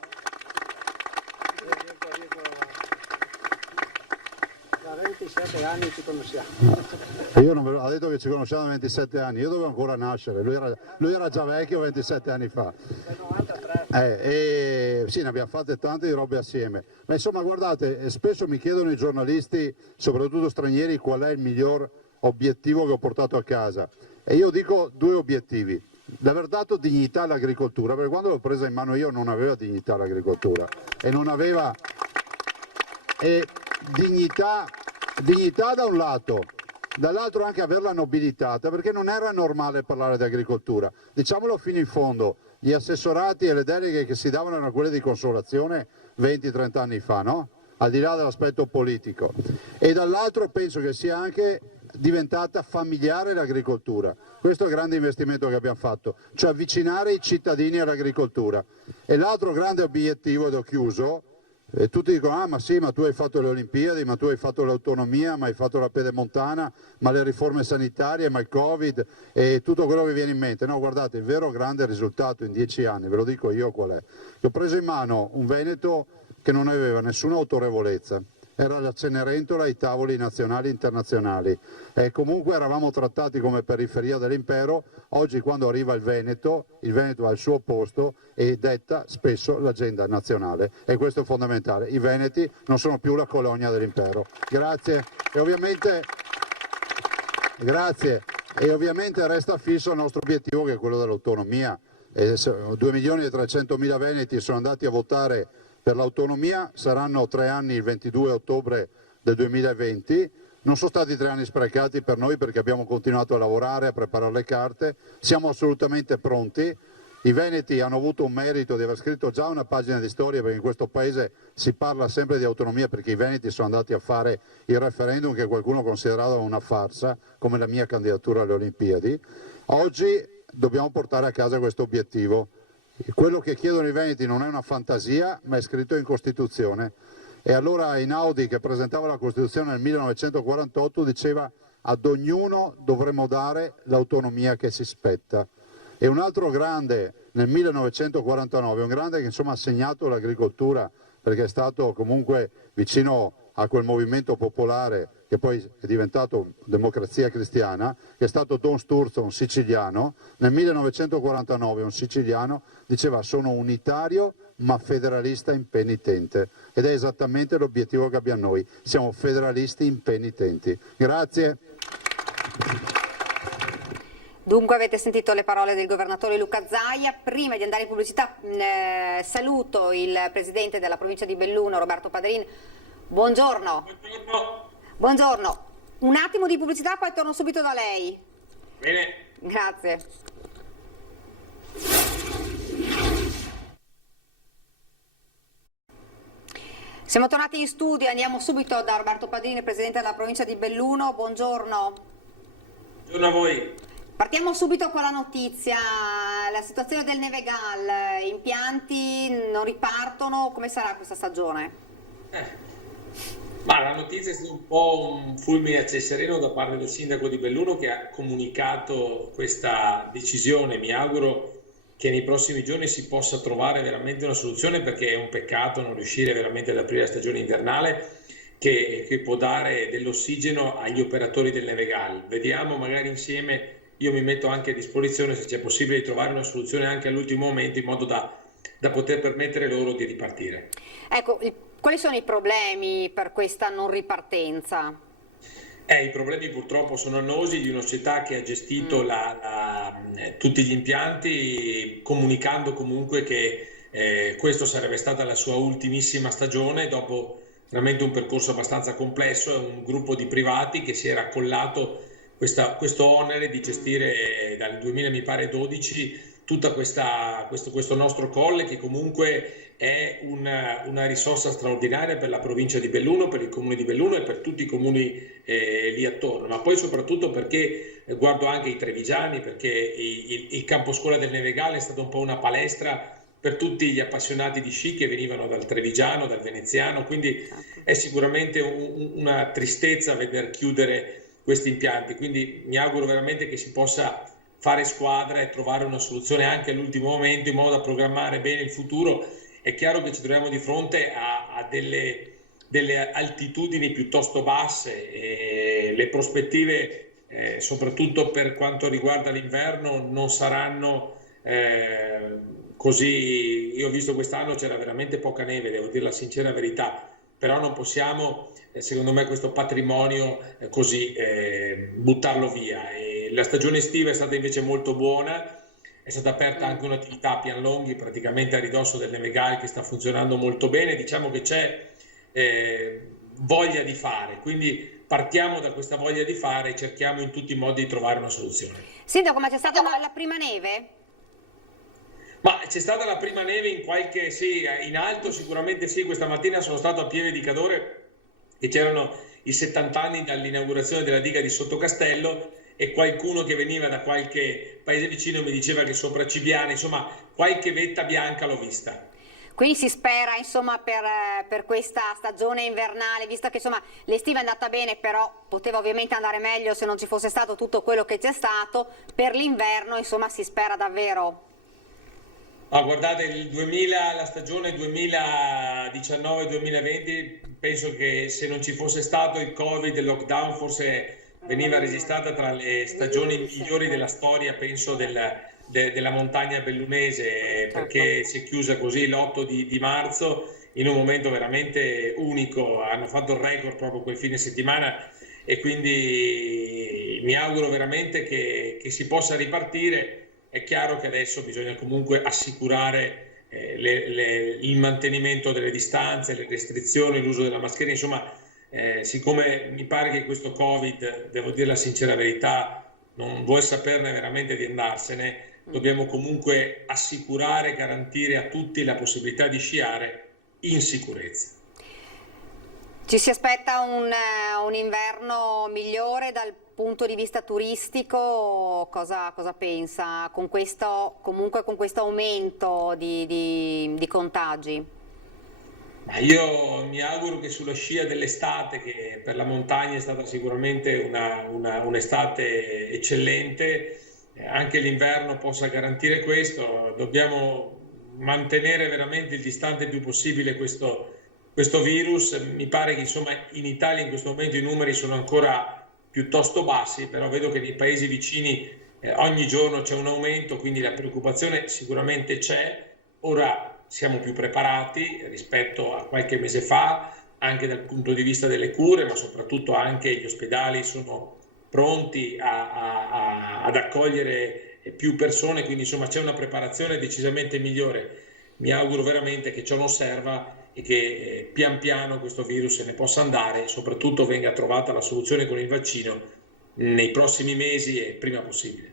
Da 27 anni ci conosciamo. Ha detto che ci conosciamo da 27 anni, io dovevo ancora nascere, lui era già vecchio 27 anni fa. Sì, ne abbiamo fatte tante di robe assieme, ma insomma guardate, spesso mi chiedono i giornalisti, soprattutto stranieri, qual è il miglior obiettivo che ho portato a casa, e io dico 2 obiettivi: l'aver dato dignità all'agricoltura, perché quando l'ho presa in mano io non aveva dignità l'agricoltura e non aveva dignità da un lato, dall'altro anche averla nobilitata, perché non era normale parlare di agricoltura. Diciamolo fino in fondo, gli assessorati e le deleghe che si davano erano quelle di Consolazione 20-30 anni fa, no? Al di là dell'aspetto politico. E dall'altro penso che sia anche diventata familiare l'agricoltura. Questo è il grande investimento che abbiamo fatto, cioè avvicinare i cittadini all'agricoltura. E l'altro grande obiettivo, ed ho chiuso, e tutti dicono, ma sì, ma tu hai fatto le Olimpiadi, ma tu hai fatto l'autonomia, ma hai fatto la pedemontana, ma le riforme sanitarie, ma il Covid e tutto quello che viene in mente. No, guardate, il vero grande risultato in 10 anni, ve lo dico io qual è. Ho preso in mano un Veneto che non aveva nessuna autorevolezza. Era la Cenerentola ai tavoli nazionali e internazionali e comunque eravamo trattati come periferia dell'impero. Oggi quando arriva il Veneto ha il suo posto e detta spesso l'agenda nazionale e questo è fondamentale. I veneti non sono più la colonia dell'impero. Grazie e ovviamente resta fisso il nostro obiettivo che è quello dell'autonomia. 2.300.000 veneti sono andati a votare per l'autonomia, saranno 3 anni il 22 ottobre del 2020, non sono stati 3 anni sprecati per noi perché abbiamo continuato a lavorare, a preparare le carte, siamo assolutamente pronti, i veneti hanno avuto un merito di aver scritto già una pagina di storia perché in questo paese si parla sempre di autonomia perché i veneti sono andati a fare il referendum che qualcuno considerava una farsa, come la mia candidatura alle Olimpiadi. Oggi dobbiamo portare a casa questo obiettivo. Quello che chiedono i veneti non è una fantasia, ma è scritto in Costituzione. E allora Einaudi, che presentava la Costituzione nel 1948, diceva ad ognuno dovremmo dare l'autonomia che si spetta. E un altro grande nel 1949, un grande che insomma ha segnato l'agricoltura, perché è stato comunque vicino a quel movimento popolare che poi è diventato Democrazia Cristiana, che è stato Don Sturzo, un siciliano. Nel 1949 un siciliano diceva sono unitario ma federalista impenitente ed è esattamente l'obiettivo che abbiamo noi, siamo federalisti impenitenti. Grazie. Dunque avete sentito le parole del governatore Luca Zaia. Prima di andare in pubblicità saluto il presidente della provincia di Belluno, Roberto Padrin. Buongiorno. Buongiorno. Un attimo di pubblicità, poi torno subito da lei. Bene. Grazie. Siamo tornati in studio, andiamo subito da Roberto Padrin, presidente della provincia di Belluno. Buongiorno. Buongiorno a voi. Partiamo subito con la notizia, la situazione del Nevegal, impianti non ripartono, come sarà questa stagione? Ma la notizia è stata un po' un fulmine a ciel sereno da parte del sindaco di Belluno che ha comunicato questa decisione. Mi auguro che nei prossimi giorni si possa trovare veramente una soluzione perché è un peccato non riuscire veramente ad aprire la stagione invernale che può dare dell'ossigeno agli operatori del Nevegal. Vediamo magari insieme. Io mi metto anche a disposizione se c'è possibile di trovare una soluzione anche all'ultimo momento in modo da poter permettere loro di ripartire. Ecco, quali sono i problemi per questa non ripartenza? I problemi purtroppo sono annosi di una società che ha gestito tutti gli impianti comunicando comunque che questo sarebbe stata la sua ultimissima stagione dopo veramente un percorso abbastanza complesso. È un gruppo di privati che si era accollato questo onere di gestire dal 2012 tutto questo nostro colle che comunque è una risorsa straordinaria per la provincia di Belluno, per il comune di Belluno e per tutti i comuni lì attorno, ma poi soprattutto perché guardo anche i trevigiani, perché il campo scuola del Nevegal è stato un po' una palestra per tutti gli appassionati di sci che venivano dal trevigiano, dal veneziano, quindi è sicuramente una tristezza veder chiudere questi impianti, quindi mi auguro veramente che si possa fare squadra e trovare una soluzione anche all'ultimo momento in modo da programmare bene il futuro. È chiaro che ci troviamo di fronte a delle altitudini piuttosto basse e le prospettive soprattutto per quanto riguarda l'inverno non saranno così. Io ho visto quest'anno c'era veramente poca neve, devo dire la sincera verità, però non possiamo secondo me questo patrimonio così buttarlo via. E la stagione estiva è stata invece molto buona, è stata aperta anche un'attività a Pianlonghi praticamente a ridosso del Nevegal che sta funzionando molto bene, diciamo che c'è voglia di fare, quindi partiamo da questa voglia di fare e cerchiamo in tutti i modi di trovare una soluzione. Sindaco, ma c'è stata la prima neve? Ma c'è stata la prima neve in qualche, sì, in alto sicuramente sì, questa mattina sono stato a Pieve di Cadore e c'erano i 70 anni dall'inaugurazione della diga di Sottocastello e qualcuno che veniva da qualche paese vicino mi diceva che sopra Cibiane, insomma, qualche vetta bianca l'ho vista. Quindi si spera insomma per questa stagione invernale, visto che insomma l'estiva è andata bene, però poteva ovviamente andare meglio se non ci fosse stato tutto quello che c'è stato, per l'inverno insomma si spera davvero. Guardate, la stagione 2019-2020 penso che se non ci fosse stato il Covid, il lockdown, forse veniva registrata tra le stagioni migliori della storia, penso, della montagna bellunese, perché si è chiusa così l'8 di marzo in un momento veramente unico. Hanno fatto il record proprio quel fine settimana e quindi mi auguro veramente che si possa ripartire. È chiaro che adesso bisogna comunque assicurare il mantenimento delle distanze, le restrizioni, l'uso della mascherina, insomma, siccome mi pare che questo Covid, devo dire la sincera verità, non vuole saperne veramente di andarsene, dobbiamo comunque assicurare, garantire a tutti la possibilità di sciare in sicurezza. Ci si aspetta un inverno migliore dal punto di vista turistico, cosa pensa con questo aumento di contagi? Io mi auguro che sulla scia dell'estate, che per la montagna è stata sicuramente un'estate eccellente, anche l'inverno possa garantire questo. Dobbiamo mantenere veramente il distante più possibile questo virus. Mi pare che insomma in Italia in questo momento i numeri sono ancora piuttosto bassi, però vedo che nei paesi vicini ogni giorno c'è un aumento, quindi la preoccupazione sicuramente c'è. Ora siamo più preparati rispetto a qualche mese fa, anche dal punto di vista delle cure, ma soprattutto anche gli ospedali sono pronti ad accogliere più persone, quindi insomma c'è una preparazione decisamente migliore. Mi auguro veramente che ciò non serva e che pian piano questo virus se ne possa andare e soprattutto venga trovata la soluzione con il vaccino nei prossimi mesi e prima possibile.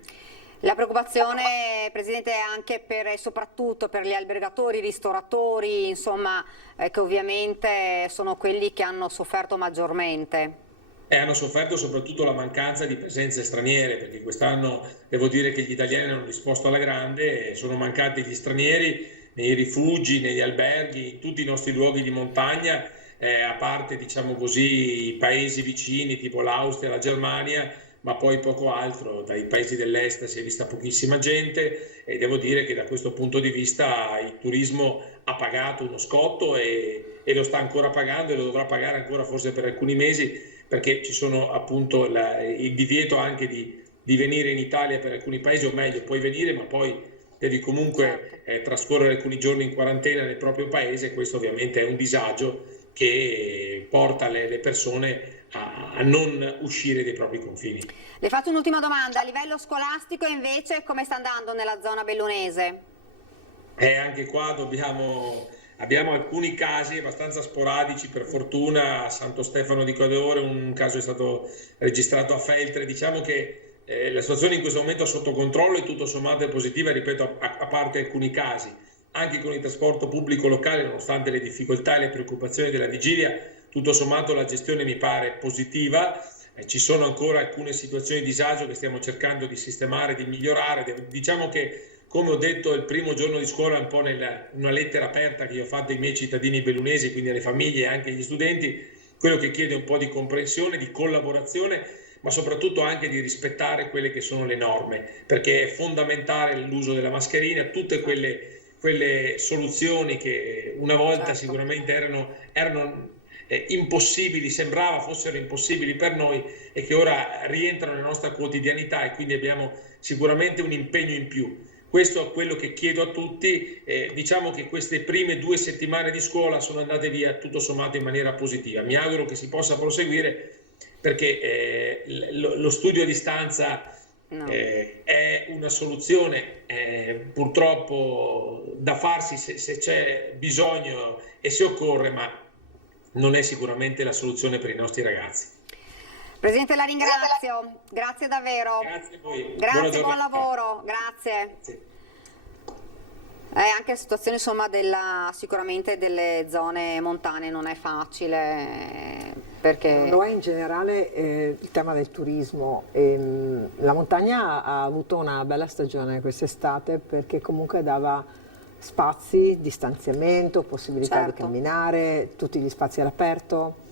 La preoccupazione, Presidente, è anche e soprattutto per gli albergatori, i ristoratori, insomma, che ovviamente sono quelli che hanno sofferto maggiormente. Hanno sofferto soprattutto la mancanza di presenze straniere, perché quest'anno devo dire che gli italiani hanno risposto alla grande, sono mancati gli stranieri nei rifugi, negli alberghi, in tutti i nostri luoghi di montagna, a parte diciamo così i paesi vicini tipo l'Austria, la Germania, ma poi poco altro. Dai paesi dell'est si è vista pochissima gente e devo dire che da questo punto di vista il turismo ha pagato uno scotto e lo sta ancora pagando e lo dovrà pagare ancora forse per alcuni mesi, perché ci sono appunto il divieto anche di venire in Italia per alcuni paesi, o meglio puoi venire ma poi devi comunque trascorrere alcuni giorni in quarantena nel proprio paese. Questo ovviamente è un disagio che porta le persone a non uscire dai propri confini. Le faccio un'ultima domanda, a livello scolastico invece come sta andando nella zona bellunese? Anche qua abbiamo alcuni casi abbastanza sporadici, per fortuna a Santo Stefano di Cadore un caso è stato registrato a Feltre. Diciamo che la situazione in questo momento è sotto controllo e tutto sommato è positiva, ripeto, a parte alcuni casi. Anche con il trasporto pubblico locale, nonostante le difficoltà e le preoccupazioni della vigilia, tutto sommato la gestione mi pare positiva. Ci sono ancora alcune situazioni di disagio che stiamo cercando di sistemare, di migliorare. Diciamo che, come ho detto il primo giorno di scuola, un po' una lettera aperta che io ho fatto ai miei cittadini bellunesi, quindi alle famiglie e anche agli studenti, quello che chiede un po' di comprensione, di collaborazione, ma soprattutto anche di rispettare quelle che sono le norme, perché è fondamentale l'uso della mascherina, tutte quelle soluzioni che una volta sicuramente erano impossibili, sembrava fossero impossibili per noi e che ora rientrano nella nostra quotidianità, e quindi abbiamo sicuramente un impegno in più. Questo è quello che chiedo a tutti. Diciamo che queste prime 2 settimane di scuola sono andate via tutto sommato in maniera positiva. Mi auguro che si possa proseguire, perché lo studio a distanza è una soluzione purtroppo da farsi se c'è bisogno e se occorre, ma non è sicuramente la soluzione per i nostri ragazzi. Presidente, la ringrazio, grazie davvero. Grazie a voi. Grazie, buon lavoro, grazie. Anche la situazione insomma sicuramente delle zone montane non è facile, perché Lo è in generale il tema del turismo. La montagna ha avuto una bella stagione quest'estate perché comunque dava spazi, distanziamento, possibilità di camminare, tutti gli spazi all'aperto.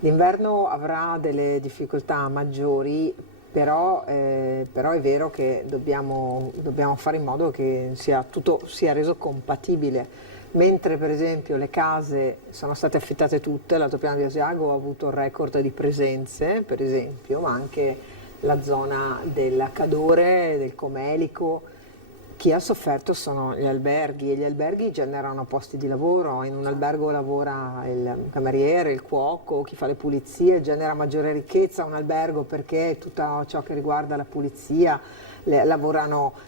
L'inverno avrà delle difficoltà maggiori, però è vero che dobbiamo fare in modo che tutto sia reso compatibile. Mentre per esempio le case sono state affittate tutte, l'Altopiano di Asiago ha avuto il record di presenze, per esempio, ma anche la zona del Cadore, del Comelico. Chi ha sofferto sono gli alberghi, e gli alberghi generano posti di lavoro. In un albergo lavora il cameriere, il cuoco, chi fa le pulizie, genera maggiore ricchezza un albergo perché tutto ciò che riguarda la pulizia, lavora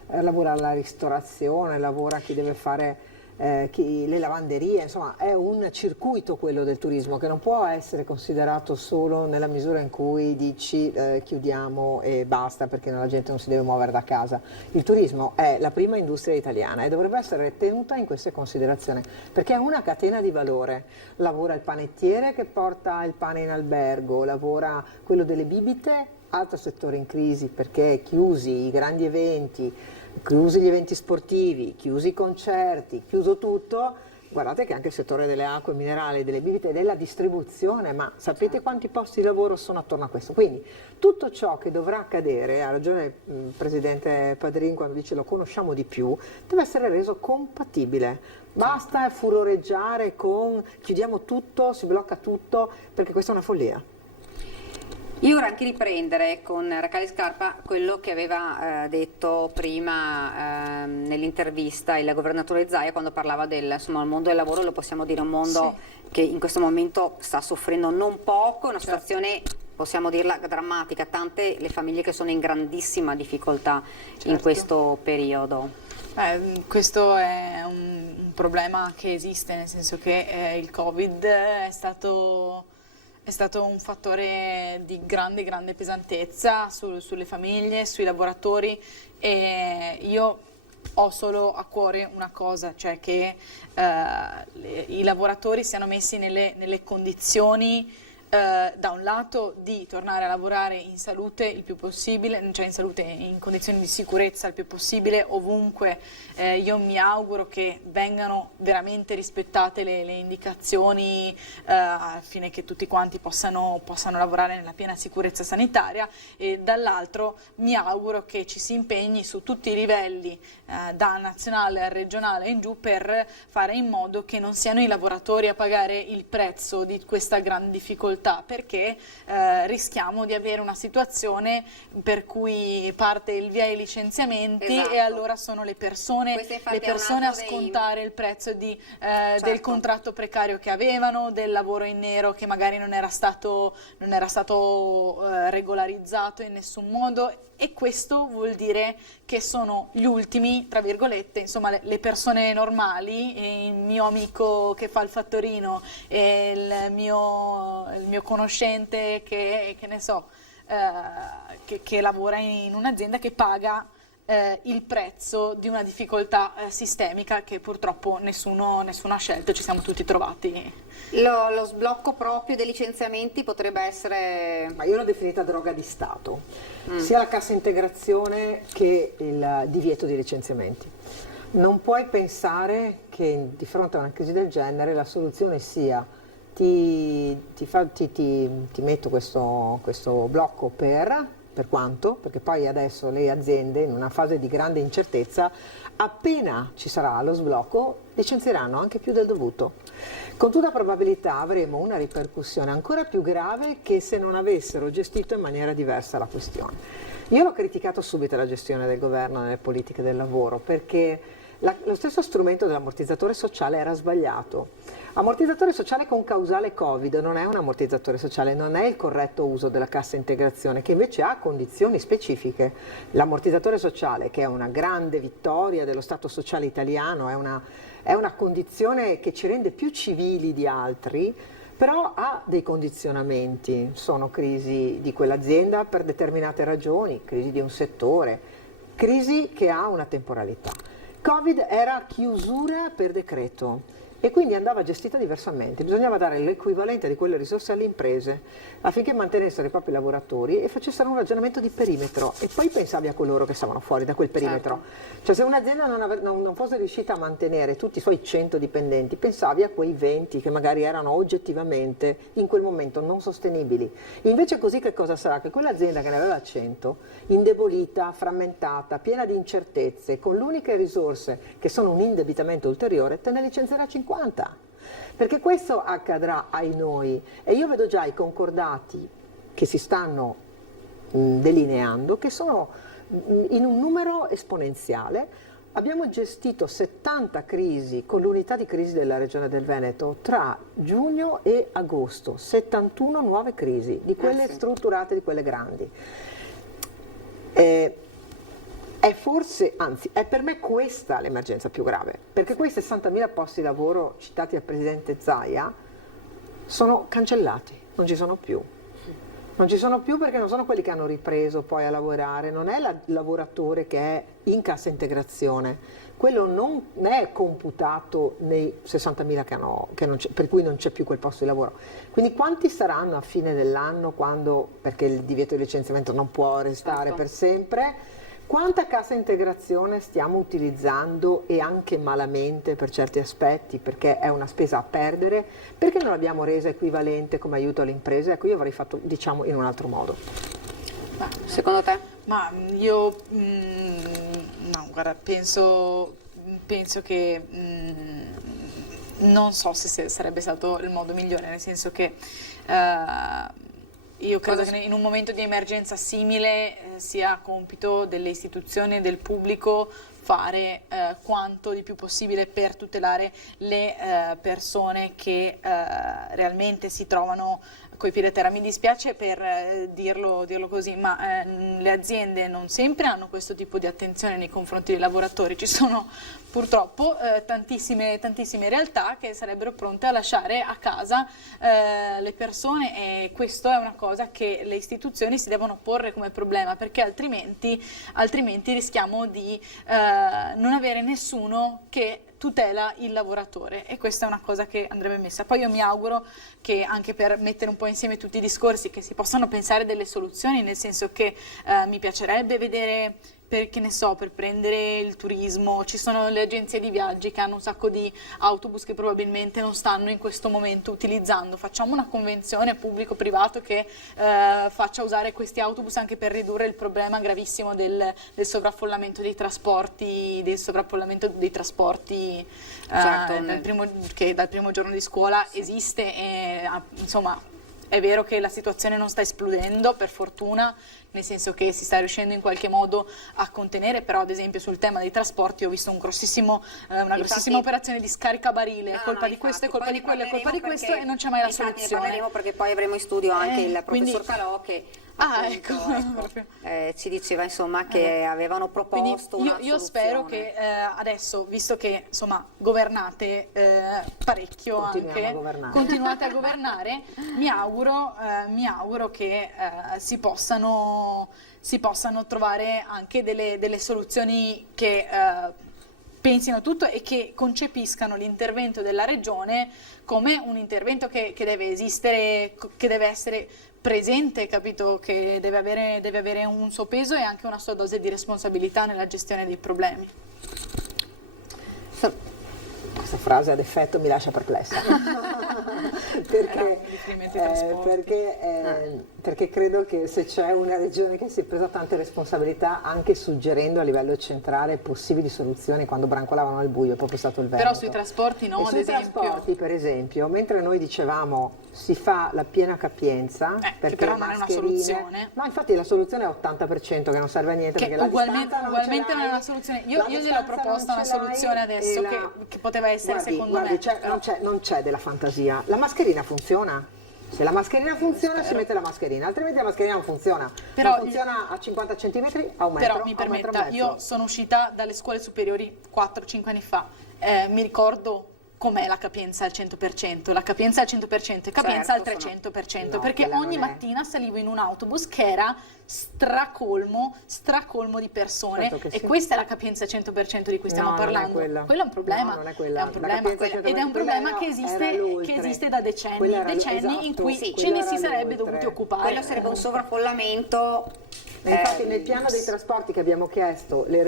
la ristorazione, lavora chi deve fare le lavanderie, insomma è un circuito quello del turismo che non può essere considerato solo nella misura in cui dici chiudiamo e basta perché la gente non si deve muovere da casa. Il turismo è la prima industria italiana e dovrebbe essere tenuta in queste considerazioni perché è una catena di valore. Lavora il panettiere che porta il pane in albergo, lavora quello delle bibite, altro settore in crisi perché chiusi i grandi eventi, chiusi gli eventi sportivi, chiusi i concerti, chiuso tutto. Guardate che anche il settore delle acque minerali, delle bibite e della distribuzione, ma sapete quanti posti di lavoro sono attorno a questo? Quindi tutto ciò che dovrà accadere, ha ragione il Presidente Padrin quando dice lo conosciamo di più, deve essere reso compatibile. Basta furoreggiare con chiudiamo tutto, si blocca tutto, perché questa è una follia. Io vorrei anche riprendere con Rachele Scarpa quello che aveva detto prima nell'intervista il governatore Zaia quando parlava del mondo del lavoro. Lo possiamo dire, un mondo che in questo momento sta soffrendo non poco, una situazione possiamo dirla drammatica, tante le famiglie che sono in grandissima difficoltà in questo periodo. Questo è un problema che esiste, nel senso che il Covid è stato un fattore di grande pesantezza sulle famiglie, sui lavoratori, e io ho solo a cuore una cosa, cioè che i lavoratori siano messi nelle condizioni da un lato di tornare a lavorare in salute il più possibile, cioè in condizioni di sicurezza il più possibile ovunque. Io mi auguro che vengano veramente rispettate le indicazioni al fine che tutti quanti possano lavorare nella piena sicurezza sanitaria, e dall'altro mi auguro che ci si impegni su tutti i livelli da nazionale a regionale in giù per fare in modo che non siano i lavoratori a pagare il prezzo di questa gran difficoltà, perché rischiamo di avere una situazione per cui parte il via ai licenziamenti e allora sono le persone a scontare il prezzo del contratto precario che avevano, del lavoro in nero che magari non era stato regolarizzato in nessun modo, e questo vuol dire che sono gli ultimi, tra virgolette, insomma le persone normali, il mio amico che fa il fattorino e il mio conoscente che ne so, che lavora in un'azienda che paga il prezzo di una difficoltà sistemica che purtroppo nessuno ha scelto, ci siamo tutti trovati. Lo sblocco proprio dei licenziamenti potrebbe essere... Ma io l'ho definita droga di Stato, sia la cassa integrazione che il divieto di licenziamenti. Non puoi pensare che di fronte a una crisi del genere la soluzione sia ti metto questo blocco per quanto? Perché poi adesso le aziende in una fase di grande incertezza, appena ci sarà lo sblocco, licenzieranno anche più del dovuto. Con tutta probabilità avremo una ripercussione ancora più grave che se non avessero gestito in maniera diversa la questione. Io l'ho criticato subito la gestione del governo nelle politiche del lavoro perché lo stesso strumento dell'ammortizzatore sociale era sbagliato. Ammortizzatore sociale con causale Covid non è un ammortizzatore sociale, non è il corretto uso della cassa integrazione, che invece ha condizioni specifiche. L'ammortizzatore sociale, che è una grande vittoria dello Stato sociale italiano, è una condizione che ci rende più civili di altri, però ha dei condizionamenti. Sono crisi di quell'azienda per determinate ragioni, crisi di un settore, crisi che ha una temporalità. Covid era chiusura per decreto e quindi andava gestita diversamente, bisognava dare l'equivalente di quelle risorse alle imprese affinché mantenessero i propri lavoratori e facessero un ragionamento di perimetro e poi pensavi a coloro che stavano fuori da quel perimetro. Cioè se un'azienda non fosse riuscita a mantenere tutti i suoi 100 dipendenti, pensavi a quei 20 che magari erano oggettivamente in quel momento non sostenibili. Invece così che cosa sarà? Che quell'azienda che ne aveva 100, indebolita, frammentata, piena di incertezze, con le uniche risorse che sono un indebitamento ulteriore, te ne licenzierà 50. Perché questo accadrà ai noi e io vedo già i concordati che si stanno delineando che sono in un numero esponenziale. Abbiamo gestito 70 crisi con l'unità di crisi della Regione del Veneto tra giugno e agosto, 71 nuove crisi, di quelle strutturate, di quelle grandi. È forse, anzi, è per me questa l'emergenza più grave, perché quei 60.000 posti di lavoro citati dal Presidente Zaia sono cancellati, non ci sono più. Non ci sono più perché non sono quelli che hanno ripreso poi a lavorare, non è il lavoratore che è in cassa integrazione, quello non è computato nei 60.000 per cui non c'è più quel posto di lavoro. Quindi quanti saranno a fine dell'anno, perché il divieto di licenziamento non può restare per sempre? Quanta cassa integrazione stiamo utilizzando e anche malamente per certi aspetti, perché è una spesa a perdere, perché non l'abbiamo resa equivalente come aiuto alle imprese? Ecco, io avrei fatto, diciamo, in un altro modo. Secondo te? Ma io, no, guarda, penso che non so se sarebbe stato il modo migliore, nel senso che io credo che in un momento di emergenza simile sia compito delle istituzioni e del pubblico fare quanto di più possibile per tutelare le persone che realmente si trovano coi piedi a terra. Mi dispiace per dirlo così, ma le aziende non sempre hanno questo tipo di attenzione nei confronti dei lavoratori. Ci sono purtroppo tantissime realtà che sarebbero pronte a lasciare a casa le persone, e questo è una cosa che le istituzioni si devono porre come problema, perché altrimenti rischiamo di non avere nessuno che tutela il lavoratore, e questa è una cosa che andrebbe messa. Poi io mi auguro che, anche per mettere un po' insieme tutti i discorsi, che si possano pensare delle soluzioni, nel senso che mi piacerebbe vedere, per prendere il turismo, ci sono le agenzie di viaggi che hanno un sacco di autobus che probabilmente non stanno in questo momento utilizzando. Facciamo una convenzione pubblico-privato che faccia usare questi autobus anche per ridurre il problema gravissimo del sovraffollamento dei trasporti, che dal primo giorno di scuola esiste, e insomma è vero che la situazione non sta esplodendo, per fortuna, nel senso che si sta riuscendo in qualche modo a contenere, però ad esempio sul tema dei trasporti ho visto una grossissima operazione di scaricabarile, colpa di questo e colpa di quello e colpa di questo, e non c'è mai la soluzione. Ne parleremo, perché poi avremo in studio anche il professor Calò che ci diceva insomma che avevano proposto una io spero che adesso, visto che insomma governate parecchio, continuate a governare, mi auguro che si possano trovare anche delle soluzioni che pensino tutto e che concepiscano l'intervento della Regione come un intervento che deve esistere, che deve essere presente, capito? Che deve avere un suo peso e anche una sua dose di responsabilità nella gestione dei problemi. Questa frase ad effetto mi lascia perplessa. perché credo che se c'è una regione che si è presa tante responsabilità, anche suggerendo a livello centrale possibili soluzioni quando brancolavano al buio, è proprio stato il Veneto. Però sui trasporti no, ad esempio. Trasporti, per esempio, mentre noi dicevamo si fa la piena capienza, perché però non è una soluzione. Ma infatti la soluzione è 80%, che non serve a niente, perché ugualmente non è una soluzione. Io gliel'ho proposta una soluzione adesso che poteva essere, secondo me. Non c'è della fantasia. La mascherina funziona. Se la mascherina funziona, si mette la mascherina, altrimenti la mascherina non funziona. Però non funziona a 50 cm, a un metro. Però mi permetta, io sono uscita dalle scuole superiori 4-5 anni fa, mi ricordo com'è la capienza al 100%? La capienza al 100% è capienza al 300%, No, perché quella ogni non è. mattina salivo in un autobus che era stracolmo di persone, Certo che e sì. questa è la capienza al 100% di cui stiamo No, non è parlando. quella. Quello è un problema, No, non è quella. è un La problema, capienza ed è un 100% problema quella che era l'oltre. esiste da decenni, Quella era decenni in esatto, cui sì, ce quello ne si era sarebbe l'oltre. dovuti occupare. Quello sarebbe un sovraffollamento. E infatti nel piano dei trasporti che abbiamo chiesto, le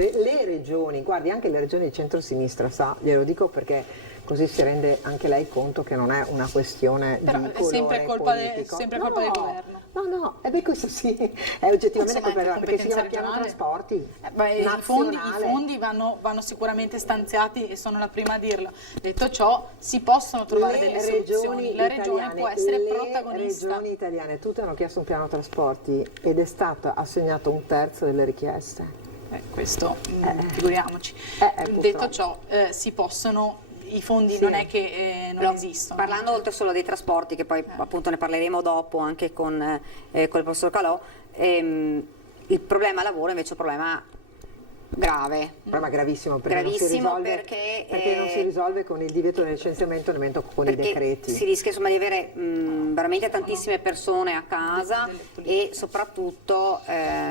regioni, guardi anche le regioni di centro-sinistra, glielo dico perché così si rende anche lei conto che non è una questione Però di è colore sempre colpa, politico. colpa del governo. No, e beh, questo sì, è oggettivamente Insomma, colpa anche perché si chiama competenza piano regionale. trasporti I fondi vanno sicuramente stanziati e sono la prima a dirlo. Detto ciò, si possono trovare delle soluzioni. La regione può essere protagonista. Le regioni italiane tutte hanno chiesto un piano trasporti ed è stato assegnato un terzo delle richieste. Questo, figuriamoci. Detto ciò, si possono. I fondi non è che non esistono. Parlando oltre solo dei trasporti, che poi appunto ne parleremo dopo anche con il professor Calò, il problema lavoro invece è un problema grave. Un problema gravissimo perché non si Gravissimo risolve, perché non si risolve con il divieto del licenziamento nemmeno con i decreti. Si rischia insomma di avere veramente tantissime persone a casa e soprattutto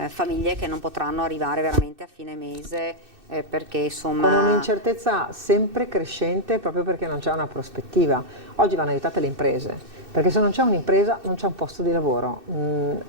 famiglie che non potranno arrivare veramente a fine mese. Perché insomma Con un'incertezza sempre crescente proprio perché non c'è una prospettiva. Oggi vanno aiutate le imprese, perché se non c'è un'impresa non c'è un posto di lavoro.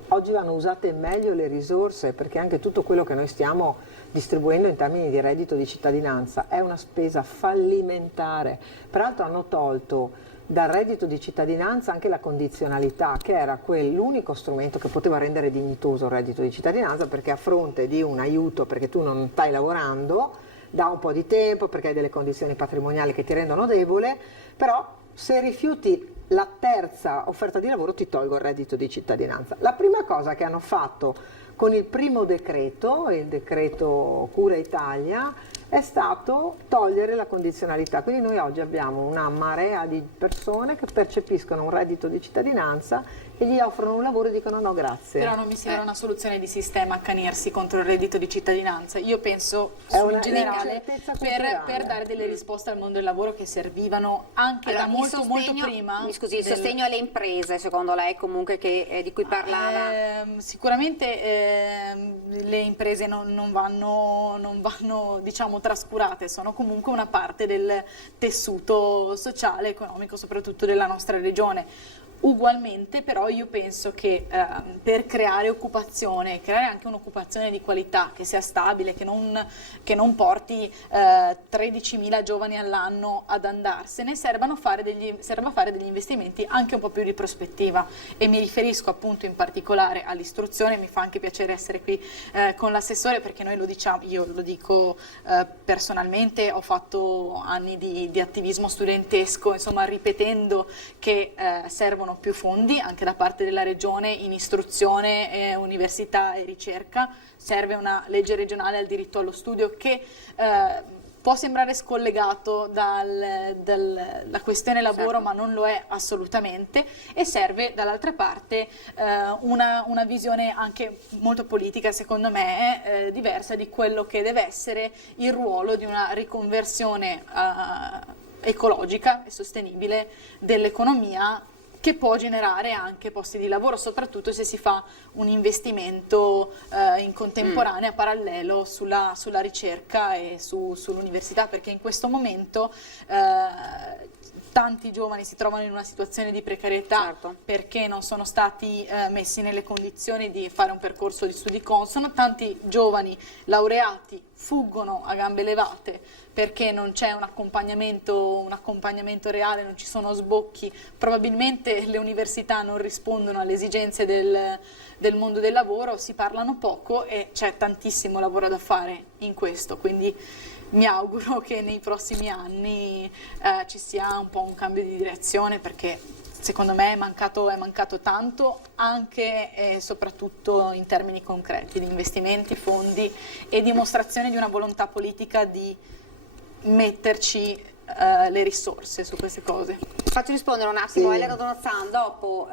Oggi vanno usate meglio le risorse perché anche tutto quello che noi stiamo distribuendo in termini di reddito di cittadinanza è una spesa fallimentare. Peraltro hanno tolto dal reddito di cittadinanza anche la condizionalità, che era l'unico strumento che poteva rendere dignitoso il reddito di cittadinanza, perché a fronte di un aiuto perché tu non stai lavorando da un po' di tempo, perché hai delle condizioni patrimoniali che ti rendono debole, però se rifiuti la terza offerta di lavoro ti tolgo il reddito di cittadinanza. La prima cosa che hanno fatto con il primo decreto, il decreto Cura Italia, è stato togliere la condizionalità. Quindi noi oggi abbiamo una marea di persone che percepiscono un reddito di cittadinanza e gli offrono un lavoro e dicono no grazie. Però non mi sembra una soluzione di sistema accanirsi contro il reddito di cittadinanza. Io penso in generale per dare delle risposte al mondo del lavoro che servivano anche da molto prima. Mi scusi, il sostegno alle imprese secondo lei comunque di cui parlava? Sicuramente le imprese non vanno diciamo trascurate, sono comunque una parte del tessuto sociale e economico soprattutto della nostra regione. Ugualmente però io penso che per creare occupazione, creare anche un'occupazione di qualità che sia stabile, che non porti 13.000 giovani all'anno ad andarsene, serva fare degli investimenti anche un po' più di prospettiva, e mi riferisco appunto in particolare all'istruzione. Mi fa anche piacere essere qui con l'assessore perché noi lo diciamo, io lo dico personalmente, ho fatto anni di attivismo studentesco, insomma ripetendo che servono più fondi anche da parte della regione in istruzione, università e ricerca. Serve una legge regionale al diritto allo studio che può sembrare scollegato dalla questione lavoro, certo, ma non lo è assolutamente, e serve dall'altra parte una visione anche molto politica, secondo me, diversa di quello che deve essere il ruolo di una riconversione ecologica e sostenibile dell'economia, che può generare anche posti di lavoro, soprattutto se si fa un investimento in contemporanea, parallelo sulla ricerca e sull'università, perché in questo momento tanti giovani si trovano in una situazione di precarietà, certo, perché non sono stati messi nelle condizioni di fare un percorso di studi consono. Tanti giovani laureati fuggono a gambe levate perché non c'è un accompagnamento reale, non ci sono sbocchi. Probabilmente le università non rispondono alle esigenze del mondo del lavoro, si parlano poco e c'è tantissimo lavoro da fare in questo, quindi mi auguro che nei prossimi anni ci sia un po' un cambio di direzione, perché secondo me è mancato tanto, anche e soprattutto in termini concreti di investimenti, fondi e dimostrazione di una volontà politica di metterci le risorse su queste cose. Faccio rispondere un attimo a Elena Donazzan, dopo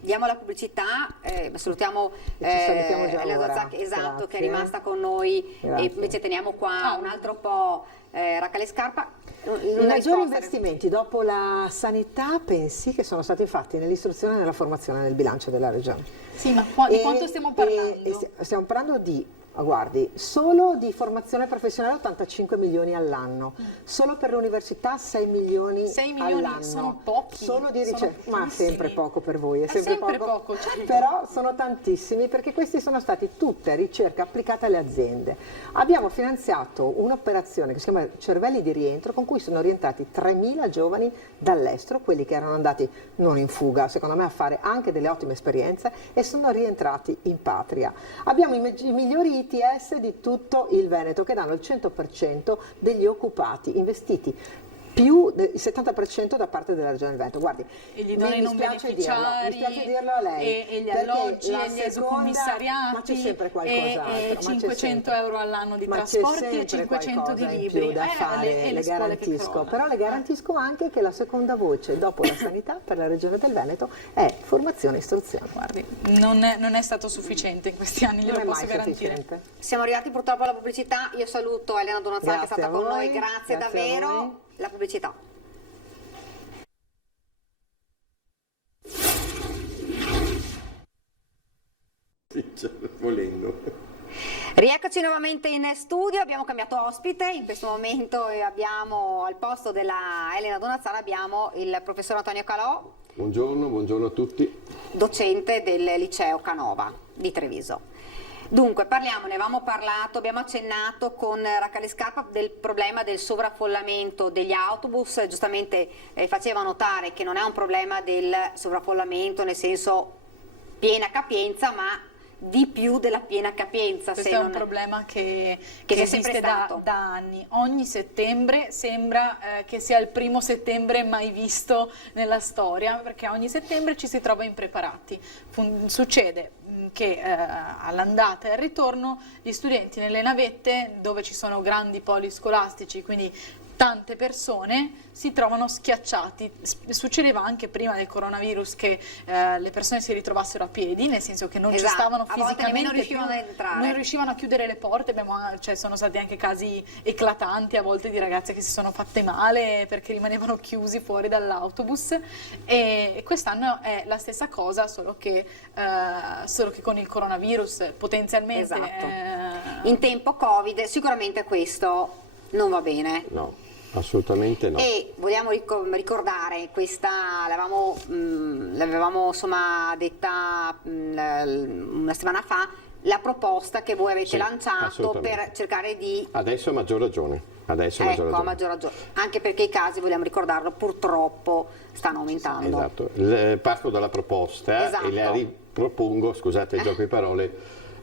diamo la pubblicità, salutiamo Elena Donazzan, esatto, che è rimasta con noi. Grazie. E invece teniamo qua un altro po' Raccalle Scarpa. I maggiori investimenti dopo la sanità, pensi, che sono stati fatti nell'istruzione e nella formazione nel bilancio della Regione. Sì, ma di quanto stiamo parlando? Stiamo parlando di, guardi, solo di formazione professionale 85 milioni all'anno, solo per l'università 6 milioni 6 milioni all'anno. Sono pochi. Solo di ricerca, ma sempre poco per voi, è sempre poco, certo. Però sono tantissimi, perché questi sono stati tutte ricerca applicate alle aziende. Abbiamo finanziato un'operazione che si chiama Cervelli di rientro, con cui sono rientrati 3.000 giovani dall'estero, quelli che erano andati non in fuga, secondo me a fare anche delle ottime esperienze, e sono rientrati in patria. Abbiamo i migliori ITS di tutto il Veneto, che danno il 100% degli occupati investiti, più del 70% da parte della Regione del Veneto. Guardi, e gli idonei non beneficiari, mi spiace dirlo a lei, e gli alloggi e gli seconda, ma c'è sempre qualcos'altro, e 500 euro all'anno di trasporti e 500 di libri da fare, e le garantisco. Però le garantisco anche che la seconda voce dopo la sanità per la Regione del Veneto è formazione e istruzione. Guardi, non è stato sufficiente in questi anni, glielo posso garantire. Sufficiente. Siamo arrivati purtroppo alla pubblicità, io saluto Elena Donazzara che è stata con noi, grazie davvero. La pubblicità. Volendo. Rieccoci nuovamente in studio, abbiamo cambiato ospite, in questo momento abbiamo al posto della Elena Donazzara abbiamo il professor Antonio Calò. Buongiorno a tutti. Docente del liceo Canova di Treviso. Dunque, ne avevamo parlato, abbiamo accennato con Raccalle Scarpa del problema del sovraffollamento degli autobus, giustamente faceva notare che non è un problema del sovraffollamento nel senso piena capienza, ma di più della piena capienza. Questo è un problema che esiste da anni. Ogni settembre sembra che sia il primo settembre mai visto nella storia, perché ogni settembre ci si trova impreparati. Succede che all'andata e al ritorno gli studenti nelle navette, dove ci sono grandi poli scolastici, quindi tante persone, si trovano schiacciati. Succedeva anche prima del coronavirus che le persone si ritrovassero a piedi, nel senso che non ci stavano fisicamente, non riuscivano a chiudere le porte. Sono stati anche casi eclatanti a volte di ragazze che si sono fatte male perché rimanevano chiusi fuori dall'autobus, e quest'anno è la stessa cosa, solo che con il coronavirus potenzialmente. Esatto. In tempo Covid sicuramente questo non va bene. No. Assolutamente no. E vogliamo ricordare, questa l'avevamo insomma detta una settimana fa, la proposta che voi avete lanciato per cercare di... Adesso a maggior ragione. A maggior ragione. Anche perché i casi, vogliamo ricordarlo, purtroppo stanno aumentando. Esatto. Parto dalla proposta e la ripropongo, scusate il gioco di parole,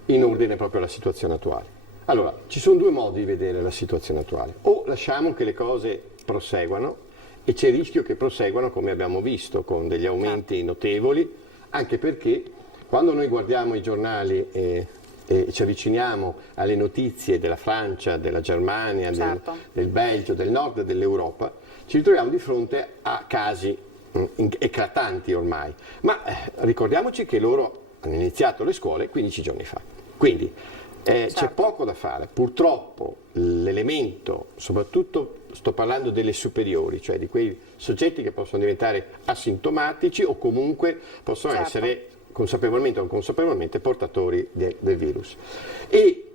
in ordine proprio alla situazione attuale. Allora, ci sono due modi di vedere la situazione attuale: o lasciamo che le cose proseguano, e c'è il rischio che proseguano come abbiamo visto, con degli aumenti notevoli, anche perché quando noi guardiamo i giornali e ci avviciniamo alle notizie della Francia, della Germania, del Belgio, del nord dell'Europa, ci ritroviamo di fronte a casi eclatanti ormai. Ma ricordiamoci che loro hanno iniziato le scuole 15 giorni fa. Quindi c'è poco da fare. Purtroppo l'elemento, soprattutto sto parlando delle superiori, cioè di quei soggetti che possono diventare asintomatici o comunque possono essere consapevolmente o inconsapevolmente portatori del virus. E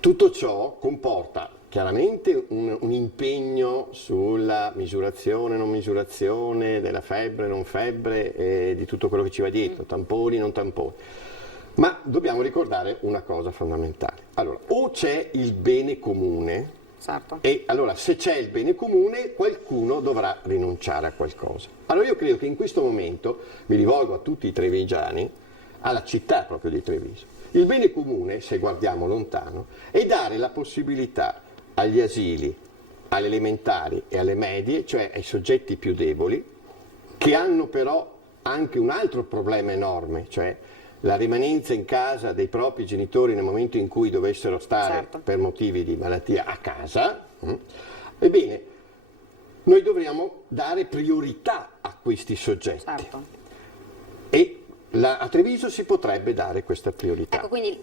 tutto ciò comporta chiaramente un impegno sulla misurazione, non misurazione, della febbre, non febbre, e di tutto quello che ci va dietro, tamponi, non tamponi. Ma dobbiamo ricordare una cosa fondamentale. Allora, o c'è il bene comune, e allora se c'è il bene comune qualcuno dovrà rinunciare a qualcosa. Allora io credo che in questo momento, mi rivolgo a tutti i trevigiani, alla città proprio di Treviso, il bene comune, se guardiamo lontano, è dare la possibilità agli asili, alle elementari e alle medie, cioè ai soggetti più deboli, che hanno però anche un altro problema enorme, cioè la rimanenza in casa dei propri genitori nel momento in cui dovessero stare per motivi di malattia a casa. Ebbene, noi dovremmo dare priorità a questi soggetti. E a Treviso si potrebbe dare questa priorità. Ecco, quindi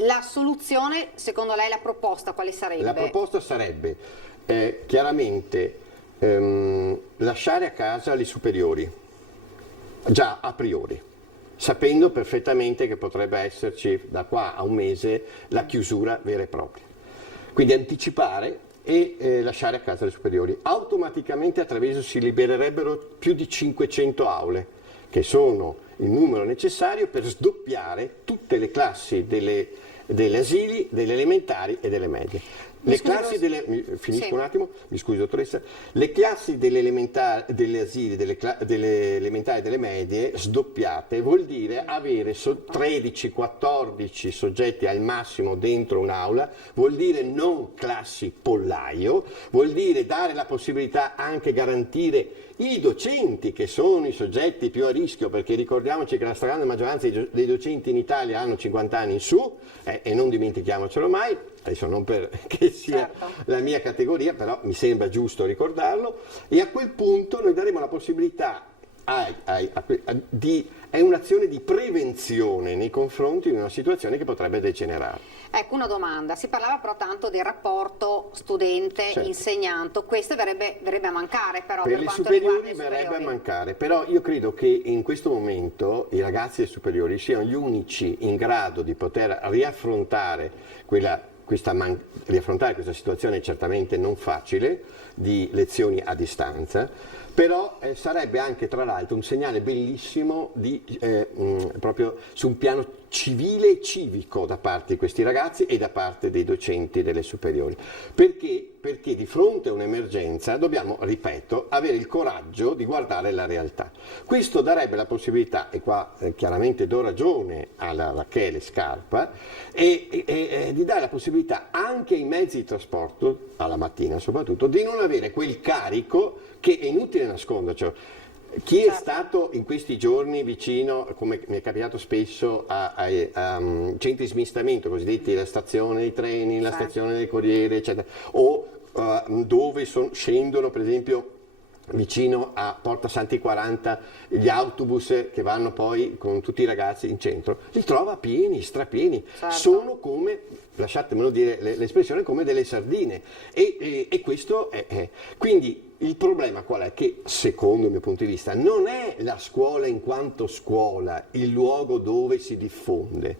la soluzione, secondo lei, la proposta quale sarebbe? La proposta sarebbe chiaramente lasciare a casa le superiori, già a priori, sapendo perfettamente che potrebbe esserci da qua a un mese la chiusura vera e propria. Quindi anticipare e lasciare a casa le superiori. Automaticamente a Treviso si libererebbero più di 500 aule, che sono il numero necessario per sdoppiare tutte le classi delle asili, delle elementari e delle medie. Le classi finisco un attimo, mi scusi dottoressa, le classi delle asili, delle elementari e delle medie sdoppiate vuol dire avere 13-14 soggetti al massimo dentro un'aula, vuol dire non classi pollaio, vuol dire dare la possibilità anche garantire i docenti, che sono i soggetti più a rischio, perché ricordiamoci che la stragrande maggioranza dei docenti in Italia hanno 50 anni in su, e non dimentichiamocelo mai, adesso non perché sia la mia categoria, però mi sembra giusto ricordarlo, e a quel punto noi daremo la possibilità è un'azione di prevenzione nei confronti di una situazione che potrebbe degenerare. Ecco, una domanda, si parlava però tanto del rapporto studente-insegnante, questo verrebbe a mancare però per le superiori verrebbe a mancare, però io credo che in questo momento i ragazzi delle superiori siano gli unici in grado di poter riaffrontare questa situazione certamente non facile di lezioni a distanza, però sarebbe anche tra l'altro un segnale bellissimo proprio su un piano civile e civico da parte di questi ragazzi e da parte dei docenti delle superiori. Perché di fronte a un'emergenza dobbiamo, ripeto, avere il coraggio di guardare la realtà. Questo darebbe la possibilità, e qua chiaramente do ragione alla Rachele Scarpa, di dare la possibilità anche ai mezzi di trasporto, alla mattina soprattutto, di non avere quel carico che è inutile nascondercelo. Chi è stato in questi giorni vicino, come mi è capitato spesso, a centri di smistamento, cosiddetti la stazione dei treni, la stazione del Corriere, eccetera, o dove scendono per esempio vicino a Porta Santi 40 gli autobus che vanno poi con tutti i ragazzi in centro, li trova pieni, strapieni, sono come, lasciatemelo dire l'espressione, come delle sardine, e questo è. Quindi il problema qual è? Che secondo il mio punto di vista non è la scuola in quanto scuola il luogo dove si diffonde,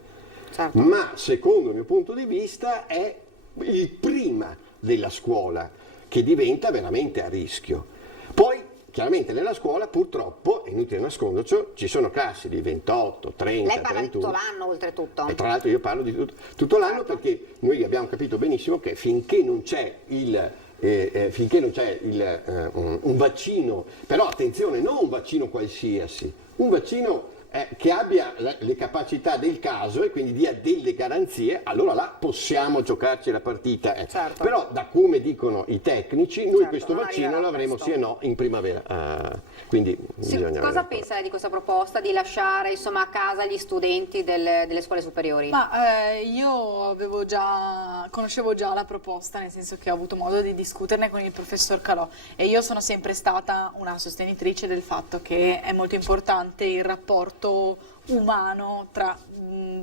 ma secondo il mio punto di vista è il prima della scuola che diventa veramente a rischio. Poi chiaramente nella scuola purtroppo, è inutile nasconderci, ci sono classi di 28, 30, Lei parla 31. di tutto l'anno oltretutto. E tra l'altro io parlo di tutto l'anno perché noi abbiamo capito benissimo che finché non c'è un vaccino, però attenzione, non un vaccino qualsiasi, un vaccino che abbia le capacità del caso e quindi dia delle garanzie, allora là possiamo giocarci la partita. Però da come dicono i tecnici, noi questo vaccino l'avremo sì e no in primavera. Quindi cosa pensa lei di questa proposta di lasciare a casa gli studenti delle scuole superiori? Io conoscevo già la proposta, nel senso che ho avuto modo di discuterne con il professor Calò, e io sono sempre stata una sostenitrice del fatto che è molto importante il rapporto umano tra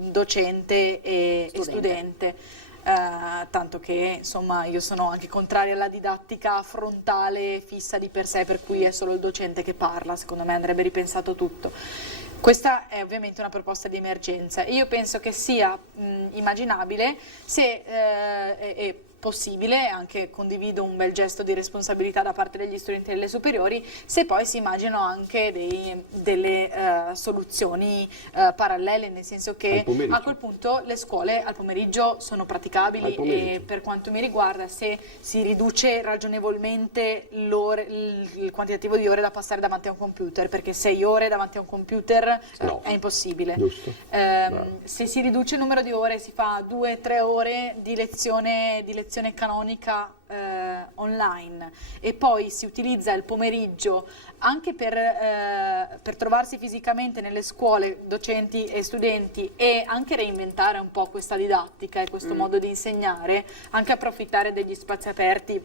docente e studente. Tanto che insomma io sono anche contraria alla didattica frontale fissa di per sé, per cui è solo il docente che parla. Secondo me andrebbe ripensato tutto. Questa è ovviamente una proposta di emergenza. Io penso che sia immaginabile se è possibile, anche condivido un bel gesto di responsabilità da parte degli studenti delle superiori, se poi si immaginano anche delle soluzioni parallele, nel senso che a quel punto le scuole al pomeriggio sono praticabili, e per quanto mi riguarda se si riduce ragionevolmente il quantitativo di ore da passare davanti a un computer, perché 6 ore davanti a un computer è impossibile. Se si riduce il numero di ore, si fa 2-3 ore di lezione canonica online, e poi si utilizza il pomeriggio anche per trovarsi fisicamente nelle scuole, docenti e studenti, e anche reinventare un po' questa didattica e questo modo di insegnare, anche approfittare degli spazi aperti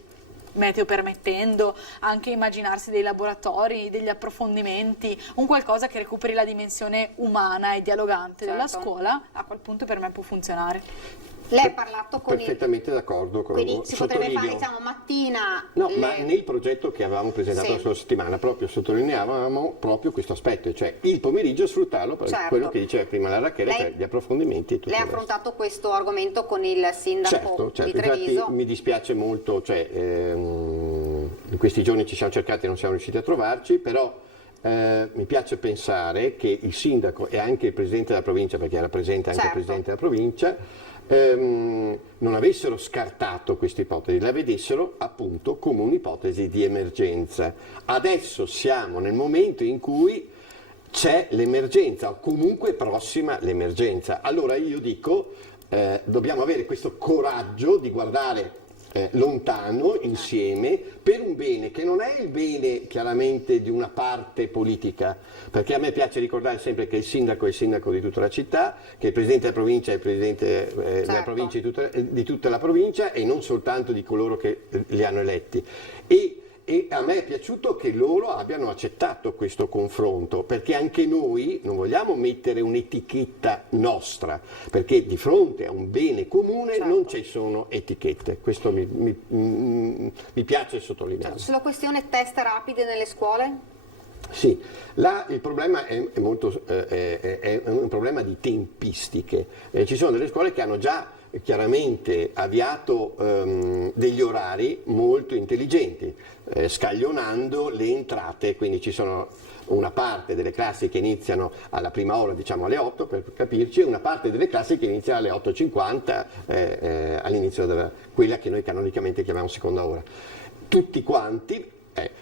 meteo permettendo, anche immaginarsi dei laboratori, degli approfondimenti, un qualcosa che recuperi la dimensione umana e dialogante della scuola, a quel punto per me può funzionare. Lei ha parlato con Perfettamente d'accordo con quindi voi. si potrebbe fare, diciamo, mattina... No, ma nel progetto che avevamo presentato la scorsa settimana proprio sottolineavamo proprio questo aspetto, cioè il pomeriggio sfruttarlo per quello che diceva prima la Rachele, cioè gli approfondimenti e tutto. Lei ha affrontato questo argomento con il sindaco di Treviso? Infatti mi dispiace molto, cioè, in questi giorni ci siamo cercati e non siamo riusciti a trovarci, però mi piace pensare che il sindaco e anche il presidente della provincia, perché era presente anche il presidente della provincia, non avessero scartato questa ipotesi, la vedessero appunto come un'ipotesi di emergenza. Adesso siamo nel momento in cui c'è l'emergenza o comunque prossima l'emergenza. Allora io dico, dobbiamo avere questo coraggio di guardare lontano, insieme, per un bene che non è il bene chiaramente di una parte politica, perché a me piace ricordare sempre che il sindaco è il sindaco di tutta la città, che il presidente della provincia è il presidente della provincia di tutta la provincia e non soltanto di coloro che li hanno eletti. E a me è piaciuto che loro abbiano accettato questo confronto, perché anche noi non vogliamo mettere un'etichetta nostra, perché di fronte a un bene comune non ci sono etichette, questo mi piace sottolineare. Sulla questione test rapide nelle scuole? Sì, là il problema è un problema di tempistiche, ci sono delle scuole che hanno già chiaramente avviato degli orari molto intelligenti, scaglionando le entrate, quindi ci sono una parte delle classi che iniziano alla prima ora, diciamo alle 8 per capirci, e una parte delle classi che iniziano alle 8:50 all'inizio della quella che noi canonicamente chiamiamo seconda ora. Tutti quanti,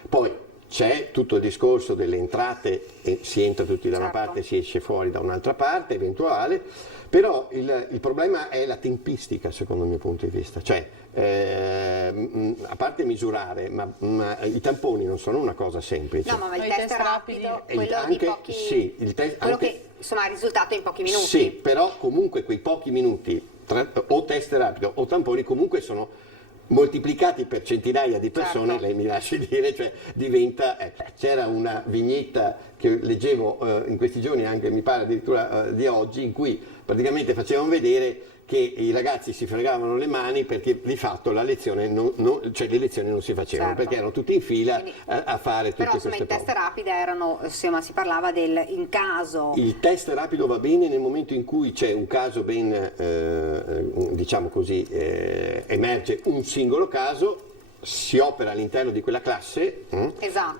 poi c'è tutto il discorso delle entrate, si entra tutti da una parte e si esce fuori da un'altra parte, eventuale, però il problema è la tempistica secondo il mio punto di vista, cioè a parte misurare, ma i tamponi non sono una cosa semplice. No, ma il test rapido, quello anche, di pochi, sì, quello che insomma ha risultato in pochi minuti. Sì, però comunque quei pochi minuti, o test rapido o tamponi, comunque sono moltiplicati per centinaia di persone, lei mi lasci dire, cioè diventa... C'era una vignetta che leggevo in questi giorni, anche mi pare addirittura di oggi, in cui praticamente facevano vedere che i ragazzi si fregavano le mani perché di fatto la lezione cioè le lezioni non si facevano, perché erano tutti in fila a fare tutte queste cose. Però i test rapidi erano, insomma, si parlava del in caso. Il test rapido va bene nel momento in cui c'è un caso ben, diciamo così, emerge un singolo caso, si opera all'interno di quella classe,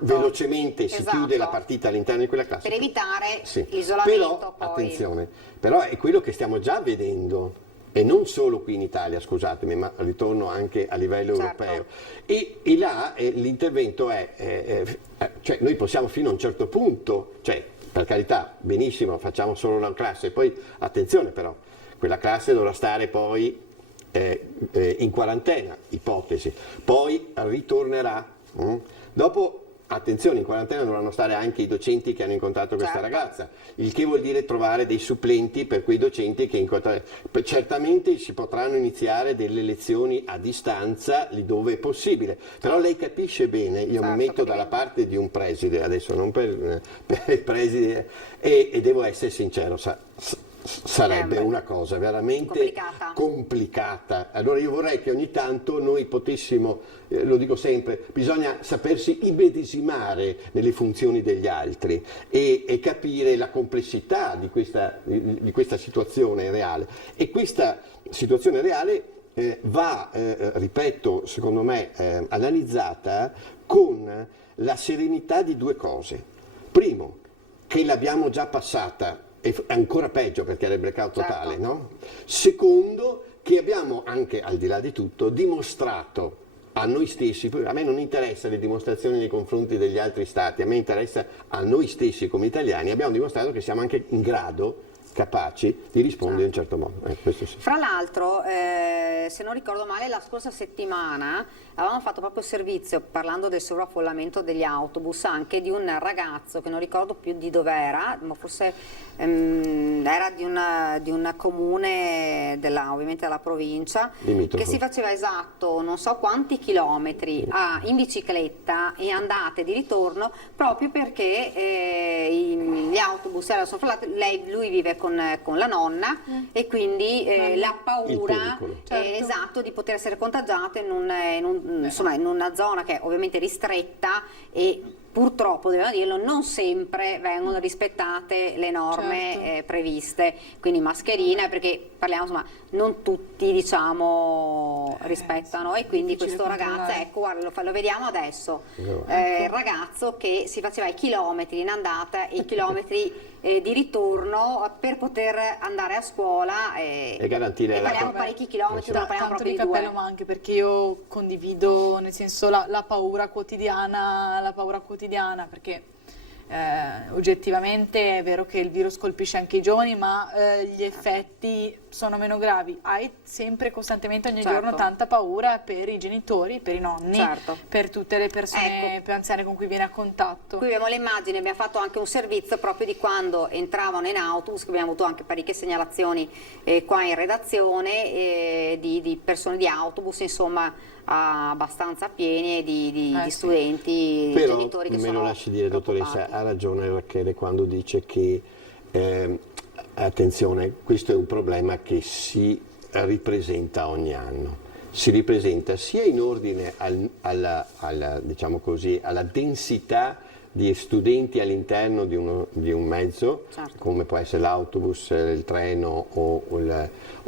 velocemente si chiude la partita all'interno di quella classe. Per evitare l'isolamento. Però, attenzione, però è quello che stiamo già vedendo. E non solo qui in Italia, scusatemi, ma ritorno anche a livello europeo. E là l'intervento cioè noi possiamo fino a un certo punto, cioè per carità, benissimo, facciamo solo una classe, poi attenzione però, quella classe dovrà stare poi in quarantena, ipotesi, poi ritornerà. Dopo, attenzione, in quarantena dovranno stare anche i docenti che hanno incontrato questa ragazza, il che vuol dire trovare dei supplenti per quei docenti che incontrano. Certamente si potranno iniziare delle lezioni a distanza lì dove è possibile, però lei capisce bene, io mi metto dalla parte di un preside, adesso non per il preside, e devo essere sincero, sarebbe una cosa veramente complicata. Allora io vorrei che ogni tanto noi potessimo, lo dico sempre, bisogna sapersi immedesimare nelle funzioni degli altri e capire la complessità di questa situazione reale. E questa situazione reale va, ripeto, secondo me, analizzata con la serenità di due cose. Primo, che l'abbiamo già passata, è ancora peggio perché era il blackout totale, no? Secondo, che abbiamo anche, al di là di tutto, dimostrato a noi stessi, a me non interessa le dimostrazioni nei confronti degli altri stati, a me interessa a noi stessi come italiani, abbiamo dimostrato che siamo anche in grado, capaci di rispondere in un certo modo. Questo sì. Fra l'altro, se non ricordo male, la scorsa settimana avevamo fatto proprio servizio, parlando del sovraffollamento degli autobus, anche di un ragazzo che non ricordo più di dov'era, ma forse era di un comune ovviamente della provincia, Limitrofo. che si faceva esatto non so quanti chilometri in bicicletta e andate di ritorno, proprio perché gli autobus erano sovraffollati. Lui vive con la nonna e quindi la paura esatto, di poter essere contagiata in una zona che è ovviamente ristretta e purtroppo, dobbiamo dirlo, non sempre vengono rispettate le norme previste, quindi mascherina, perché parliamo, insomma, non tutti, diciamo, rispettano, e quindi questo ragazzo, ecco, guarda, lo vediamo adesso, il ragazzo che si faceva i chilometri in andata e i chilometri di ritorno per poter andare a scuola e garantire parliamo parecchi chilometri, non parliamo tanto proprio di di cappello, ma anche perché io condivido, nel senso, la paura quotidiana, perché oggettivamente è vero che il virus colpisce anche i giovani, ma gli effetti sono meno gravi. Hai sempre, costantemente, ogni giorno tanta paura per i genitori, per i nonni, per tutte le persone più anziane con cui viene a contatto. Qui abbiamo le immagini, abbiamo fatto anche un servizio proprio di quando entravano in autobus, che abbiamo avuto anche parecchie segnalazioni qua in redazione di persone di autobus, insomma, abbastanza pieni di studenti, però genitori che me sono lo lasci dire, dottoressa, ha ragione Rachele quando dice che attenzione, questo è un problema che si ripresenta ogni anno, si ripresenta sia in ordine diciamo così, alla densità di studenti all'interno di un mezzo, come può essere l'autobus, il treno o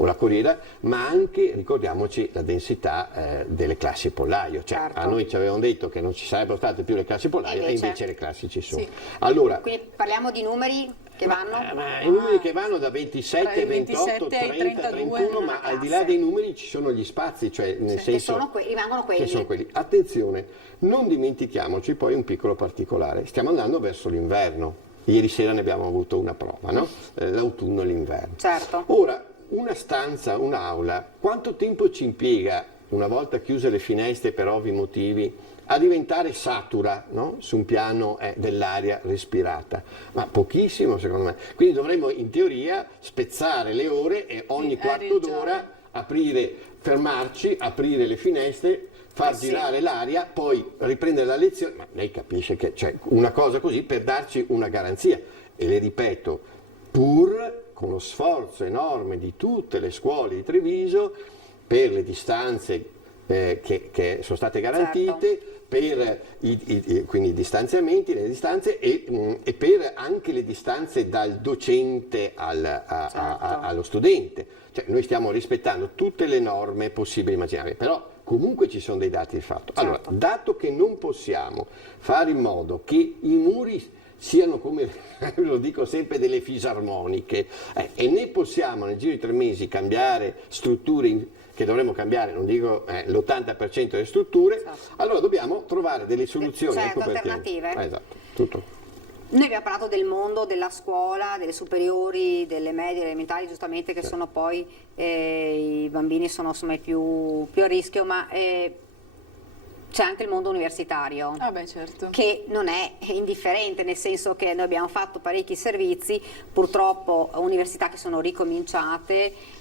la corriera, ma anche, ricordiamoci, la densità delle classi pollaio. Cioè, a noi ci avevano detto che non ci sarebbero state più le classi pollaio e invece le classi ci sono. Allora, quindi parliamo di numeri che vanno? I numeri che vanno da 27, 28, 30, 31, ma al di là dei numeri ci sono gli spazi, cioè nel senso rimangono quelli. Che sono quelli. Attenzione, non dimentichiamoci poi un piccolo particolare, stiamo andando verso l'inverno. Ieri sera ne abbiamo avuto una prova, no? L'autunno e l'inverno. Ora, una stanza, un'aula, quanto tempo ci impiega, una volta chiuse le finestre per ovvi motivi, a diventare satura, no? Su un piano dell'aria respirata? Ma pochissimo, secondo me. Quindi dovremmo in teoria spezzare le ore e ogni quarto d'ora fermarci, aprire le finestre, far girare l'aria, poi riprendere la lezione. Ma lei capisce che c'è una cosa così per darci una garanzia. E le ripeto, pur con lo sforzo enorme di tutte le scuole di Treviso per le distanze che sono state garantite, per quindi i distanziamenti, le distanze e per anche le distanze dal docente allo studente. Cioè, noi stiamo rispettando tutte le norme possibili e immaginabili, però comunque ci sono dei dati di fatto. Allora, dato che non possiamo fare in modo che i muri siano, come lo dico sempre, delle fisarmoniche, e né possiamo nel giro di 3 mesi cambiare strutture che dovremmo cambiare, non dico l'80% delle strutture, allora dobbiamo trovare delle soluzioni alternative. Esatto, tutto. Noi abbiamo parlato del mondo della scuola, delle superiori, delle medie, delle elementari, giustamente, che sono poi i bambini sono insomma più a rischio, ma c'è anche il mondo universitario, che non è indifferente, nel senso che noi abbiamo fatto parecchi servizi, purtroppo università che sono ricominciate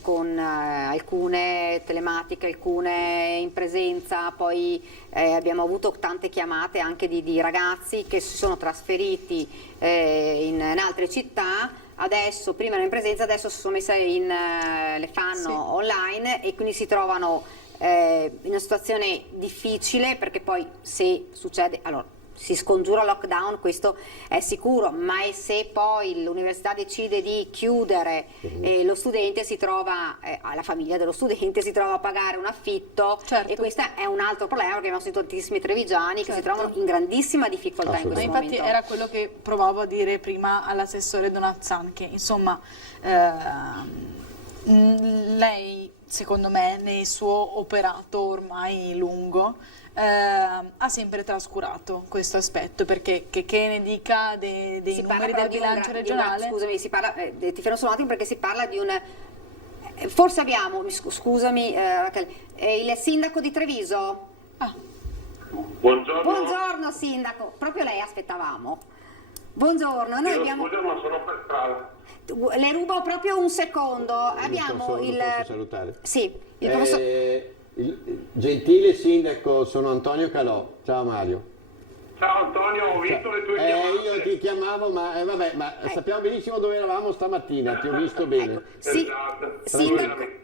con alcune telematiche, alcune in presenza, poi abbiamo avuto tante chiamate anche di ragazzi che si sono trasferiti in altre città. Adesso, prima erano in presenza, adesso si sono messe le fanno online e quindi si trovano in una situazione difficile, perché poi se succede, allora si scongiura il lockdown, questo è sicuro, ma se poi l'università decide di chiudere lo studente si trova, la famiglia dello studente si trova a pagare un affitto, e questo è un altro problema, perché abbiamo sentito tantissimi trevigiani che si trovano in grandissima difficoltà in questo momento. Infatti era quello che provavo a dire prima all'assessore Donazzan, che insomma lei, secondo me, nel suo operato ormai lungo, ha sempre trascurato questo aspetto, perché che ne dica dei numeri del bilancio regionale. Scusami, ti fermo solo un attimo perché si parla di un... Forse abbiamo, scusami Rachele, il sindaco di Treviso? Buongiorno. Buongiorno sindaco, proprio lei aspettavamo. Buongiorno, noi abbiamo... Scusa, ma sono per strada. Le rubo proprio un secondo. Abbiamo il... Posso salutare? Sì, il professor... Il gentile sindaco, sono Antonio Calò. Ciao Mario. Ciao Antonio, ho visto le tue chiamate. Io ti chiamavo, ma sappiamo benissimo dove eravamo stamattina, ti ho visto bene. Sì,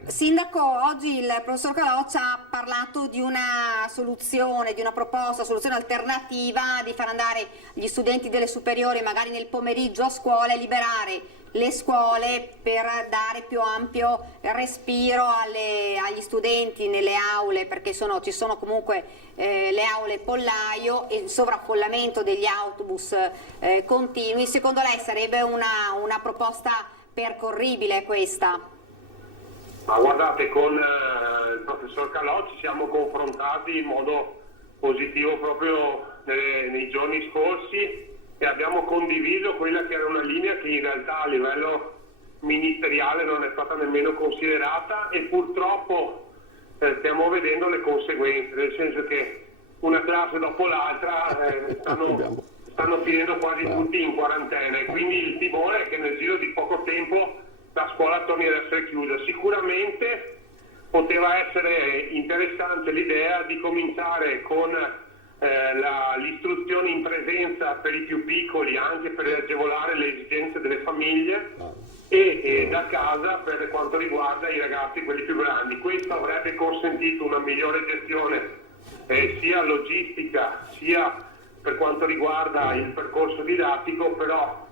sindaco, oggi il professor Calò ci ha parlato di una soluzione, di una proposta, soluzione alternativa di far andare gli studenti delle superiori magari nel pomeriggio a scuola e liberare le scuole per dare più ampio respiro agli studenti nelle aule, perché ci sono comunque le aule pollaio e il sovraffollamento degli autobus continui. Secondo lei sarebbe una proposta percorribile questa? Ma guardate, con il professor Calò ci siamo confrontati in modo positivo proprio nei giorni scorsi e abbiamo condiviso quella che era una linea che in realtà a livello ministeriale non è stata nemmeno considerata e purtroppo stiamo vedendo le conseguenze, nel senso che una classe dopo l'altra stanno finendo quasi tutti in quarantena e quindi il timore è che nel giro di poco tempo la scuola torni ad essere chiusa. Sicuramente poteva essere interessante l'idea di cominciare con l'istruzione in presenza per i più piccoli, anche per agevolare le esigenze delle famiglie e da casa per quanto riguarda i ragazzi quelli più grandi. Questo avrebbe consentito una migliore gestione sia logistica sia per quanto riguarda il percorso didattico, però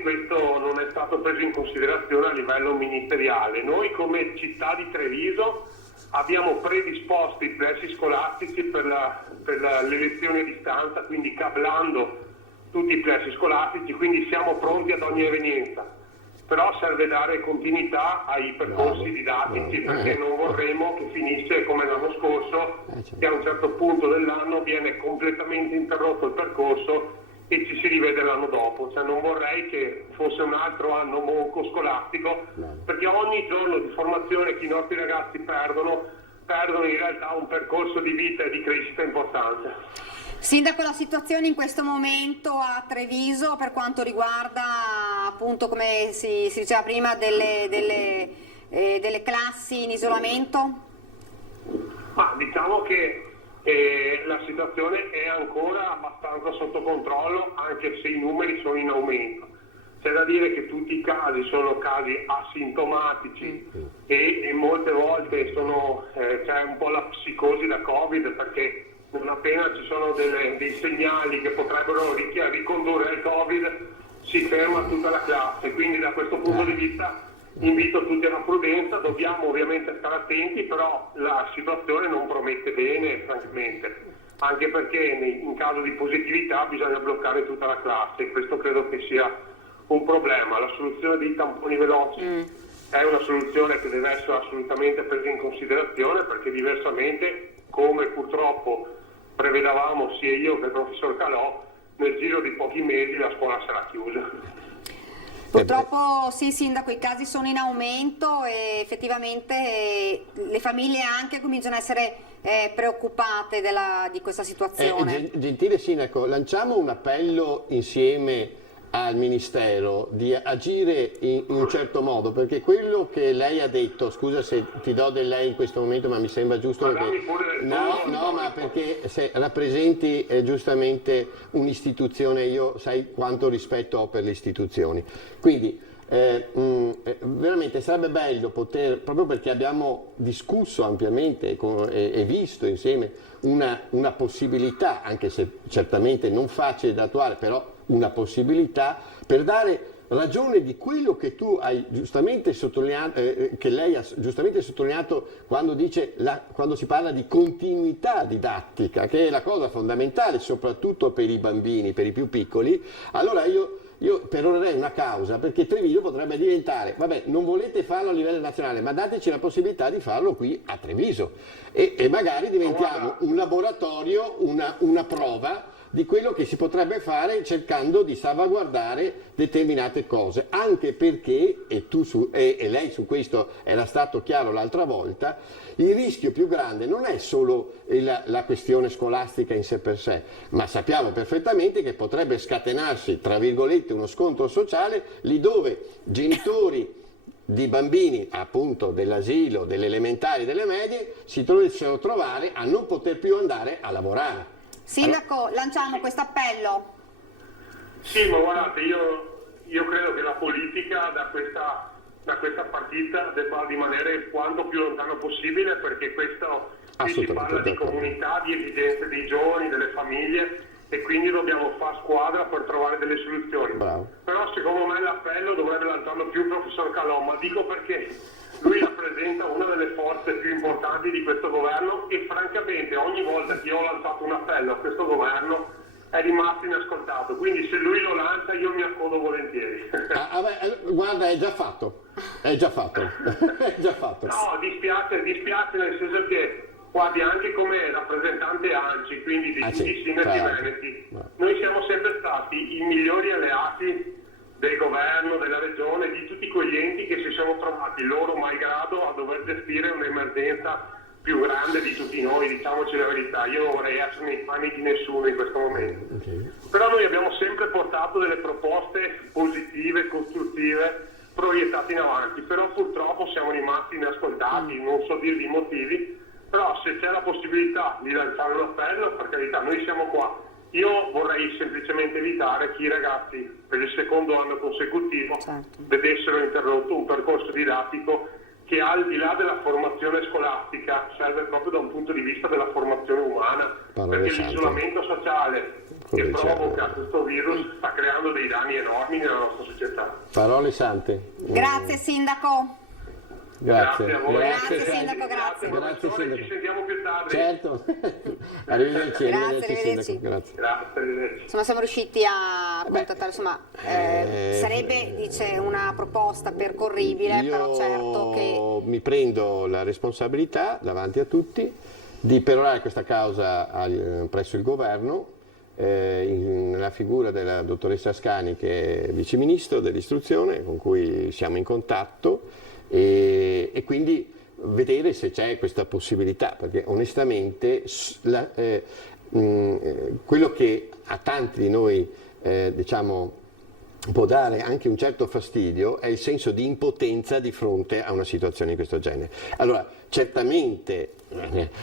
questo non è stato preso in considerazione a livello ministeriale. Noi come città di Treviso abbiamo predisposto i plessi scolastici per le lezioni a distanza, quindi cablando tutti i plessi scolastici, quindi siamo pronti ad ogni evenienza. Però serve dare continuità ai percorsi didattici perché non vorremmo che finisse come l'anno scorso, che a un certo punto dell'anno viene completamente interrotto il percorso e ci si rivede l'anno dopo. Cioè non vorrei che fosse un altro anno monco scolastico, perché ogni giorno di formazione che i nostri ragazzi perdono in realtà un percorso di vita e di crescita importante. Sindaco, la situazione in questo momento a Treviso per quanto riguarda appunto, come si diceva prima, delle classi in isolamento? Ma diciamo che la situazione è ancora abbastanza sotto controllo, anche se i numeri sono in aumento. C'è da dire che tutti i casi sono casi asintomatici e molte volte c'è un po' la psicosi da Covid, perché non appena ci sono dei segnali che potrebbero ricondurre al Covid si ferma tutta la classe, quindi da questo punto di vista invito tutti alla prudenza, dobbiamo ovviamente stare attenti, però la situazione non promette bene francamente, anche perché in caso di positività bisogna bloccare tutta la classe e questo credo che sia un problema. La soluzione dei tamponi veloci è una soluzione che deve essere assolutamente presa in considerazione, perché diversamente, come purtroppo prevedavamo sia io che il professor Calò, nel giro di pochi mesi la scuola sarà chiusa. Purtroppo sì, sindaco, i casi sono in aumento e effettivamente le famiglie anche cominciano a essere preoccupate di questa situazione. Gentile sindaco, lanciamo un appello insieme al Ministero di agire in un certo modo, perché quello che lei ha detto, scusa se ti do del lei in questo momento, ma mi sembra giusto ma perché se rappresenti giustamente un'istituzione, io sai quanto rispetto ho per le istituzioni, quindi veramente sarebbe bello poter, proprio perché abbiamo discusso ampiamente e visto insieme una possibilità, anche se certamente non facile da attuare, però una possibilità per dare ragione di quello che tu hai giustamente sottolineato, che lei ha giustamente sottolineato quando si parla di continuità didattica, che è la cosa fondamentale soprattutto per i bambini, per i più piccoli. Allora io io perorerei una causa perché Treviso potrebbe diventare, vabbè, non volete farlo a livello nazionale, ma dateci la possibilità di farlo qui a Treviso e magari diventiamo un laboratorio, una prova di quello che si potrebbe fare cercando di salvaguardare determinate cose, anche perché, e lei su questo era stato chiaro l'altra volta, il rischio più grande non è solo la questione scolastica in sé per sé, ma sappiamo perfettamente che potrebbe scatenarsi, tra virgolette, uno scontro sociale lì dove genitori di bambini appunto dell'asilo, delle elementari, delle medie si dovessero trovare a non poter più andare a lavorare. Sindaco, lanciamo questo appello. Sì, ma guardate, io credo che la politica da questa partita debba rimanere quanto più lontano possibile, perché qui si parla di comunità, di esigenze dei giovani, delle famiglie, e quindi dobbiamo fare squadra per trovare delle soluzioni. Bravo. Però secondo me l'appello dovrebbe lanciarlo più il professor Calò, ma dico perché lui rappresenta una delle forze più importanti di questo governo e francamente ogni volta che io ho lanciato un appello a questo governo è rimasto inascoltato, quindi se lui lo lancia io mi accodo volentieri. Guarda, è già fatto. È già fatto. No, dispiace nel senso che, guardi, anche come rappresentante ANCI, quindi di tutti i sindaci veneti, noi siamo sempre stati i migliori alleati del governo, della regione, di tutti quegli enti che si sono trovati loro malgrado a dover gestire un'emergenza più grande di tutti noi, diciamoci la verità. Io non vorrei essere nei panni di nessuno in questo momento. Però noi abbiamo sempre portato delle proposte positive, costruttive, proiettate in avanti, però purtroppo siamo rimasti inascoltati, non so dirvi i motivi, però se c'è la possibilità di lanciare un appello, per carità, noi siamo qua. Io vorrei semplicemente evitare che i ragazzi per il secondo anno consecutivo vedessero interrotto un percorso didattico che al di là della formazione scolastica serve proprio da un punto di vista della formazione umana, perché l'isolamento sociale che provoca questo virus sta creando dei danni enormi nella nostra società. Parole sante. Grazie Sindaco. Grazie a voi. Grazie Sindaco, grazie. Grazie Sindaco. Ci sentiamo più tardi. Certo. Arrivederci, Arrivederci. Sindaco. Grazie. Arrivederci. Insomma, siamo riusciti a contattare, insomma, sarebbe, dice, una proposta percorribile, però certo che... Mi prendo la responsabilità davanti a tutti di perorare questa causa presso il governo, nella figura della dottoressa Ascani, che è viceministro dell'istruzione, con cui siamo in contatto, e quindi vedere se c'è questa possibilità, perché onestamente quello che a tanti di noi diciamo può dare anche un certo fastidio è il senso di impotenza di fronte a una situazione di questo genere. Allora, certamente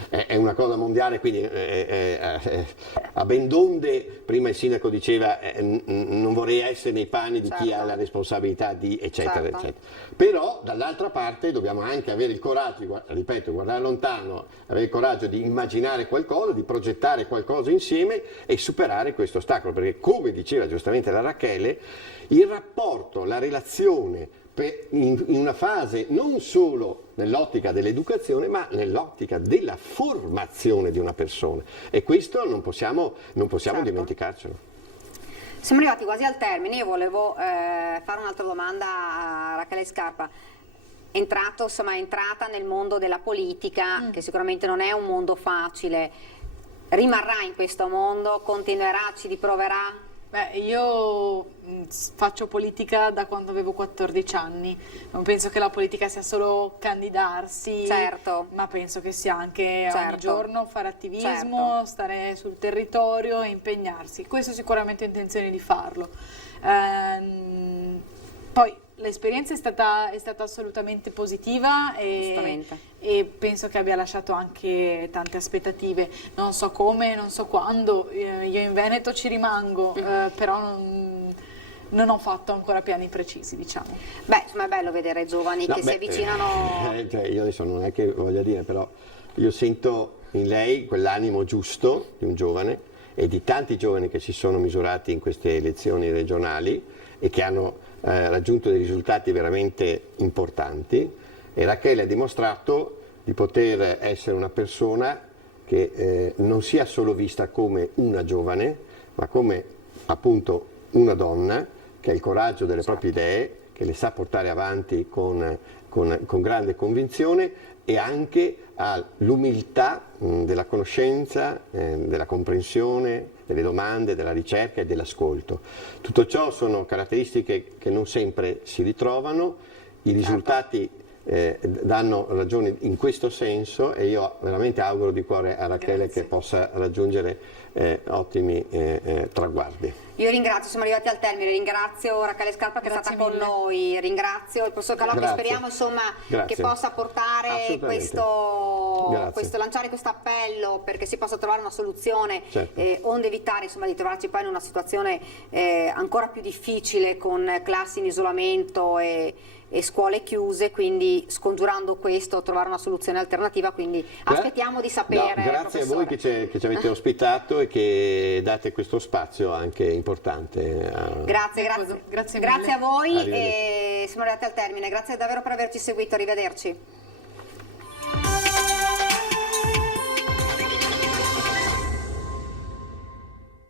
è una cosa mondiale, quindi a ben donde, prima il sindaco diceva non vorrei essere nei panni di chi ha la responsabilità di eccetera eccetera, però dall'altra parte dobbiamo anche avere il coraggio, ripeto, guardare lontano, avere il coraggio di immaginare qualcosa, di progettare qualcosa insieme e superare questo ostacolo, perché come diceva giustamente la Rachele, il rapporto, la relazione in una fase non solo nell'ottica dell'educazione ma nell'ottica della formazione di una persona, e questo non possiamo dimenticarcelo. Siamo arrivati quasi al termine, io volevo fare un'altra domanda a Rachele Scarpa. È entrata nel mondo della politica, che sicuramente non è un mondo facile, rimarrà in questo mondo, continuerà, ci riproverà? Beh, io faccio politica da quando avevo 14 anni, non penso che la politica sia solo candidarsi, ma penso che sia anche ogni giorno fare attivismo, stare sul territorio e impegnarsi. Questo sicuramente ho intenzione di farlo. Poi l'esperienza è stata assolutamente positiva e penso che abbia lasciato anche tante aspettative. Non so come, non so quando, io in Veneto ci rimango, però non ho fatto ancora piani precisi, diciamo. Beh, insomma è bello vedere giovani che si avvicinano... Io adesso non è che voglia dire, però io sento in lei quell'animo giusto di un giovane e di tanti giovani che si sono misurati in queste elezioni regionali e che hanno raggiunto dei risultati veramente importanti, e Rachele ha dimostrato di poter essere una persona che non sia solo vista come una giovane, ma come appunto una donna, che che ha il coraggio delle proprie idee, che le sa portare avanti con grande convinzione, e anche ha l'umiltà della conoscenza, della comprensione, delle domande, della ricerca e dell'ascolto. Tutto ciò sono caratteristiche che non sempre si ritrovano, i risultati danno ragione in questo senso, e io veramente auguro di cuore a Rachele che possa raggiungere ottimi traguardi. Io ringrazio, siamo arrivati al termine, ringrazio Rachele Scarpa che è stata con noi, ringrazio il professor Calò che speriamo che possa portare questo, lanciare questo appello perché si possa trovare una soluzione, onde evitare di trovarci poi in una situazione ancora più difficile con classi in isolamento e scuole chiuse, quindi scongiurando questo trovare una soluzione alternativa, quindi aspettiamo di sapere. Grazie a voi che ci avete ospitato e che date questo spazio anche importante. Grazie a voi e siamo arrivati al termine, grazie davvero per averci seguito, arrivederci.